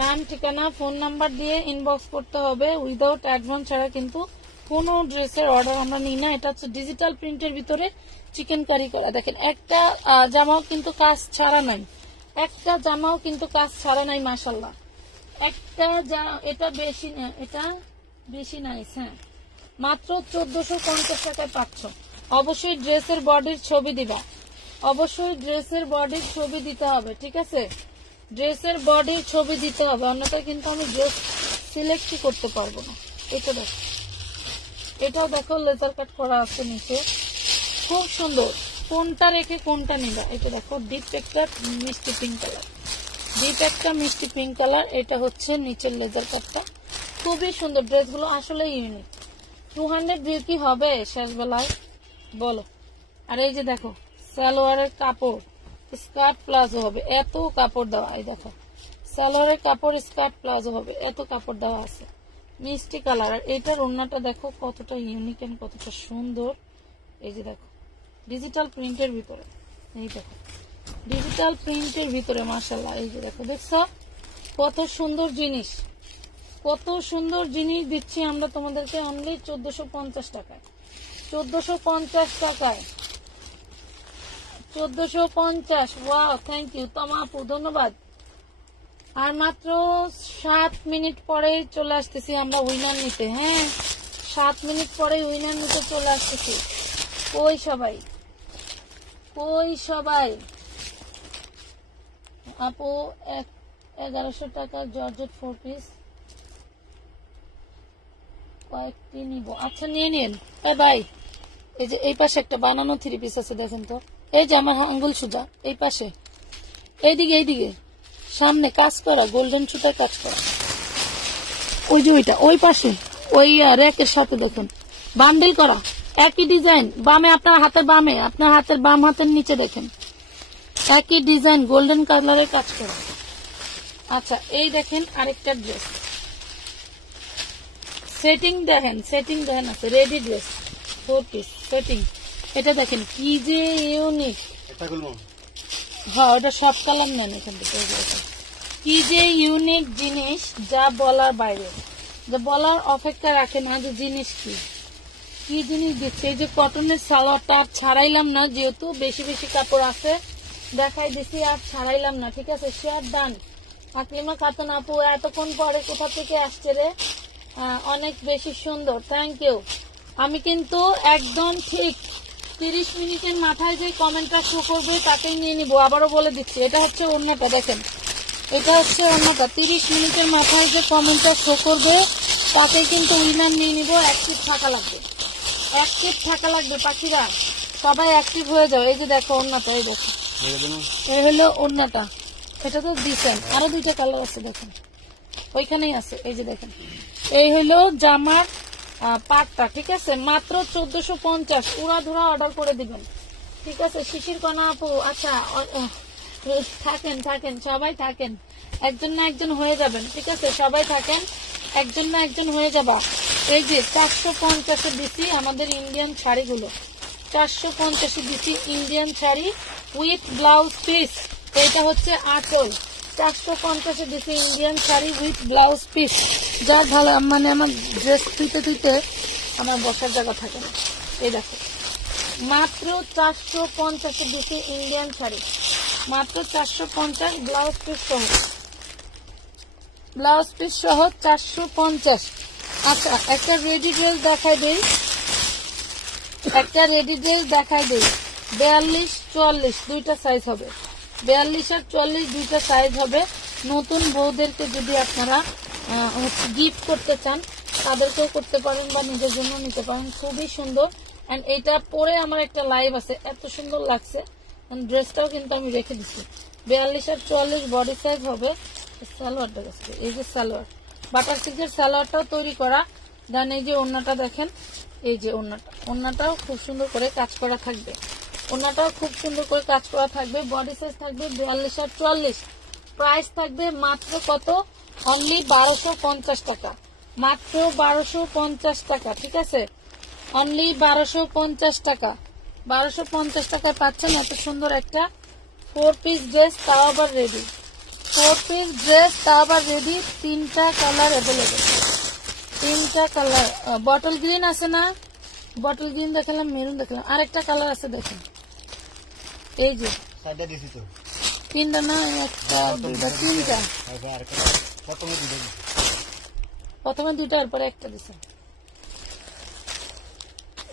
নাম, ঠিকানা, ফোন নাম্বার দিয়ে ইনবক্স করতে হবে। উইদাউট অ্যাডভান্স ছাড়া কিন্তু কোনো ড্রেসের অর্ডার আমরা নিই না। এটা হচ্ছে ডিজিটাল প্রিন্টের ভিতরে চিকেন কারি করা। দেখেন, একটা জামাও কিন্তু কাজ ছাড়া নাই, একটা জামাও কিন্তু কাজ ছাড়া নাই, মাশাল্লাহ। এটা বেশি নাইস। হ্যাঁ, মাত্র 1450 টাকায় পাচ্ছ। অবশ্যই ড্রেসের বডির ছবি দিবা, অবশ্যই ড্রেসের বডির ছবি দিতে হবে, ঠিক আছে? ড্রেসের বডির ছবি দিতে হবে, অন্যথায় কিন্তু আমি ড্রেস সিলেক্টই করতে পারবো না। এটা দেখো, এটাও দেখো লেজার কাট করা আছে নিচে, খুব সুন্দর। কোনটা রেখে কোনটা নিবা? এটা দেখো, ডিপ একটা মিষ্টি পিঙ্ক কালার, ডিপ একটা মিষ্টি পিঙ্ক কালার। এটা হচ্ছে নিচের লেজার কাটটা, খুবই সুন্দর। ড্রেসগুলো আসলে ইউনিক। 200 ভিউ কি হবে শেষ বেলায় বলো? আর এই যে দেখো, সালোয়ারের কাপড় স্কার্ট প্লাজো হবে, এত কাপড় দেওয়া। এই দেখো, সালোয়ারের কাপড় স্কার্ট প্লাজো হবে, এত কাপড় দেওয়া আছে। মিষ্টি কালার। আর এটার ওড়নাটা দেখো কতটা ইউনিক এন্ড কতটা সুন্দর। এই যে দেখো, ডিজিটাল প্রিন্টের ভিতরে। এই দেখো, ডিজিটাল প্রিন্টের ভিতরে, মাশাআল্লাহ। এই যে দেখো, দেখছো কত সুন্দর জিনিস, কত সুন্দর জিনিস দিচ্ছি আমরা তোমাদেরকে অনলি 1450 টাকায়। 1450 টাকায়, 1450। ওয়াও, থ্যাংক ইউ তমা আপু, ধন্যবাদ। আর মাত্র 7 মিনিট পরে চলে আসতেছি আমরা উইনার নিতে। হ্যাঁ, 7 মিনিট পরে উইনার নিতে চলে আসতেছি। কই সবাই, কই সবাই? আপু 1100 টাকা জর্জেট 4 পিস কয়েকটি নিব। আচ্ছা, নিয়ে নিন ভাই। এই যে এই পাশে একটা বানানো 3 পিস আছে, দেখেন তো। এই যে আমার আঙ্গুল সোজা, এই পাশে, এইদিকে সামনে কাজ করা, গোল্ডেন সুতার কাজ করা। ওই যে ওইটা, ওই পাশে, ওই র্যাকের সাথে দেখেন বান্ডেল করা, একই ডিজাইন। বামে, আপনার হাতের বামে, আপনার হাতের বাম হাতের নিচে দেখেন একই ডিজাইন, গোল্ডেন কালারের কাজ করা। আচ্ছা, এই দেখেন আরেকটা ড্রেস, সেটিং দেখেন আছে, রেডি ড্রেস 4 পিস সেটিং। এটা দেখেন কি যে ইউনিক। হ্যাঁ, ওটা সব কালার নেন এখান থেকে। কি যে ইউনিক জিনিস, যা বলার বাইরে, যা বলার অপেক্ষা রাখে না যে জিনিস কি কি জিনিস দিচ্ছে। এই যে কটনের সালোয়ারটা আর ছাড়াইলাম না, যেহেতু বেশি বেশি কাপড় আছে দেখাই দিছি, আর ছাড়াইলাম না। ঠিক আছে, শেয়ার ডান। আকলিমা খাতুন আপু এতক্ষণ পরে কোথা থেকে আসছে রে? অনেক বেশি সুন্দর, থ্যাংক ইউ। আমি কিন্তু একদম ঠিক 30 মিনিটের মাথায় যে কমেন্টটা শো করবে তাকেই নিয়ে নিবো। আবারও বলে দিচ্ছি, এটা হচ্ছে অন্যটা, দেখেন এটা হচ্ছে অন্যটা। 30 মিনিটের মাথায় যে কমেন্টটা শো করবে তাকে কিন্তু উইনার নিয়ে নিব। অ্যাক্টিভ থাকা লাগবে, অ্যাক্টিভ থাকা লাগবে পাখিরা, সবাই অ্যাক্টিভ হয়ে যাও। এই যে দেখো অন্যটা, এই দেখো এই হলো অন্যটা। এটা তো দিচ্ছেন, আরো 2টা কালার আছে দেখেন, ওইখানেই আছে। এই যে দেখেন, এই হলো জামার পাটটা। ঠিক আছে, মাত্র 1450। উড়া ধুরা অর্ডার করে দিবেন। ঠিক আছে, শিশির কণা আপু, আচ্ছা থাকেন থাকেন, সবাই থাকেন, একজন না একজন হয়ে যাবেন। ঠিক আছে, সবাই থাকেন, একজন না একজন হয়ে যাবা। এই যে 450 দিচ্ছি আমাদের ইন্ডিয়ান শাড়িগুলো, 450 দিচ্ছি Indian sari with blouse piece. এটা হচ্ছে আঁচল, 450 দিচ্ছি Indian sari with blouse piece. যা ভালো, মানে আমার ড্রেস ধুইতে ধুইতে আমার বসার জায়গা থাকে না। এই দেখো মাত্র 450 দিচ্ছি ইন্ডিয়ান শাড়ি, মাত্র 450, ব্লাউজ পিস সহ, ব্লাউজ পিস সহ 450। আচ্ছা একটা রেডি ড্রেস দেখাই দেই, একটা রেডি ড্রেস দেখাই দেই। 42 44 দুইটা সাইজ হবে, 42 আর 44 দুইটা সাইজ হবে। নতুন বউদেরকে যদি আপনারা গিফট করতে চান তাদেরকেও করতে পারেন বা নিজের জন্য নিতে পারেন, খুবই সুন্দর। এন্ড এটা পরে আমার একটা লাইভ আছে, এত সুন্দর লাগছে। ড্রেসটাও কিন্তু আমি রেখে দিচ্ছি। 42 আর 44 বডি সাইজ হবে। সালোয়ারটা গেছে, এই যে সালোয়ার, বাটার সিল্কের সালোয়ারটাও তৈরি করা। দেন এই যে ওড়নাটা দেখেন, এই যে ওড়নাটাও খুব সুন্দর করে কাজ করা থাকবে, ওড়নাটাও খুব সুন্দর করে কাজ করা থাকবে। বডি সাইজ থাকবে 42 আর 44। প্রাইস থাকবে মাত্র কত? অনলি 1250 টাকা, মাত্র 1250 টাকা। ঠিক আছে, অনলি 1250 টাকা, 1250 টাকায় পাচ্ছেন এত সুন্দর একটা 4 পিস ড্রেস, তাও আবার রেডি। 4 পিস ড্রেস তাও আবার রেডি, 3টা কালার অ্যাভেলেবেল, 3টা কালার। বটল গ্রিন আছে না, বটল গ্রিন দেখালাম, মেরুন দেখালাম, আরেকটা কালার আছে দেখেন, এই যে 3টা না, একটা 2টা 3টা, প্রথমে 2টা এরপরে একটা দিছে।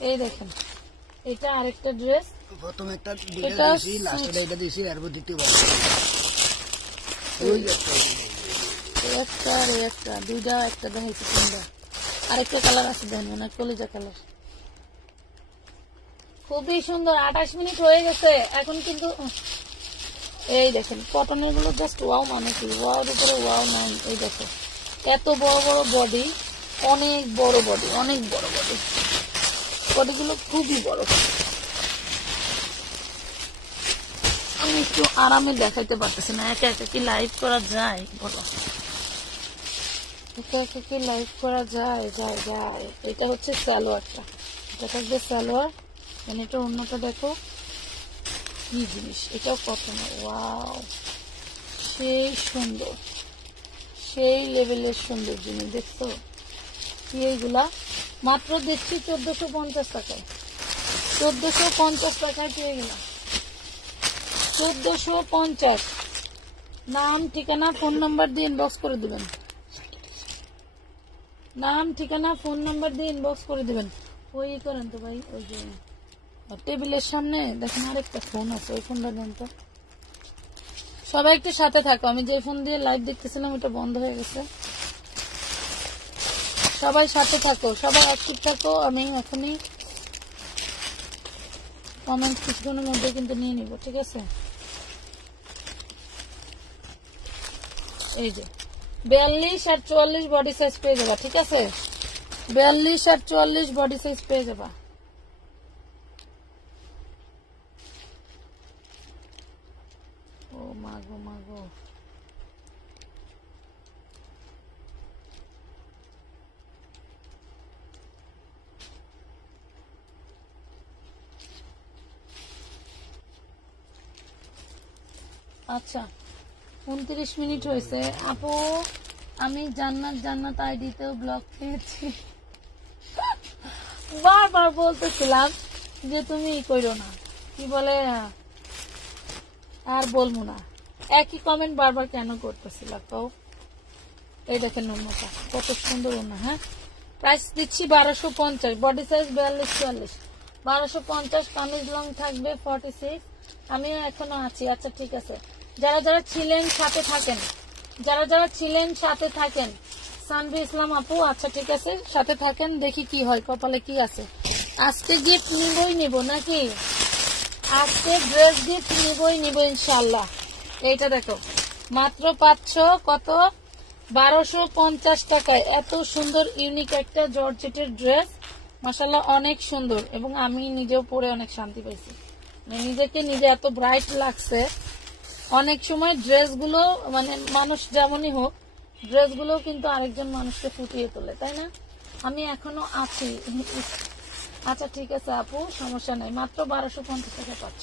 এই দেখেন, এটা আরেকটা ড্রেস, প্রথমে একটা দিছি, লাস্টে এটা দিছি, এরপর দ্বিতীয় একটা আর একটা, 2টা একটা দেখাইছি, 3টা। আরেকটা কালার আছে দেখেন, মানে কলিজা কালার, খুবই সুন্দর। 28 মিনিট হয়ে গেছে এখন কিন্তু। এই দেখেন কটনের গুলো জাস্ট ওয়াও, মানে কি ওয়াওর উপরে ওয়াও নাই। এই দেখো এত বড় বড় বডি, অনেক বড় বডি, অনেক বড় বডি, বডিগুলো খুবই বড়। আমি একটু আরামে দেখাইতে পারতেছি না, একা একা কি লাইভ করা যায় বলো? একা একা কি লাইভ করা যায়? যায় যায়। এটা হচ্ছে সালোয়ারটা, এটা থাকবে সালোয়ার। মানে এটা অন্যটা দেখো কি জিনিস, এটাও কটনের, ওয়াও সেই সুন্দর, সেই লেভেলের সুন্দর জিনিস। দেখছো কি এইগুলা? মাত্র দেখছি 1450 টাকায়, 1450 টাকায় পেয়ে গেলাম, 1450। নাম ঠিকানা ফোন নাম্বার দিয়ে ইনবক্স করে দিবেন, নাম ঠিকানা ফোন নাম্বার দিয়ে ইনবক্স করে দিবেন। ওই করেন তো ভাই, ওই যে টেবিলের সামনে দেখেন আরেকটা ফোন আছে, ওই ফোনটা দেন তো। সবাই একটু সাথে থাকো, আমি যে ফোন দিয়ে লাইভ দেখতেছিলাম ওটা বন্ধ হয়ে গেছে। সবাই সাথে থাকো, সবাই অ্যাক্টিভ থাকো। আমি এখনই কমেন্ট কিছুক্ষণের মধ্যে কিন্তু নিয়ে নিব, ঠিক আছে? এই যে 42 আর 44 বডি সাইজ পেয়ে যাবা, ঠিক আছে? 42 আর 44 বডি সাইজ পেয়ে যাবা। ও মাগো মাগো, আচ্ছা 29 মিনিট হয়েছে আপু। আমি জান্নাত জান্নাত আইডিতেও ব্লগ খেয়েছি, বারবার বলতেছিলাম যে তুমি কইরো না, কি বলে আর বলবো না, একই কমেন্ট বারবার কেন করতেছিল কও। এই দেখেন ওন্নাটা কত সুন্দর ওন্না। হ্যাঁ, প্রাইস দিচ্ছি 1250, বডি সাইজ 42-44, 1250। কামিজ লং থাকবে 46। আমিও এখনো আছি। আচ্ছা ঠিক আছে, যারা যারা ছিলেন সাথে থাকেন, যারা যারা ছিলেন সাথে থাকেন। সানভি ইসলাম আপু, আচ্ছা ঠিক আছে সাথে থাকেন, দেখি কি হয়, কপালে কি আছে। আজকে গিফট নিবই নিব নাকি, আজকে ড্রেস গিফট নিবই নিব ইনশাল্লাহ। এইটা দেখো মাত্র পাচ্ছ কত, 1250 টাকায় এত সুন্দর ইউনিক একটা জর্জেটের ড্রেস। মাশাআল্লাহ অনেক সুন্দর, এবং আমি নিজেও পরে অনেক শান্তি পাইছি, মানে নিজেকে নিজে এত ব্রাইট লাগছে। অনেক সময় ড্রেসগুলো মানে মানুষ যেমনই হোক, ড্রেসগুলো কিন্তু আরেকজন মানুষকে ফুটিয়ে তোলে, তাই না? আমি এখনো আছি। আচ্ছা ঠিক আছে আপু, সমস্যা নাই, মাত্র 1250 টাকা পাচ্ছ,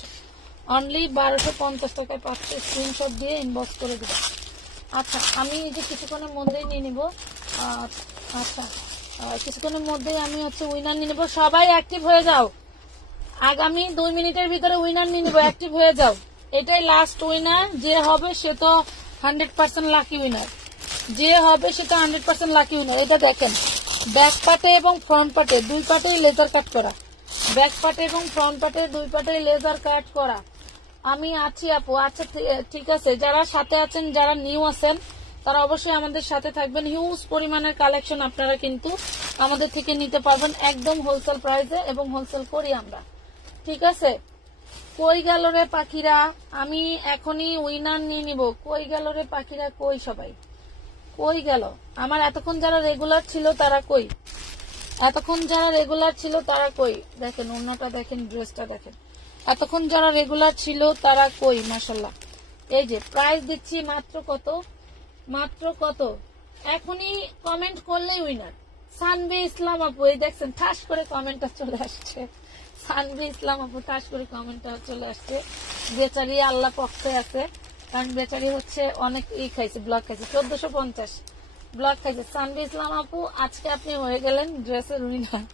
অনলি 1250 টাকায় পাচ্ছ। স্ক্রিনশট দিয়ে ইনবক্স করে দিবা। আচ্ছা আমি এই যে কিছুক্ষণের মধ্যেই নিয়ে নিব। আচ্ছা কিছুক্ষণের মধ্যেই আমি হচ্ছে উইনার নিয়ে নিব। সবাই অ্যাক্টিভ হয়ে যাও, আগামী 2 মিনিটের ভিতরে উইনার নিয়ে নিব, অ্যাক্টিভ হয়ে যাও। এটাই লাস্ট উইনার, যে হবে সে তো 100% লাকি উইনার, যে হবে সেটা 100% লাকি উইনার। এটা দেখেন ব্যাক পার্টে এবং ফ্রন্ট পার্টে দুই পার্টেই লেজার কাট করা, ব্যাক পার্টে এবং ফ্রন্ট পার্টে দুই পার্টেই লেজার কাট করা। আমি আছি আপু। আচ্ছা ঠিক আছে, যারা সাথে আছেন, যারা নিউ আছেন, তারা অবশ্যই আমাদের সাথে থাকবেন। হিউজ পরিমাণের কালেকশন আপনারা কিন্তু আমাদের থেকে নিতে পারবেন একদম হোলসেল প্রাইসে, এবং হোলসেল করি আমরা, ঠিক আছে? কই গেল রে পাখিরা, আমি এখনই উইনার নিয়ে নিব। কই গেল রে পাখিরা, কই সবাই, কই গেল? আমার এতক্ষণ যারা রেগুলার ছিল তারা কই, এতক্ষণ যারা রেগুলার ছিল তারা কই? দেখেন ওন্নাটা দেখেন, ড্রেসটা দেখেন, এতক্ষণ যারা রেগুলার ছিল তারা কই? মাশাআল্লাহ। এই যে প্রাইস দিচ্ছি মাত্র কত, মাত্র কত, এখনই কমেন্ট করলেই উইনার। সানভি ইসলাম আপু, এই দেখছেন ঠাস করে কমেন্টটা চলে আসছে। সানভি ইসলাম আপু ঠাস করে কমেন্টটা চলে আসছে। বেচারি আল্লাহ পক্ষে আছে, কারণ বেচারি হচ্ছে অনেক খাইছে, ব্লক খাইছে, 1450 ব্লক খাইছে। সানভি ইসলাম আপু, আজকে আপনি হয়ে গেলেন ড্রেসের উইনার,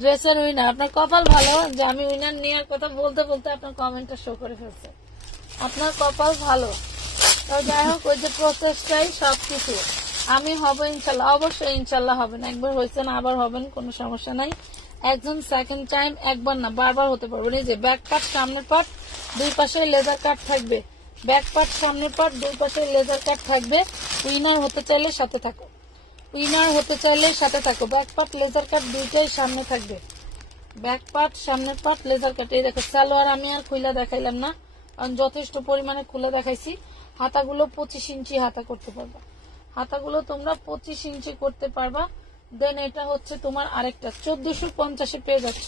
ড্রেসের উইনার। আপনার কপাল ভালো যে আমি উইনার নেওয়ার কথা বলতে বলতে আপনার কমেন্টটা শো করে ফেলছে, আপনার কপাল ভালো। তো যাই হোক, ওই যে প্রচেষ্টাই সবকিছু। আমি হব ইনশাল্লাহ, অবশ্যই ইনশাল্লাহ হবেন। একবার হয়েছেন আবার হবেন, কোনো সমস্যা নাই। একজন সেকেন্ড টাইম, একবার না বারবার হতে পারবেন। এই যে ব্যাক পার্ট সামনের পার্ট দুই পাশে লেজার কাট থাকবে, ব্যাক পার্ট সামনের পার্ট দুই পাশে লেজার কাট থাকবে। উইনার হতে চাইলে সাথে থাকো, উইনার হতে চাইলে সাথে থাকো। ব্যাক পার্ট লেজার কাট দুইটাই সামনে থাকবে, ব্যাক পার্ট সামনের পার্ট লেজার কাট। এই দেখো সালোয়ার আমি আর খুলে দেখাইলাম না, কারণ যথেষ্ট পরিমাণে খুলে দেখাইছি। হাতাগুলো 25 ইঞ্চি হাতা করতে পারবা, হাতাগুলো তোমরা 25 ইঞ্চি করতে পারবা। দেন এটা হচ্ছে তোমার আরেকটা 1450 পেয়ে যাচ্ছ,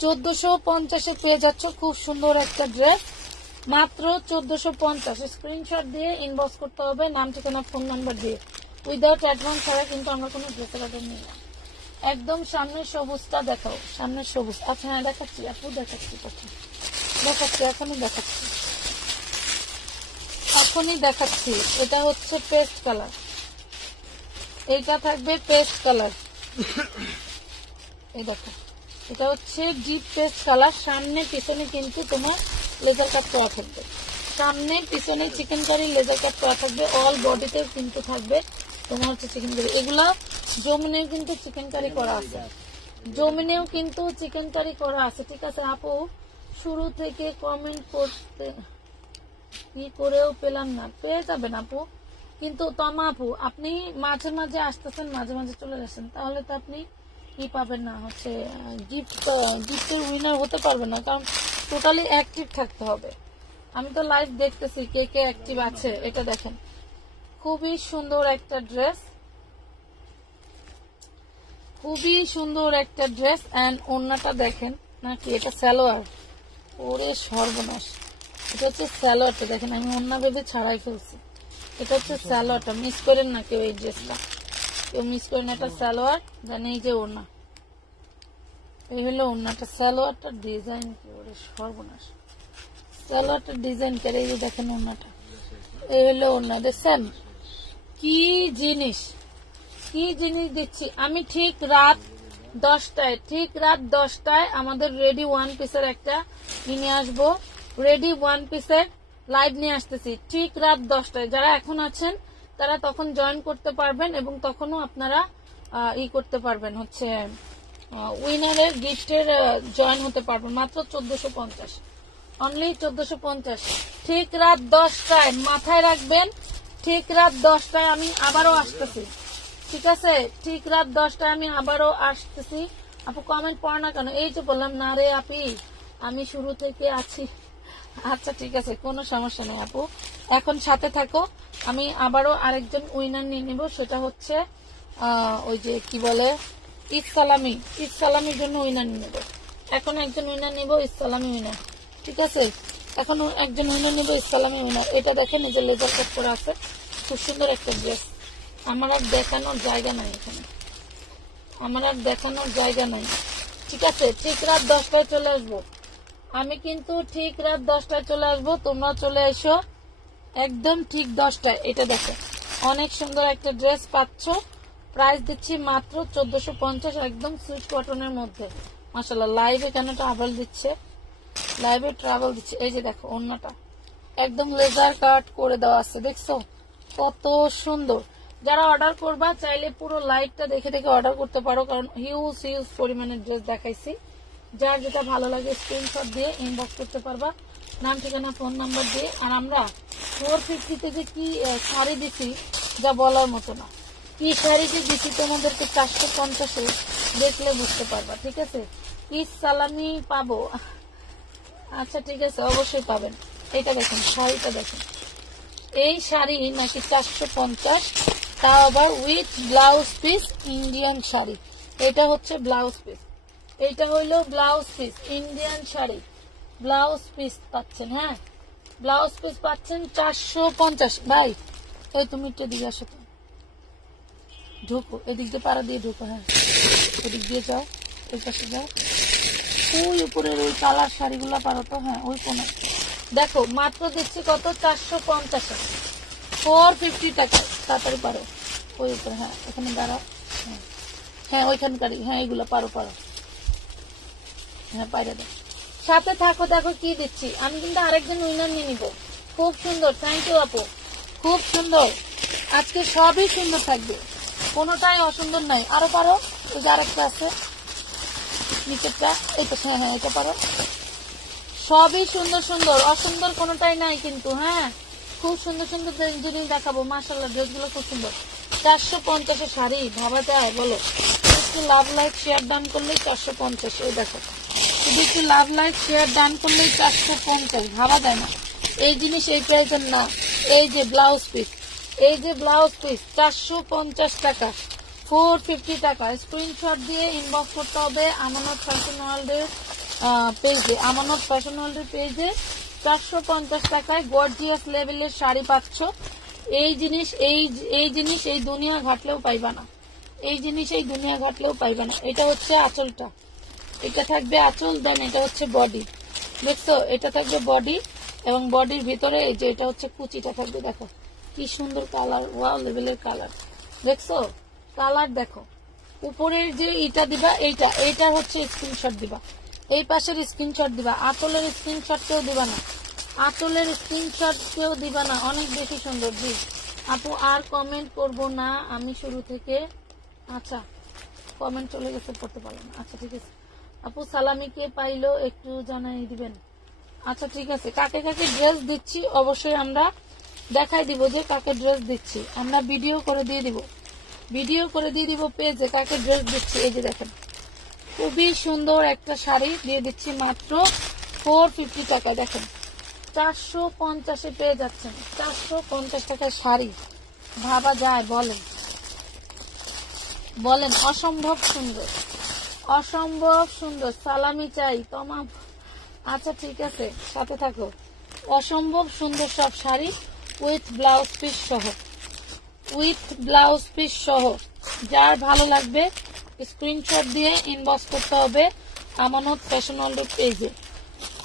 1450 পেয়ে যাচ্ছ। খুব সুন্দর একটা ড্রেস, মাত্র 1450। স্ক্রিনশট দিয়ে ইনবক্স করতে হবে, নাম ঠিকানা ফোন নাম্বার দিয়ে। উইদাউট অ্যাডভান্স ছাড়া কিন্তু আমরা কোনো ড্রেসের অর্ডার নিই না। একদম সামনের সবুজটা দেখাও, সামনের সবুজ। আচ্ছা হ্যাঁ দেখাচ্ছি আপু, দেখাচ্ছি প্রথম দেখাচ্ছি, এখনই দেখাচ্ছি, এখনই দেখাচ্ছি। এটা হচ্ছে পেস্ট কালার, এইটা থাকবে পেস্ট কালার। এই দেখো এটা হচ্ছে ডিপ পেস্ট কালার। সামনে পিছনে কিন্তু তোমার লেজার কাট করা থাকবে, সামনে পিছনে চিকেন কারি লেজার কাট করা থাকবে। অল বডিতে কিন্তু থাকবে তোমার হচ্ছে চিকেন কারি। এগুলা জমিনেও কিন্তু চিকেন কারি করা আছে, জমিনেও কিন্তু চিকেন কারি করা আছে, ঠিক আছে আপু? শুরু থেকে কমেন্ট করতে কি করেও পেলাম না, পেয়ে যাবেন আপু। কিন্তু তমা আপু, আপনি মাঝে মাঝে আসতেছেন, মাঝে মাঝে চলে যাচ্ছেন, তাহলে তো আপনি কি পাবেন না, হচ্ছে গিফটের উইনার হতে পারবেন না, কারণ টোটালি অ্যাক্টিভ থাকতে হবে। আমি তো লাইভ দেখতেছি কে কে অ্যাক্টিভ আছে। এটা দেখেন খুবই সুন্দর একটা ড্রেস, খুবই সুন্দর একটা ড্রেস। এন্ড ওড়নাটা দেখেন নাকি, এটা সালোয়ার, ওরে সর্বনাশ। এটা হচ্ছে সালোয়ারটা দেখেন, আমি ওড়না ভেবে ছাড়াই ফেলছি। এটা হচ্ছে সালোয়ারটা, মিস করেন না কেউ, এই ড্রেসটা কেউ মিস করেন। এটা সালোয়ার, জানি এই যে ওড়না, এই হলো ওড়নাটা। সালোয়ারটা ডিজাইন কি, ওরে সর্বনাশ, সালোয়ারটা ডিজাইন করে। এই যে দেখেন ওড়নাটা, এই হলো ওড়না, দেখছেন কি জিনিস, কি জিনিস দিচ্ছি আমি। ঠিক রাত 10টায় আমাদের রেডি ওয়ান পিসের একটা নিয়ে আসবো, রেডি ওয়ান পিসের লাইভ নিয়ে আসতেছি ঠিক রাত 10টায়। যারা এখন আছেন তারা তখন জয়েন করতে পারবেন এবং তখনও আপনারা করতে পারবেন, হচ্ছে উইনারের গিফটের জয়েন হতে পারবেন। মাত্র 1450, অনলি 1450। ঠিক রাত 10টায়, মাথায় রাখবেন ঠিক রাত 10টায় আমি আবারও আসতেছি, ঠিক আছে? ঠিক রাত 10টায় আমি আবারও আসতেছি। আপু কমেন্ট পড়ো না কেন? এই যে বললাম না রে আপি, আমি শুরু থেকে আছি। আচ্ছা ঠিক আছে, কোনো সমস্যা নেই আপু, এখন সাথে থাকো। আমি আবারও আরেকজন উইনার নিয়ে নিব, সেটা হচ্ছে ওই যে কি বলে ইসলামির জন্য উইনার নিয়ে নেবো। এখন একজন উইনার নিব, ইসলামি উইনার, ঠিক আছে? এখন একজন উইনার নিব, ইসলামি উইনার। এটা দেখেন এই যে লেজার কাট করা আছে, খুব সুন্দর একটা ড্রেস। আমার আর দেখানোর জায়গা নাই এখানে, আমার আর দেখানোর জায়গা নাই, ঠিক আছে? ঠিক রাত 10টায় চলে আসবো আমি, কিন্তু ঠিক রাত 10টায় চলে আসবো, তোমরা চলে এসো একদম ঠিক 10টায়। এটা দেখো অনেক সুন্দর একটা ড্রেস পাচ্ছ, প্রাইস দিচ্ছি মাত্র 1450, একদম সুইট কটনের মধ্যে। মাশাআল্লাহ, লাইভে কেন ট্রাভেল দিচ্ছে, লাইভে ট্রাভেল দিচ্ছে। এই যে দেখো ওড়নাটা একদম লেজার কাট করে দেওয়া আছে, দেখছো কত সুন্দর। যারা অর্ডার করবা চাইলে পুরো লাইভটা দেখে দেখে অর্ডার করতে পারো, কারণ হিউজ পরিমাণের ড্রেস দেখাইছি। যার যেটা ভালো লাগে স্ক্রিনশট দিয়ে ইনবক্স করতে পারবা, নাম ঠিকানা ফোন নাম্বার দিয়ে। আর আমরা 450 যে কি শাড়ি দিছি যা বলার মতো না, কি শাড়ি যে দিছি তোমাদেরকে 450 দেখলে বুঝতে পারবা, ঠিক আছে? কি সালামি পাবো, আচ্ছা ঠিক আছে, অবশ্যই পাবেন। এটা দেখেন, শাড়িটা দেখেন, এই শাড়ি নাকি 450, তাও আবার with blouse piece, Indian sari. এটা হচ্ছে ব্লাউজ পিস, এটা হইলো blouse piece, Indian sari blouse piece পাচ্ছেন। হ্যাঁ, ব্লাউজ পিস পাচ্ছেন 450। ভাই ওই তুমি একটু দিকে আসো তো, ঢুকো এদিক দিয়ে, পাড়া দিয়ে ঢুকো। হ্যাঁ, এদিক দিয়ে যাও, ওই পাশে যাও, ওই উপরের ওই কালার শাড়িগুলা পারো তো। হ্যাঁ, ওই কোনে দেখো, মাত্র দিচ্ছি কত, 450, 450 টাকা। তাড়াতাড়ি পারো, ওই উপরে। হ্যাঁ, এখানে দাঁড়াও। হ্যাঁ ওইখানকারই, হ্যাঁ এগুলো পারো। হ্যাঁ পাইরে দাও, সাথে থাকো। দেখো কি দিচ্ছি আমি, কিন্তু আরেকজন উইনার নিয়ে নিবো। খুব সুন্দর, থ্যাংক ইউ আপু, খুব সুন্দর। আজকে সবই সুন্দর থাকবে, কোনোটাই অসুন্দর নাই। আরো পারো, ওই যে আরেকটা আছে নিচেরটা, এটা। হ্যাঁ হ্যাঁ, এটা পারো। সবই সুন্দর সুন্দর, অসুন্দর কোনোটাই নাই কিন্তু। হ্যাঁ, খুব সুন্দর সুন্দর জিনিস দেখাবো। মাশাআল্লাহ, ড্রেসগুলো খুব সুন্দর। 450 শাড়ি ভাবা যায় বলো? একটু লাভ লাইক শেয়ার ডান করলেই 450। এই দেখো, শুধু একটু লাভ লাইক শেয়ার ডান করলেই 450, ভাবা যায় না এই জিনিস এই প্রাইসের না। এই যে ব্লাউজ পিস, এই যে ব্লাউজ পিস 450 টাকা, 450 টাকা। স্ক্রিনশট দিয়ে ইনবক্স করতে হবে আমানত ফ্যাশন ওয়ার্ল্ডের পেজে, আমানত ফ্যাশন ওয়ার্ল্ডের পেজে। 450 টাকায় গর্জিয়াস লেভেলের শাড়ি পাচ্ছ। এই জিনিস এই দুনিয়া ঘাটলেও পাইবা না, এই জিনিস এই দুনিয়া ঘাটলেও পাইবা না। এটা হচ্ছে আঁচলটা, এটা থাকবে আঁচল, দেন এটা হচ্ছে বডি, দেখছো? এটা থাকবে বডি, এবং বডির ভিতরে এই যে এটা হচ্ছে কুচিটা থাকবে। দেখো কি সুন্দর কালার, ওয়াও লেভেলের কালার, দেখছো? কালার দেখো। উপরের যে এটা দিবা, এইটা হচ্ছে স্ক্রিনশট দিবা, এই পাশের স্ক্রিনশট দিবা, আঁচলের স্ক্রিনশট কেউ দিবা না, আঁচলের স্ক্রিনশট কেউ দিবা না। অনেক বেশি সুন্দর। জি আপু, আর কমেন্ট করব না আমি শুরু থেকে। আচ্ছা, কমেন্ট চলে গেছে, পড়তে পারলাম না। আচ্ছা ঠিক আছে আপু, সালামিকে পাইলো একটু জানাই দিবেন। আচ্ছা ঠিক আছে, কাকে কাকে ড্রেস দিচ্ছি অবশ্যই আমরা দেখাই দিব, যে কাকে ড্রেস দিচ্ছি আমরা ভিডিও করে দিয়ে দিব পেজে, কাকে ড্রেস দিচ্ছি। এই যে দেখেন, খুবই সুন্দর একটা শাড়ি দিয়ে দিচ্ছি মাত্র 450 টাকা। দেখেন 450 পেয়ে যাচ্ছেন, 450 টাকার শাড়ি ভাবা যায় বলেন? অসম্ভব সুন্দর, অসম্ভব সুন্দর। সালামি চাই তোমার। আচ্ছা ঠিক আছে, সাথে থাকো। অসম্ভব সুন্দর সব শাড়ি উইথ ব্লাউজ পিস সহ, যার ভালো লাগবে স্ক্রিনশট দিয়ে ইনবক্স করতে হবে আমানত ফ্যাশন ওয়ার্ল্ডের পেজে,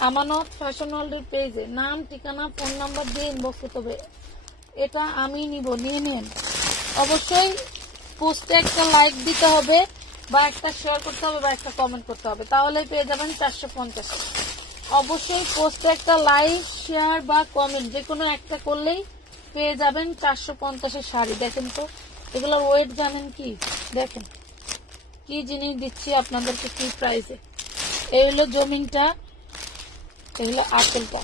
আমানত ফ্যাশন ওয়ার্ল্ডের পেজে নাম ঠিকানা ফোন নাম্বার দিয়ে ইনবক্স করতে হবে। এটা আমি নিব, নিয়ে নেন। অবশ্যই পোস্টে একটা লাইক দিতে হবে বা একটা শেয়ার করতে হবে বা একটা কমেন্ট করতে হবে, তাহলেই পেয়ে যাবেন 450। অবশ্যই পোস্টে একটা লাইক শেয়ার বা কমেন্ট যে কোনো একটা করলেই পেয়ে যাবেন 450 শাড়ি। দেখেন তো এগুলোর ওয়েট জানেন কি? দেখেন কি জিনিস দিচ্ছি আপনাদেরকে, কি প্রাইসে। এই হলো জমিনটা, এই হলো আঁচলটা,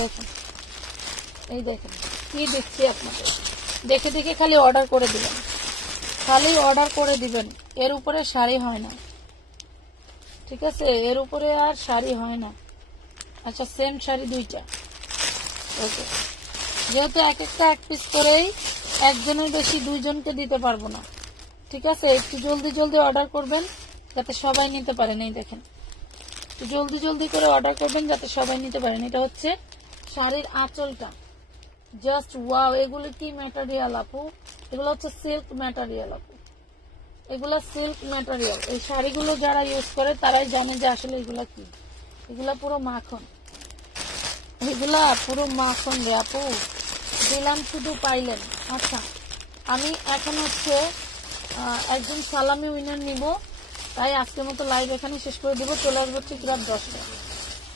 দেখেন এই দেখেন কি দিচ্ছি আপনাদের। দেখে দেখে খালি অর্ডার করে দিবেন, খালি অর্ডার করে দিবেন। এর উপরে শাড়ি হয় না, ঠিক আছে? এর উপরে আর শাড়ি হয় না। আচ্ছা, সেম শাড়ি দুইটা, ওকে। যেহেতু এক একটা এক পিস করেই, একজনের বেশি দুইজনকে দিতে পারবো না, ঠিক আছে? একটু জলদি জলদি অর্ডার করবেন যাতে সবাই নিতে পারেন। এই দেখেন, একটু জলদি জলদি করে অর্ডার করবেন যাতে সবাই নিতে পারেন। এটা হচ্ছে শাড়ির আঁচলটা, জাস্ট ওয়াও। এগুলো কি ম্যাটেরিয়াল আপু? এগুলো হচ্ছে সিল্ক ম্যাটেরিয়াল আপু, এগুলা সিল্ক ম্যাটেরিয়াল। এই শাড়িগুলো যারা ইউজ করে তারাই জানে যে আসলে এগুলা কি। এগুলা পুরো মাখন, এগুলা পুরো মাখন রে আপু, দিলাম শুধু পাইলেন। আচ্ছা, আমি এখন হচ্ছে একজন সালামি উইনার নিব, তাই আজকের মতো লাইভ এখানে শেষ করে দেবো। চলে আসবো ঠিক রাত 10টায়,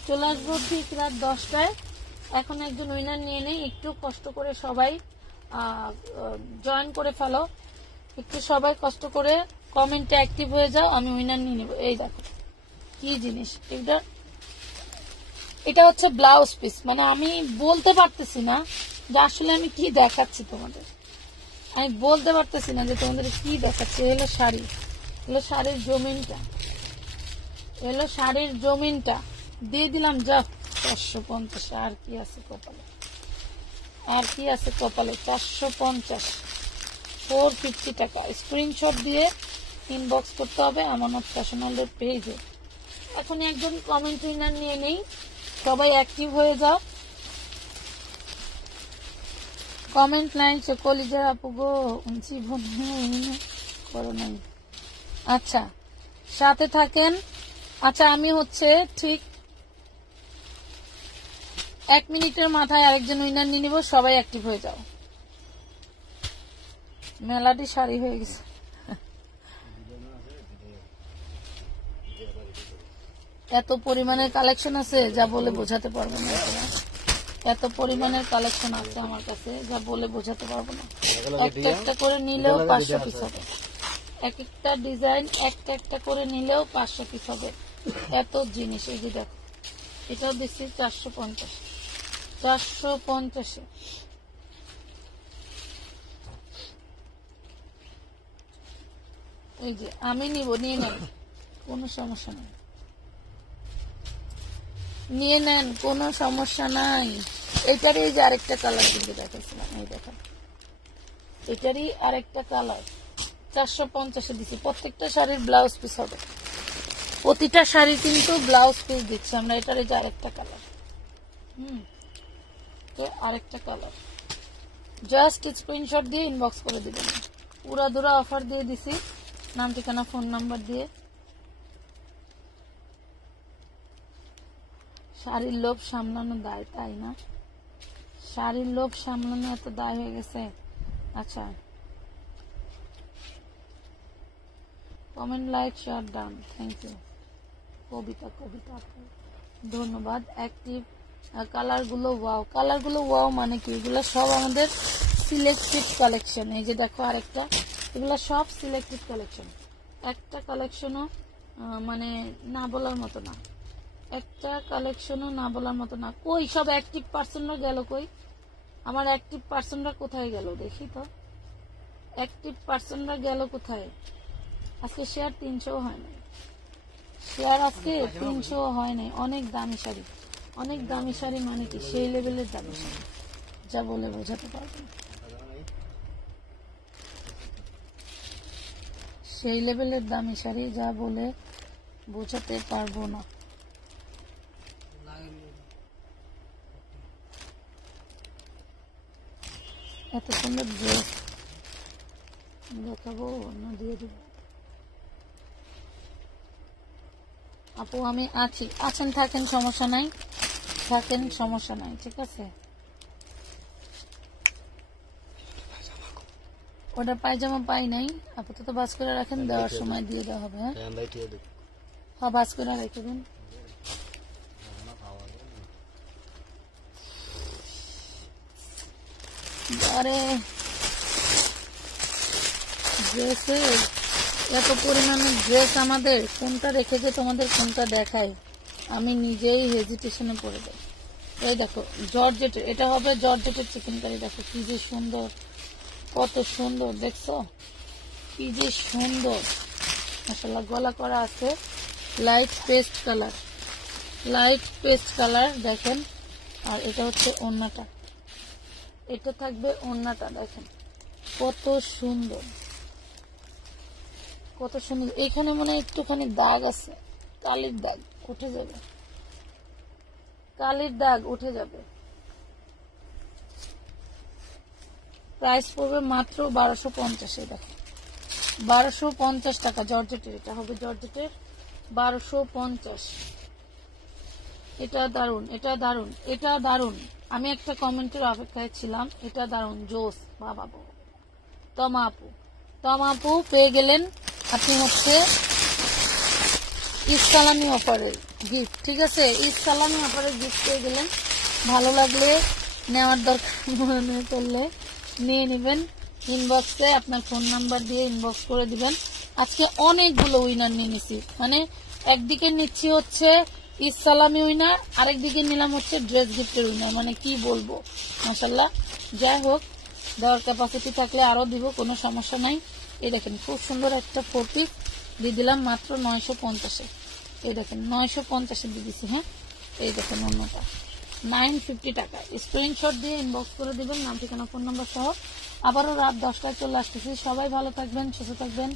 চলে আসবো ঠিক রাত 10টায়। এখন একজন উইনার নিয়ে নেই, একটু কষ্ট করে সবাই জয়েন করে ফেলো, একটু সবাই কষ্ট করে কমেন্টে অ্যাক্টিভ হয়ে যাও, আমি উইনার নিয়ে নেব। এই দেখো কি জিনিস এটা, এটা হচ্ছে ব্লাউজ পিস। মানে আমি বলতে পারতেছি না যে আসলে আমি কি দেখাচ্ছি তোমাদের, আমি বলতে পারতেছি না যে তোমাদের কি দেখাচ্ছি। এলো শাড়ি, এলো শাড়ির জমিনটা, এলো শাড়ির জমিনটা দিয়ে দিলাম যা 450। আর কি আছে কপালে, আর কি আছে কপালে? 450, 450 টাকা। স্ক্রিনশট দিয়ে ইনবক্স করতে হবে আমানত ফ্যাশনালের পেজে। এখন একজন কমেন্ট উইনার নিয়ে নেই, সবাই অ্যাক্টিভ হয়ে যাও। কমেন্ট নাই সে কলিজার আপু গো, জীবন করো নাই। আচ্ছা, সাথে থাকেন। আচ্ছা, আমি হচ্ছে ঠিক 1 মিনিটের মাথায় আরেকজন উইনার নিয়ে নিব, সবাই অ্যাক্টিভ হয়ে যাও। মেলাটি শাড়ি হয়ে গেছে, এত পরিমাণের কালেকশন আছে যা বলে বোঝাতে পারবো না। এত পরিমাণের কালেকশন আছে আমার কাছে যা বলে বোঝাতে পারবো না। একটা একটা করে নিলেও 500 পিস হবে, এক একটা ডিজাইন একটা একটা করে নিলেও 500 পিস হবে, এত জিনিস। এই যে দেখো, এটাও দিচ্ছি 450, 450। এই যে আমি নিব, নিয়ে নেন, কোনো সমস্যা নেই, নিয়ে নেন, কোনো সমস্যা নাই। এটারই এই যে আরেকটা কালার কিন্তু দেখাচ্ছিলাম, এই দেখেন এটারই আরেকটা কালার 450 দিচ্ছি। প্রত্যেকটা শাড়ির ব্লাউজ পিস হবে, প্রতিটা শাড়ি কিন্তু ব্লাউজ পিস দিচ্ছি আমরা। এটার এই যে আরেকটা কালার, তো আরেকটা কালার, জাস্ট স্ক্রিনশট দিয়ে ইনবক্স করে দিবেন। পুরা দুরা অফার দিয়ে দিছি, নাম ঠিকানা ফোন নাম্বার দিয়ে। শাড়ির লোভ সামলানো দায়, তাই না? শাড়ির লোভ সামলানো এত দায় হয়ে গেছে। আচ্ছা, comment, like, share, done, thank you. Kabita, Kabita ধন্যবাদ। অ্যাক্টিভ কালার গুলো ওয়াও, কালার গুলো ওয়াও মানে কি? এগুলো সব আমাদের সিলেক্টেড কালেকশন। এই যে দেখো আরেকটা, এগুলো সব সিলেক্টেড কালেকশন। একটা কালেকশনও মানে না বলার মতো না, একটা কালেকশনও না বলার মতো না। কই সব অ্যাক্টিভ পার্সনরা গেল? কই আমার অ্যাক্টিভ পার্সনরা কোথায় গেল? দেখি তো অ্যাক্টিভ পার্সনরা গেল কোথায়? আজকে শেয়ার 300 হয় নাই, শেয়ার আজকে 300 হয় নাই। অনেক দামি শাড়ি, অনেক দামি শাড়ি মানে কি? সেই লেভেলের দামি শাড়ি যা বলে বোঝাতে পারবো না, সেই লেভেলের দামি শাড়ি যা বলে বোঝাতে পারবো না। এত সুন্দর ড্রেস দেখাবো না, দিয়ে দিব আপু। আমি আছি, আছেন থাকেন, সমস্যা নাই, থাকেন সমস্যা নাই, ঠিক আছে। ওটা পায়জামা পাই নাই, আপাতত বাস করে রাখেন, দেওয়ার সময় দিয়ে দেওয়া হবে। হ্যাঁ হ্যাঁ, বাস করে রেখে দিন। আরে ড্রেসের এত পরিমাণে ড্রেস, আমাদের কোনটা রেখেছে তোমাদের কোনটা দেখাই, আমি নিজেই হেজিটেশনে পড়ে যাই। এই দেখো জর্জেটের, এটা হবে জর্জেটের চিকেন কারি। দেখো কি যে সুন্দর, কত সুন্দর দেখছো, কি যে সুন্দর মাশাআল্লাহ। গলা করা আছে light paste colour, light paste colour দেখেন। আর এটা হচ্ছে ওড়নাটা, এটা থাকবে ওড়নাটা, দেখেন কত সুন্দর, কত সুন্দর। এখানে মনে হয় একটুখানি দাগ আছে, কালির দাগ উঠে যাবে, কালির দাগ উঠে যাবে। প্রাইস পড়বে মাত্র 1250। দেখো 1250 টাকা জর্জেটের, এটা হবে জর্জেটের 1250। এটা দারুন, এটা দারুন, এটা দারুন। আমি একটা কমেন্টের অপেক্ষায় ছিলাম, এটা দারুন, জোস। বাবা তমাপু পেয়ে গেলেন আপনি হচ্ছে ঈদ সালামি অফারের গিফট, ঠিক আছে? ঈদ সালামি অফারের গিফট পেয়ে গেলেন। ভালো লাগলে নেওয়ার দরকার মনে করলে নিয়ে নেবেন। ইনবক্সে আপনার ফোন নাম্বার দিয়ে ইনবক্স করে দিবেন। আজকে অনেকগুলো উইনার নিয়ে নিছি, মানে একদিকে নিচ্ছি হচ্ছে ঈদ সালামি উইনার, আরেকদিকে নিলাম হচ্ছে ড্রেস গিফটের উইনার, মানে কি বলবো মাশাআল্লাহ। যাই হোক, দেওয়ার ক্যাপাসিটি থাকলে আরো দিব, কোনো সমস্যা নাই। এই দেখেন খুব সুন্দর একটা 4 পিস দিয়ে দিলাম মাত্র 950-এ। এই দেখেন 950-এ দিয়ে দিচ্ছি। হ্যাঁ, এই দেখেন অন্যটা 950 টাকা। স্ক্রিনশট দিয়ে ইনবক্স করে দিবেন, নাম ঠিকানা ফোন নাম্বার সহ। আবারও রাত 10টায় চলে আসতেছি। সবাই ভালো থাকবেন, সুস্থ থাকবেন।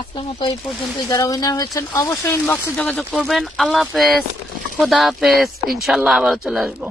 আজকের মতো এই পর্যন্ত। যারা উইনার হয়েছেন অবশ্যই ইনবক্সে যোগাযোগ করবেন। আল্লাহ হাফেজ, খোদা হাফেজ। ইনশাল্লাহ আবারও চলে আসবো।